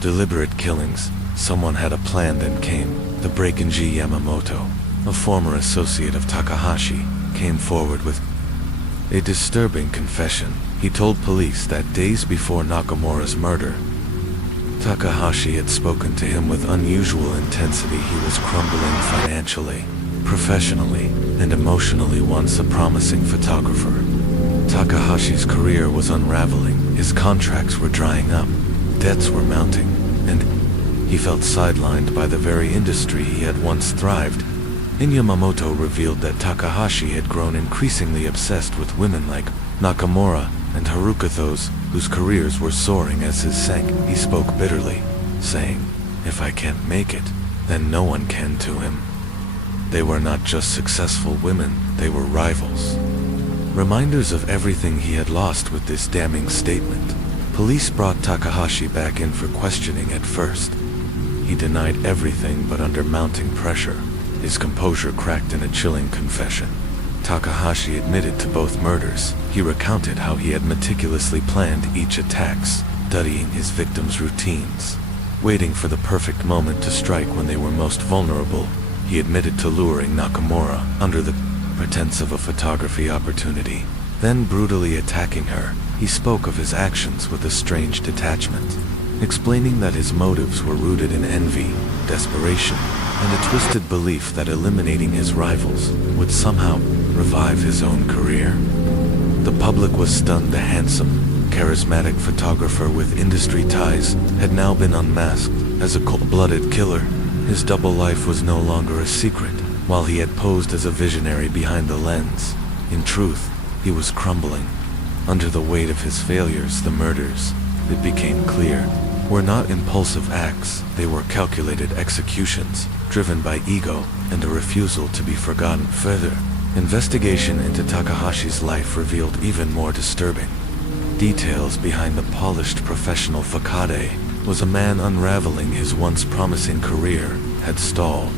deliberate killings. Someone had a plan. Then came the Breakinji Yamamoto, a former associate of Takahashi, came forward with a disturbing confession. He told police that days before Nakamura's murder, Takahashi had spoken to him with unusual intensity. He was crumbling financially, professionally, and emotionally. Once a promising photographer, Takahashi's career was unraveling. His contracts were drying up, debts were mounting, and he felt sidelined by the very industry he had once thrived in. Yamamoto revealed that Takahashi had grown increasingly obsessed with women like Nakamura and Haruka, those whose careers were soaring as his sank. He spoke bitterly, saying, "If I can't make it, then no one can." To him, they were not just successful women, they were rivals. Reminders of everything he had lost. With this damning statement, police brought Takahashi back in for questioning. At first, he denied everything, but under mounting pressure, his composure cracked in a chilling confession. Takahashi admitted to both murders. He recounted how he had meticulously planned each attack, studying his victims' routines, waiting for the perfect moment to strike when they were most vulnerable. He admitted to luring Nakamura under the pretense of a photography opportunity, then brutally attacking her. He spoke of his actions with a strange detachment, explaining that his motives were rooted in envy, desperation, and a twisted belief that eliminating his rivals would somehow revive his own career. The public was stunned. The handsome, charismatic photographer with industry ties had now been unmasked as a cold-blooded killer. His double life was no longer a secret. While he had posed as a visionary behind the lens, in truth, he was crumbling under the weight of his failures. The murders, it became clear, were not impulsive acts. They were calculated executions, driven by ego and a refusal to be forgotten. Further investigation into Takahashi's life revealed even more disturbing details. Behind the polished professional facade was a man unraveling. His once promising career had stalled.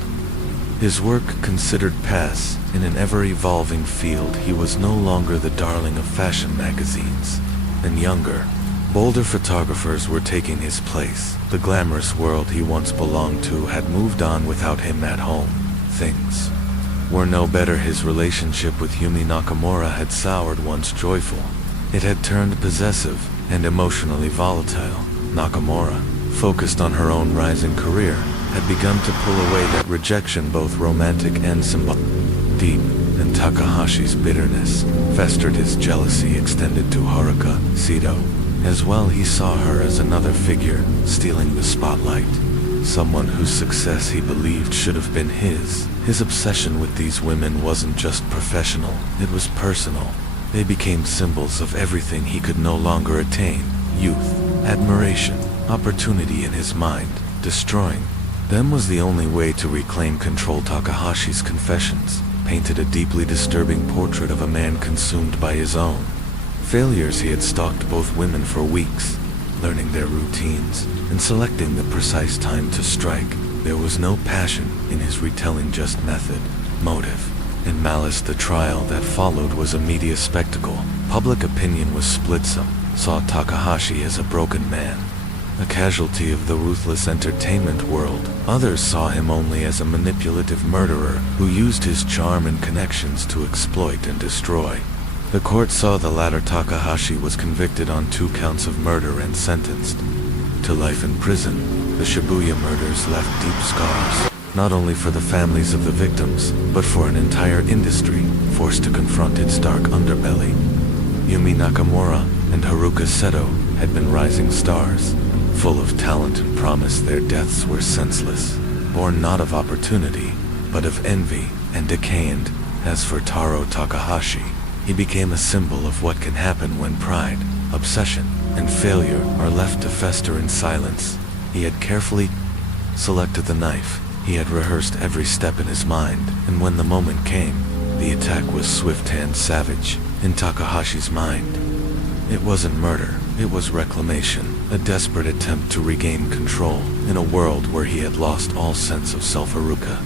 His work considered passe in an ever-evolving field. He was no longer the darling of fashion magazines, and younger, bolder photographers were taking his place. The glamorous world he once belonged to had moved on without him. At home, things were no better. His relationship with Yumi Nakamura had soured. Once joyful, it had turned possessive and emotionally volatile. Nakamura, focused on her own rising career, had begun to pull away. That rejection, both romantic and symbolic, deep, and Takahashi's bitterness festered. His jealousy extended to Haruka Sito as well. He saw her as another figure, stealing the spotlight, someone whose success he believed should have been his. His obsession with these women wasn't just professional, it was personal. They became symbols of everything he could no longer attain: youth, admiration, opportunity. In his mind, destroying them was the only way to reclaim control. Takahashi's confessions painted a deeply disturbing portrait of a man consumed by his own failures. He had stalked both women for weeks, learning their routines and selecting the precise time to strike. There was no passion in his retelling, just method, motive, and malice. The trial that followed was a media spectacle. Public opinion was split. Some saw Takahashi as a broken man, a casualty of the ruthless entertainment world. Others saw him only as a manipulative murderer who used his charm and connections to exploit and destroy. The court saw the latter. Takahashi was convicted on 2 counts of murder and sentenced to life in prison. The Shibuya murders left deep scars, not only for the families of the victims, but for an entire industry forced to confront its dark underbelly. Yumi Nakamura and Haruka Seto had been rising stars, full of talent and promise. Their deaths were senseless, born not of opportunity, but of envy and decay. And as for Taro Takahashi, he became a symbol of what can happen when pride, obsession, and failure are left to fester in silence. He had carefully selected the knife. He had rehearsed every step in his mind, and when the moment came, the attack was swift and savage. In Takahashi's mind, it wasn't murder, it was reclamation, a desperate attempt to regain control in a world where he had lost all sense of self. Haruka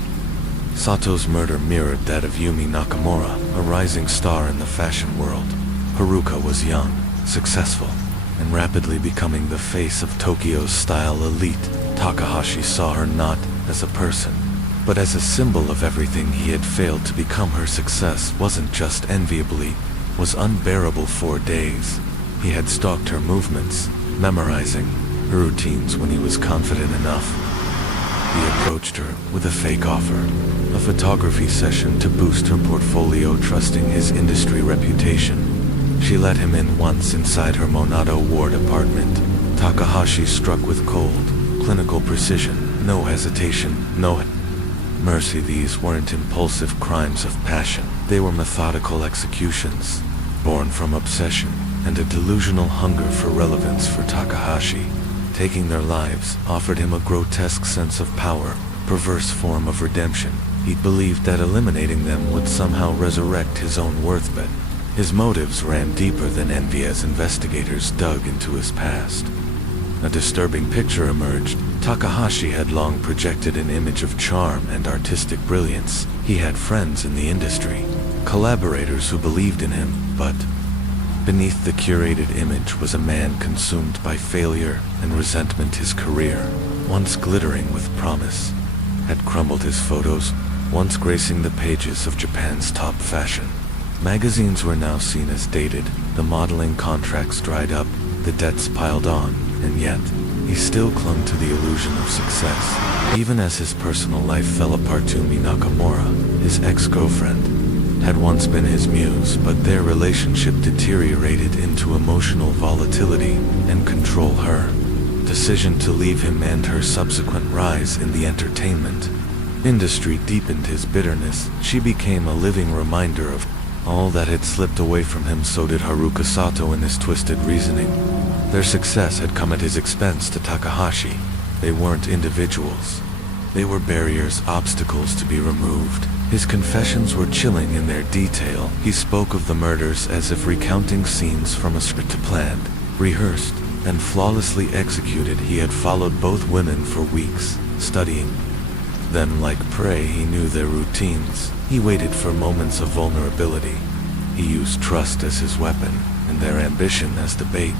Sato's murder mirrored that of Yumi Nakamura, a rising star in the fashion world. Haruka was young, successful, and rapidly becoming the face of Tokyo's style elite. Takahashi saw her not as a person, but as a symbol of everything he had failed to become. Her success wasn't just enviably, was unbearable. For days, he had stalked her movements, memorizing her routines. When he was confident enough, he approached her with a fake offer, a photography session to boost her portfolio. Trusting his industry reputation, she let him in once inside her Monado Ward apartment. Takahashi struck with cold, clinical precision, no hesitation, no mercy. These weren't impulsive crimes of passion, they were methodical executions, born from obsession and a delusional hunger for relevance. For Takahashi, taking their lives offered him a grotesque sense of power, perverse form of redemption. He believed that eliminating them would somehow resurrect his own worth, but his motives ran deeper than envy as investigators dug into his past. A disturbing picture emerged. Takahashi had long projected an image of charm and artistic brilliance. He had friends in the industry, collaborators who believed in him, but beneath the curated image was a man consumed by failure and resentment. His career, once glittering with promise, had crumbled. His photos, once gracing the pages of Japan's top fashion magazines, were now seen as dated. The modeling contracts dried up, the debts piled on, and yet he still clung to the illusion of success. Even as his personal life fell apart, Yumi Nakamura, his ex-girlfriend, had once been his muse, but their relationship deteriorated into emotional volatility and control. Her decision to leave him and her subsequent rise in the entertainment industry deepened his bitterness. She became a living reminder of all that had slipped away from him. So did Haruka Sato in his twisted reasoning. Their success had come at his expense. To Takahashi, they weren't individuals. They were barriers, obstacles to be removed. His confessions were chilling in their detail. He spoke of the murders as if recounting scenes from a script planned, rehearsed, and flawlessly executed. He had followed both women for weeks, studying them like prey. He knew their routines. He waited for moments of vulnerability. He used trust as his weapon, and their ambition as the bait.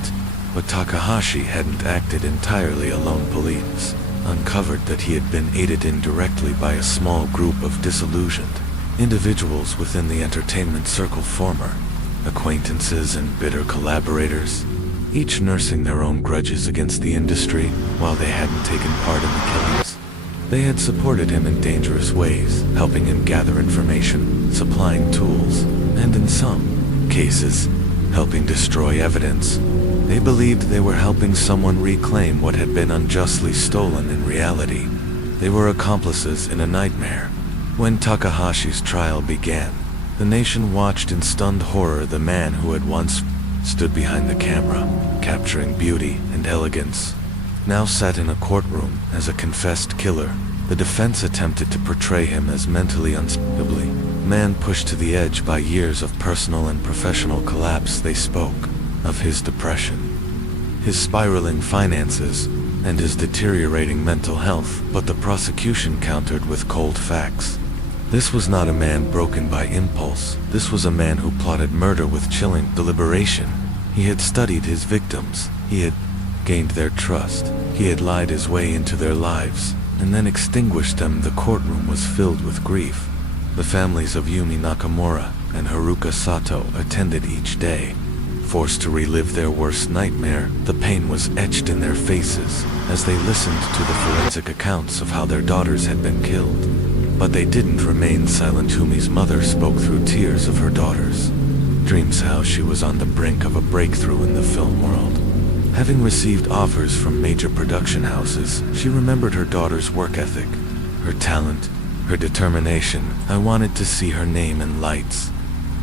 But Takahashi hadn't acted entirely alone. Police uncovered that he had been aided indirectly by a small group of disillusioned individuals within the entertainment circle, former acquaintances and bitter collaborators, each nursing their own grudges against the industry. While they hadn't taken part in the killings, they had supported him in dangerous ways, helping him gather information, supplying tools, and in some cases, helping destroy evidence. They believed they were helping someone reclaim what had been unjustly stolen. In reality, they were accomplices in a nightmare. When Takahashi's trial began, the nation watched in stunned horror. The man who had once stood behind the camera, capturing beauty and elegance, now sat in a courtroom as a confessed killer. The defense attempted to portray him as mentally unstable, man pushed to the edge by years of personal and professional collapse. They spoke of his depression, his spiraling finances, and his deteriorating mental health, but the prosecution countered with cold facts. This was not a man broken by impulse. This was a man who plotted murder with chilling deliberation. He had studied his victims. He had gained their trust. He had lied his way into their lives, and then extinguished them. The courtroom was filled with grief. The families of Yumi Nakamura and Haruka Sato attended each day. Forced to relive their worst nightmare, the pain was etched in their faces as they listened to the forensic accounts of how their daughters had been killed. But they didn't remain silent. Yumi's mother spoke through tears of her daughters. Dreams how she was on the brink of a breakthrough in the film world. Having received offers from major production houses, she remembered her daughter's work ethic, her talent, her determination. I wanted to see her name in lights,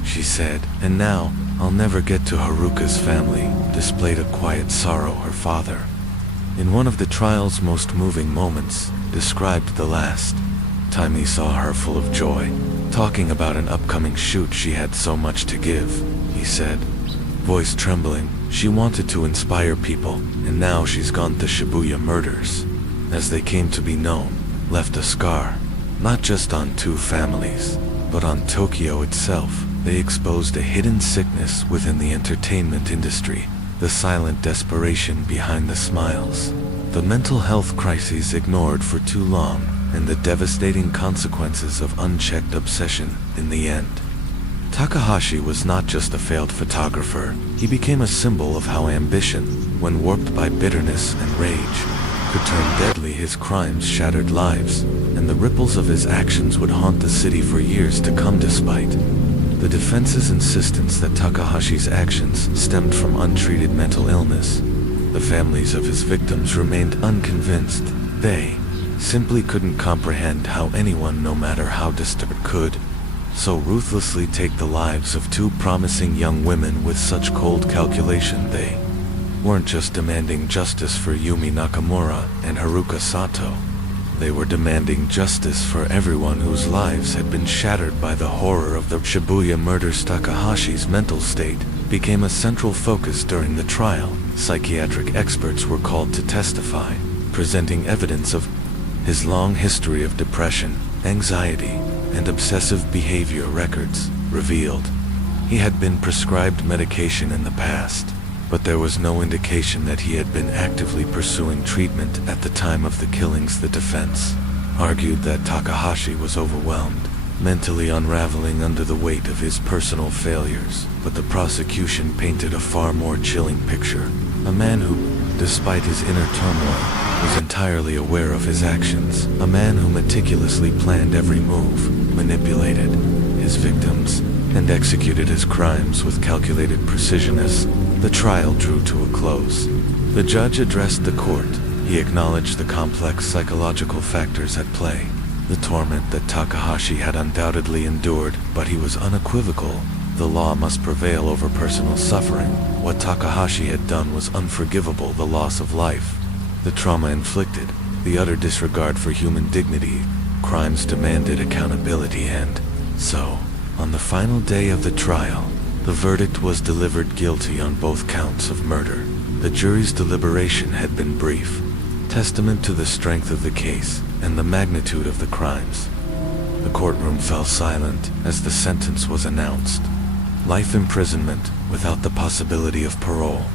she said, and now, I'll never get to Haruka's family, displayed a quiet sorrow her father. In one of the trial's most moving moments, described the last time he saw her full of joy, talking about an upcoming shoot. She had so much to give, he said, voice trembling. She wanted to inspire people, and now she's gone. The Shibuya murders, as they came to be known, left a scar, not just on two families, but on Tokyo itself. They exposed a hidden sickness within the entertainment industry, the silent desperation behind the smiles, the mental health crises ignored for too long, and the devastating consequences of unchecked obsession in the end. Takahashi was not just a failed photographer, he became a symbol of how ambition, when warped by bitterness and rage, could turn deadly. His crimes shattered lives, and the ripples of his actions would haunt the city for years to come. Despite the defense's insistence that Takahashi's actions stemmed from untreated mental illness, the families of his victims remained unconvinced. They simply couldn't comprehend how anyone, no matter how disturbed, could so ruthlessly take the lives of two promising young women with such cold calculation. They weren't just demanding justice for Yumi Nakamura and Haruka Sato. They were demanding justice for everyone whose lives had been shattered by the horror of the Shibuya murders. Takahashi's mental state became a central focus during the trial. Psychiatric experts were called to testify, presenting evidence of his long history of depression, anxiety, and obsessive behavior. Records revealed he had been prescribed medication in the past, but there was no indication that he had been actively pursuing treatment at the time of the killings. The defense argued that Takahashi was overwhelmed, mentally unraveling under the weight of his personal failures, but the prosecution painted a far more chilling picture. A man who, despite his inner turmoil, was entirely aware of his actions. A man who meticulously planned every move, manipulated his victims, and executed his crimes with calculated precision. As the trial drew to a close, the judge addressed the court. He acknowledged the complex psychological factors at play, the torment that Takahashi had undoubtedly endured, but he was unequivocal. The law must prevail over personal suffering. What Takahashi had done was unforgivable. The loss of life, the trauma inflicted, the utter disregard for human dignity. Crimes demanded accountability, and so, on the final day of the trial, the verdict was delivered: guilty on both counts of murder. The jury's deliberation had been brief, testament to the strength of the case and the magnitude of the crimes. The courtroom fell silent as the sentence was announced: life imprisonment without the possibility of parole.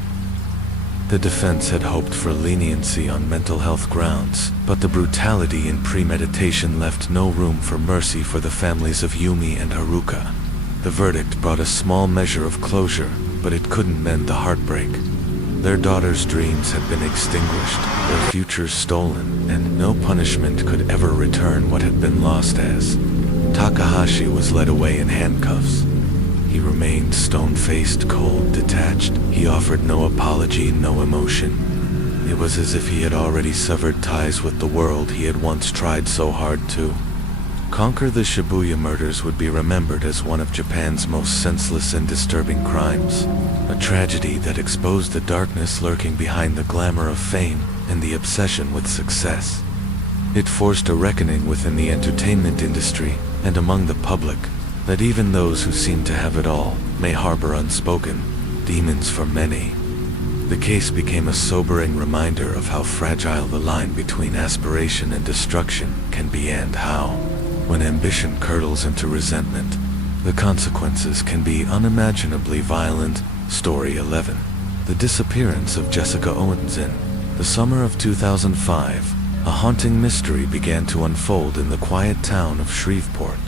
The defense had hoped for leniency on mental health grounds, but the brutality and premeditation left no room for mercy for the families of Yumi and Haruka. The verdict brought a small measure of closure, but it couldn't mend the heartbreak. Their daughters' dreams had been extinguished, their futures stolen, and no punishment could ever return what had been lost. As Takahashi was led away in handcuffs, he remained stone-faced, cold, detached. He offered no apology, no emotion. It was as if he had already severed ties with the world he had once tried so hard to conquer. The Shibuya murders would be remembered as one of Japan's most senseless and disturbing crimes, a tragedy that exposed the darkness lurking behind the glamour of fame and the obsession with success. It forced a reckoning within the entertainment industry and among the public, that even those who seem to have it all may harbor unspoken demons. For many, the case became a sobering reminder of how fragile the line between aspiration and destruction can be, and how, when ambition curdles into resentment, the consequences can be unimaginably violent. Story 11. The disappearance of Jessica Owens. In the summer of 2005, a haunting mystery began to unfold in the quiet town of Shreveport,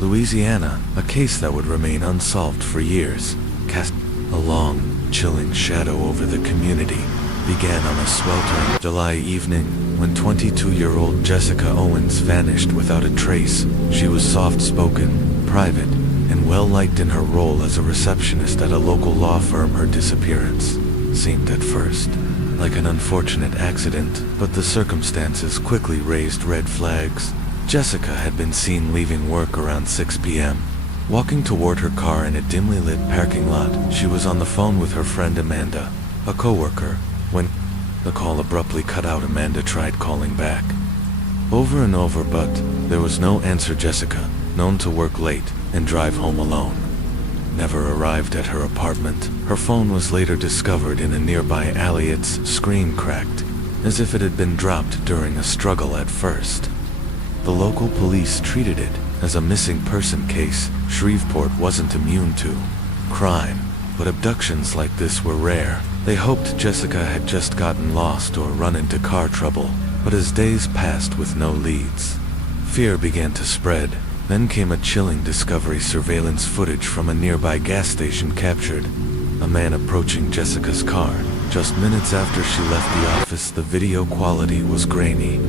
Louisiana. A case that would remain unsolved for years, cast a long, chilling shadow over the community. Began on a sweltering July evening when 22-year-old Jessica Owens vanished without a trace. She was soft-spoken, private, and well-liked in her role as a receptionist at a local law firm. Her disappearance seemed at first like an unfortunate accident, but the circumstances quickly raised red flags. Jessica had been seen leaving work around 6 p.m., walking toward her car in a dimly lit parking lot. She was on the phone with her friend Amanda, a coworker, when the call abruptly cut out. Amanda tried calling back over and over, but there was no answer. Jessica, known to work late and drive home alone, never arrived at her apartment. Her phone was later discovered in a nearby alley, its screen cracked, as if it had been dropped during a struggle. At first, the local police treated it as a missing person case. Shreveport wasn't immune to crime, but abductions like this were rare. They hoped Jessica had just gotten lost or run into car trouble, but as days passed with no leads, fear began to spread. Then came a chilling discovery. Surveillance footage from a nearby gas station captured a man approaching Jessica's car just minutes after she left the office. The video quality was grainy,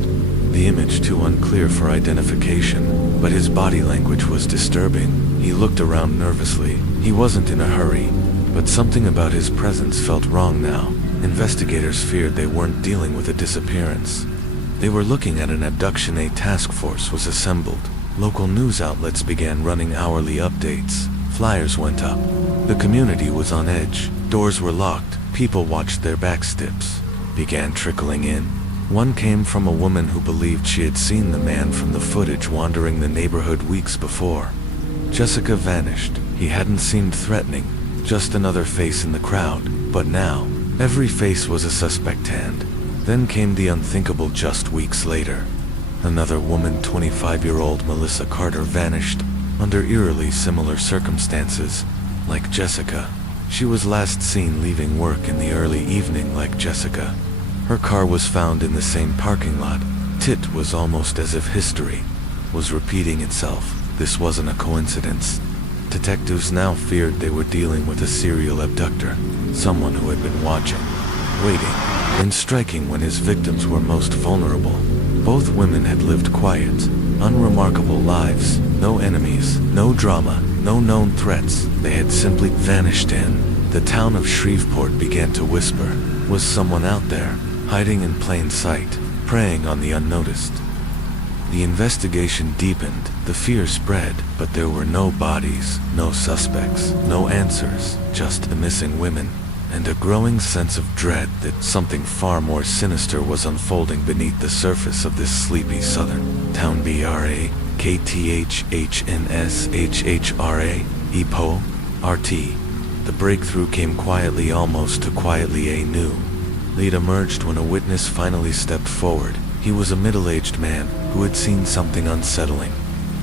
the image too unclear for identification, but his body language was disturbing. He looked around nervously. He wasn't in a hurry, but something about his presence felt wrong now. Investigators feared they weren't dealing with a disappearance. They were looking at an abduction. A task force was assembled. Local news outlets began running hourly updates. Flyers went up. The community was on edge. Doors were locked. People watched. Their backsteps began trickling in. One came from a woman who believed she had seen the man from the footage wandering the neighborhood weeks before. Jessica vanished. He hadn't seemed threatening, just another face in the crowd. But now, every face was a suspect. And then came the unthinkable. Just weeks later, another woman, 25-year-old Melissa Carter, vanished under eerily similar circumstances. Like Jessica, she was last seen leaving work in the early evening. Like Jessica, her car was found in the same parking lot. It was almost as if history was repeating itself. This wasn't a coincidence. Detectives now feared they were dealing with a serial abductor, someone who had been watching, waiting, and striking when his victims were most vulnerable. Both women had lived quiet, unremarkable lives. No enemies, no drama, no known threats. They had simply vanished. In the town of Shreveport began to whisper. Was someone out there, hiding in plain sight, preying on the unnoticed? The investigation deepened. The fear spread, but there were no bodies, no suspects, no answers, just the missing women, and a growing sense of dread that something far more sinister was unfolding beneath the surface of this sleepy southern town. BRAKTHHNSHHRA, EPO, RT. The breakthrough came quietly, almost too quietly. A new lead emerged when a witness finally stepped forward. He was a middle-aged man who had seen something unsettling,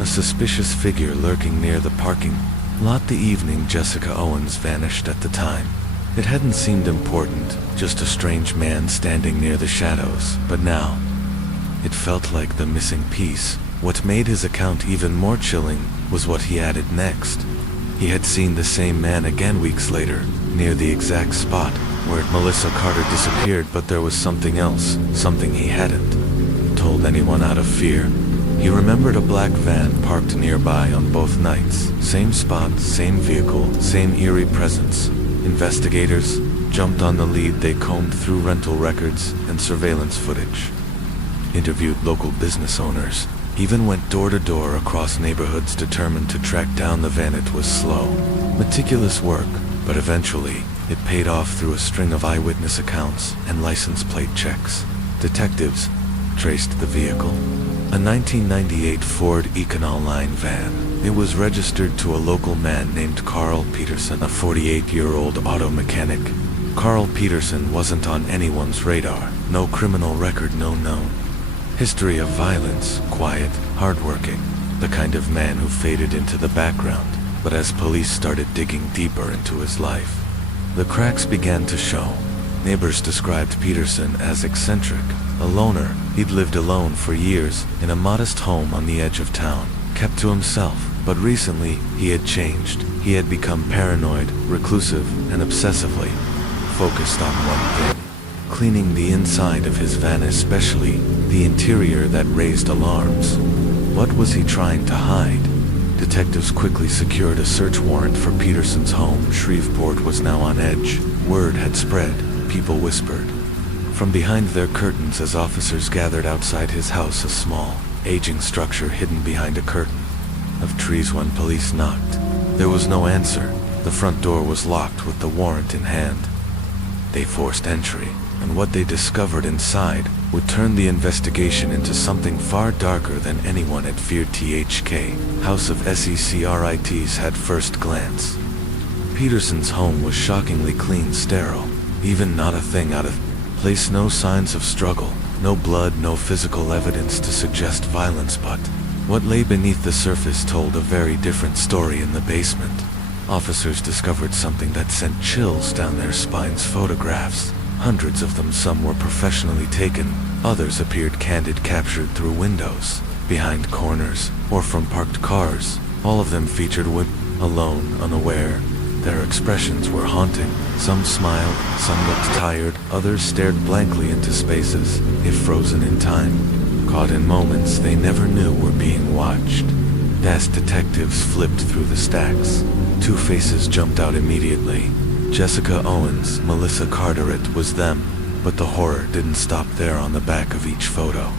a suspicious figure lurking near the parking lot the evening Jessica Owens vanished. At the time, it hadn't seemed important, just a strange man standing near the shadows. But now, it felt like the missing piece. What made his account even more chilling was what he added next. He had seen the same man again weeks later, near the exact spot where Melissa Carter disappeared, but there was something else, something he hadn't told anyone out of fear. He remembered a black van parked nearby on both nights. Same spot, same vehicle, same eerie presence. Investigators jumped on the lead. They combed through rental records and surveillance footage, interviewed local business owners, even went door to door across neighborhoods determined to track down the van. It was slow, meticulous work, but eventually it paid off through a string of eyewitness accounts and license plate checks. Detectives traced the vehicle, a 1998 Ford Econoline van. It was registered to a local man named Carl Peterson, a 48-year-old auto mechanic. Carl Peterson wasn't on anyone's radar. No criminal record, no known history of violence. Quiet, hardworking, the kind of man who faded into the background. But as police started digging deeper into his life, The cracks began to show. Neighbors described Peterson as eccentric, a loner. He'd lived alone for years in a modest home on the edge of town, kept to himself. But recently, he had changed. He had become paranoid, reclusive, and obsessively focused on one thing: cleaning the inside of his van, especially the interior that raised alarms. What was he trying to hide? Detectives quickly secured a search warrant for Peterson's home. Shreveport was now on edge. Word had spread. People whispered from behind their curtains as officers gathered outside his house, a small, aging structure hidden behind a curtain of trees. When police knocked, there was no answer. The front door was locked with the warrant in hand. They forced entry, and what they discovered inside would turn the investigation into something far darker than anyone had feared. THK House of Secrets at first glance. Peterson's home was shockingly clean, sterile, even not a thing out of place. No signs of struggle, no blood, no physical evidence to suggest violence, but what lay beneath the surface told a very different story. In the basement, officers discovered something that sent chills down their spines. Photographs, hundreds of them. Some were professionally taken, others appeared candid, captured through windows, behind corners, or from parked cars. All of them featured women, alone, unaware. Their expressions were haunting. Some smiled, some looked tired, others stared blankly into spaces, if frozen in time, caught in moments they never knew were being watched. As detectives flipped through the stacks, two faces jumped out immediately. Jessica Owens, Melissa Carteret. Was them, but the horror didn't stop there. On the back of each photo,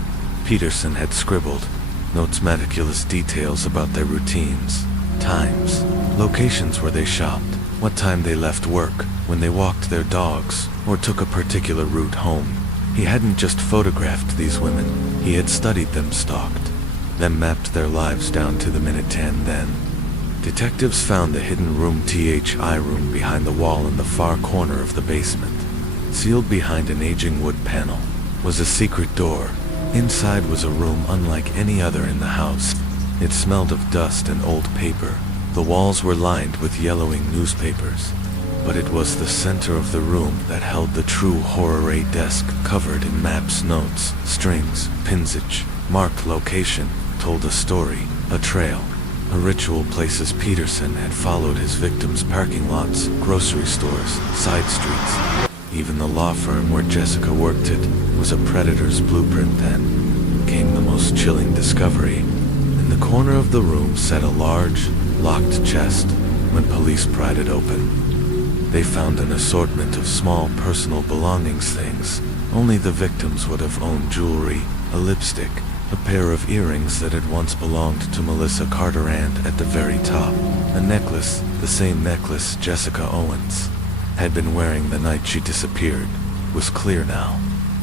Peterson had scribbled notes, meticulous details about their routines, times, locations where they shopped, what time they left work, when they walked their dogs, or took a particular route home. He hadn't just photographed these women, he had studied them, stalked them, mapped their lives down to the minute. And then detectives found the hidden room, THI room, behind the wall in the far corner of the basement. Sealed behind an aging wood panel was a secret door. Inside was a room unlike any other in the house. It smelled of dust and old paper. The walls were lined with yellowing newspapers, but it was the center of the room that held the true horror. A desk covered in maps, notes, strings, pinsage, marked location, told a story, a trail, a ritual. Places Peterson had followed his victims: parking lots, grocery stores, side streets. Even the law firm where Jessica worked, it was a predator's blueprint. Then came the most chilling discovery. In the corner of the room sat a large, locked chest. When police pried it open, they found an assortment of small personal belongings, things only the victims would have owned: jewelry, a lipstick, a pair of earrings that had once belonged to Melissa Carter, and at the very top, a necklace, the same necklace Jessica Owens had been wearing the night she disappeared. Was clear now.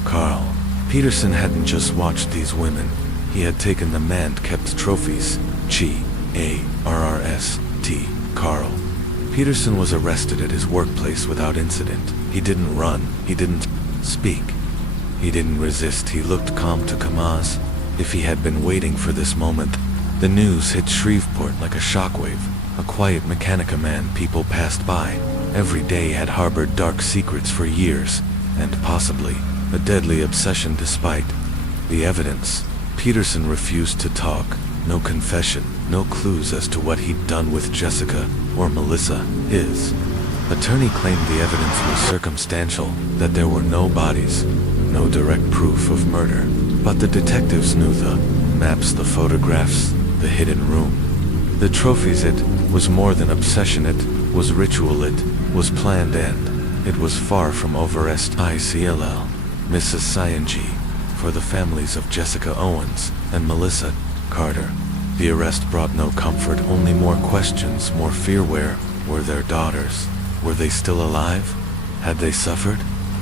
Carl Peterson hadn't just watched these women, he had taken them and kept trophies. G-A-R-R-S-T, Carl Peterson was arrested at his workplace without incident. He didn't run, he didn't speak, he didn't resist. He looked calm to Kamaz. If he had been waiting for this moment, the news hit Shreveport like a shockwave. A quiet Mechanica man people passed by. Every day had harbored dark secrets for years, and possibly a deadly obsession. Despite the evidence, Peterson refused to talk. No confession, no clues as to what he'd done with Jessica or Melissa. His attorney claimed the evidence was circumstantial, that there were no bodies, no direct proof of murder. But the detectives knew: the maps, the photographs, the hidden room, the trophies. It was more than obsession, it was ritual, it was planned, and it was far from over. ICLL, Mrs. Cyang, for the families of Jessica Owens and Melissa Carter. The arrest brought no comfort, only more questions, more fear. Where were their daughters? Were they still alive? Had they suffered?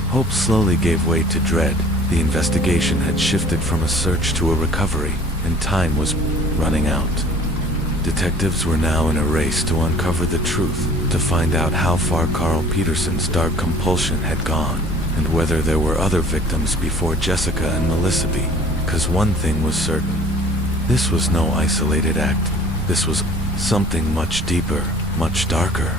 Hope slowly gave way to dread. The investigation had shifted from a search to a recovery, and time was running out. Detectives were now in a race to uncover the truth, to find out how far Carl Peterson's dark compulsion had gone, and whether there were other victims before Jessica and Melissa. Because one thing was certain: this was no isolated act. This was something much deeper, much darker.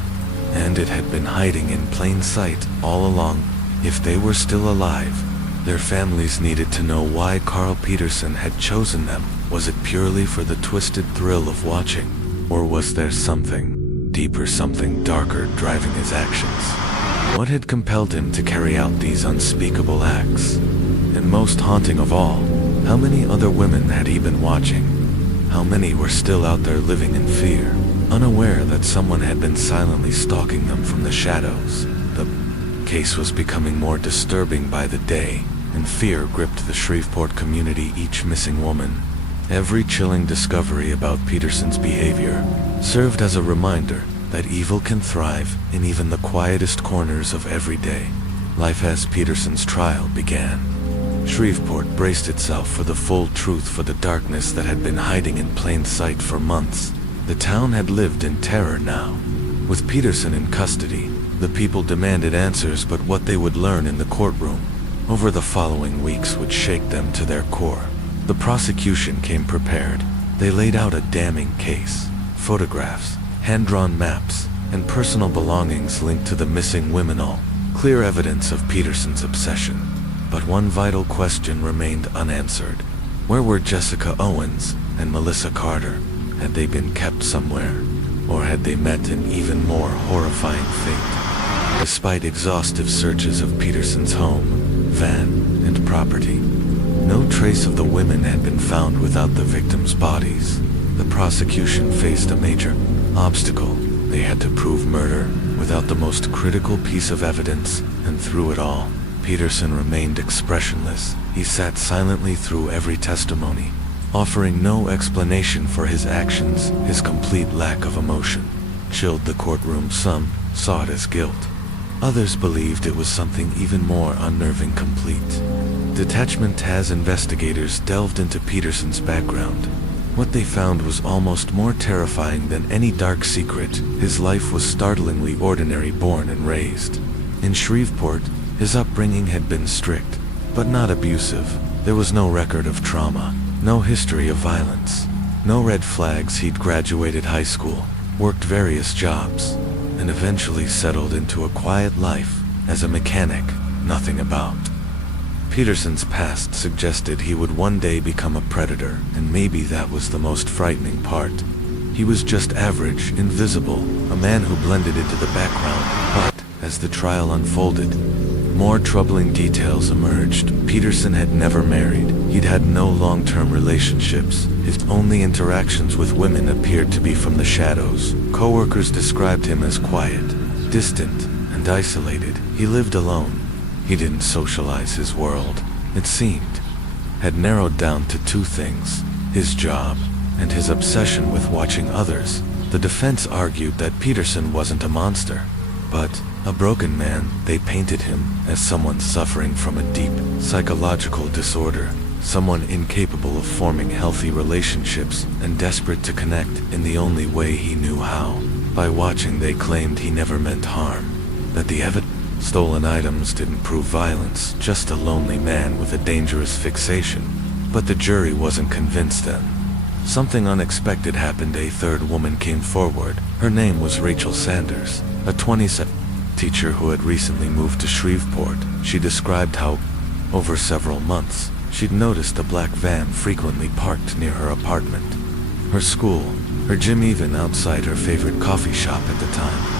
and it had been hiding in plain sight all along. If they were still alive, their families needed to know why Carl Peterson had chosen them. Was it purely for the twisted thrill of watching, or was there something deeper, something darker driving his actions? What had compelled him to carry out these unspeakable acts? And most haunting of all, how many other women had he been watching? How many were still out there living in fear, unaware that someone had been silently stalking them from the shadows? The case was becoming more disturbing by the day, and fear gripped the Shreveport community. Each missing woman, every chilling discovery about Peterson's behavior, served as a reminder that evil can thrive in even the quietest corners of every day life. As Peterson's trial began, Shreveport braced itself for the full truth, for the darkness that had been hiding in plain sight for months. The town had lived in terror now. With Peterson in custody, the people demanded answers, but what they would learn in the courtroom over the following weeks would shake them to their core. The prosecution came prepared. They laid out a damning case. Photographs, hand-drawn maps, and personal belongings linked to the missing women, all clear evidence of Peterson's obsession. But one vital question remained unanswered. Where were Jessica Owens and Melissa Carter? Had they been kept somewhere, or had they met an even more horrifying fate? Despite exhaustive searches of Peterson's home, van, and property, no trace of the women had been found without the victims' bodies. The prosecution faced a major obstacle. They had to prove murder without the most critical piece of evidence, and through it all, Peterson remained expressionless. He sat silently through every testimony, offering no explanation for his actions. His complete lack of emotion chilled the courtroom. Some saw it as guilt. Others believed it was something even more unnerving. Complete detachment. As investigators delved into Peterson's background, what they found was almost more terrifying than any dark secret. His life was startlingly ordinary. Born and raised in Shreveport, his upbringing had been strict, but not abusive. There was no record of trauma, no history of violence, no red flags. He'd graduated high school, worked various jobs, and eventually settled into a quiet life as a mechanic. Nothing about Peterson's past suggested he would one day become a predator, and maybe that was the most frightening part. He was just average, invisible, a man who blended into the background. But as the trial unfolded, more troubling details emerged. Peterson had never married. He'd had no long-term relationships. His only interactions with women appeared to be from the shadows. Co-workers described him as quiet, distant, and isolated. He lived alone. He didn't socialize. His world, it seemed, had narrowed down to two things: his job and his obsession with watching others. The defense argued that Peterson wasn't a monster, but a broken man. They painted him as someone suffering from a deep psychological disorder, someone incapable of forming healthy relationships and desperate to connect in the only way he knew how, by watching. They claimed he never meant harm, that the stolen items didn't prove violence, just a lonely man with a dangerous fixation. But the jury wasn't convinced then. Something unexpected happened. A third woman came forward. Her name was Rachel Sanders, a 27 teacher who had recently moved to Shreveport. She described how, over several months, she'd noticed a black van frequently parked near her apartment, her school, her gym, even outside her favorite coffee shop at the time.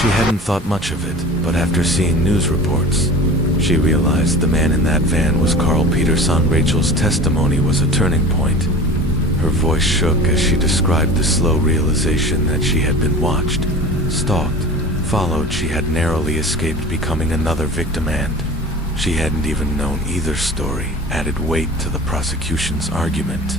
She hadn't thought much of it, but after seeing news reports, she realized the man in that van was Carl Peterson. Rachel's testimony was a turning point. Her voice shook as she described the slow realization that she had been watched, stalked, followed. She had narrowly escaped becoming another victim, and she hadn't even known. Either story added weight to the prosecution's argument.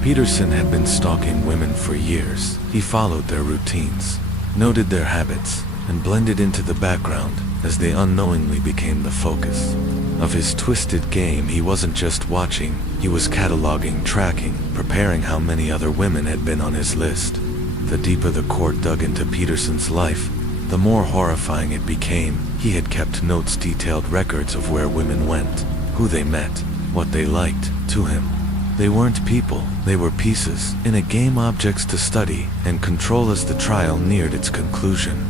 Peterson had been stalking women for years. He followed their routines, noted their habits, and blended into the background as they unknowingly became the focus of his twisted game. He wasn't just watching, he was cataloging, tracking, preparing. How many other women had been on his list? The deeper the court dug into Peterson's life, the more horrifying it became. He had kept notes, detailed records of where women went, who they met, what they liked. To him, they weren't people, they were pieces in a game, objects to study and control. As the trial neared its conclusion,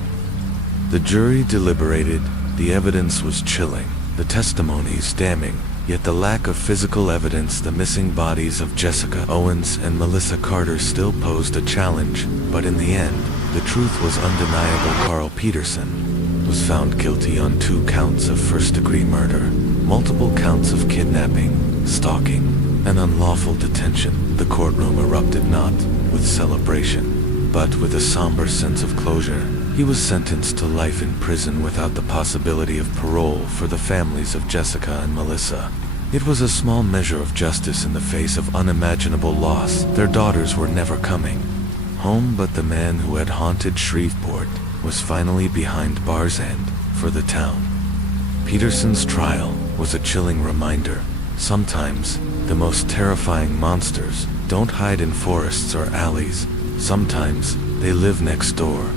The jury deliberated. The evidence was chilling, the testimonies damning, yet the lack of physical evidence, the missing bodies of Jessica Owens and Melissa Carter still posed a challenge. But in the end, the truth was undeniable. Carl Peterson was found guilty on 2 counts of first-degree murder, multiple counts of kidnapping, stalking, and unlawful detention. The courtroom erupted not with celebration, but with a somber sense of closure. He was sentenced to life in prison without the possibility of parole for the families of Jessica and Melissa. It was a small measure of justice in the face of unimaginable loss. Their daughters were never coming home, but the man who had haunted Shreveport was finally behind bars, and, for the town, Peterson's trial was a chilling reminder. Sometimes, the most terrifying monsters don't hide in forests or alleys. Sometimes, they live next door,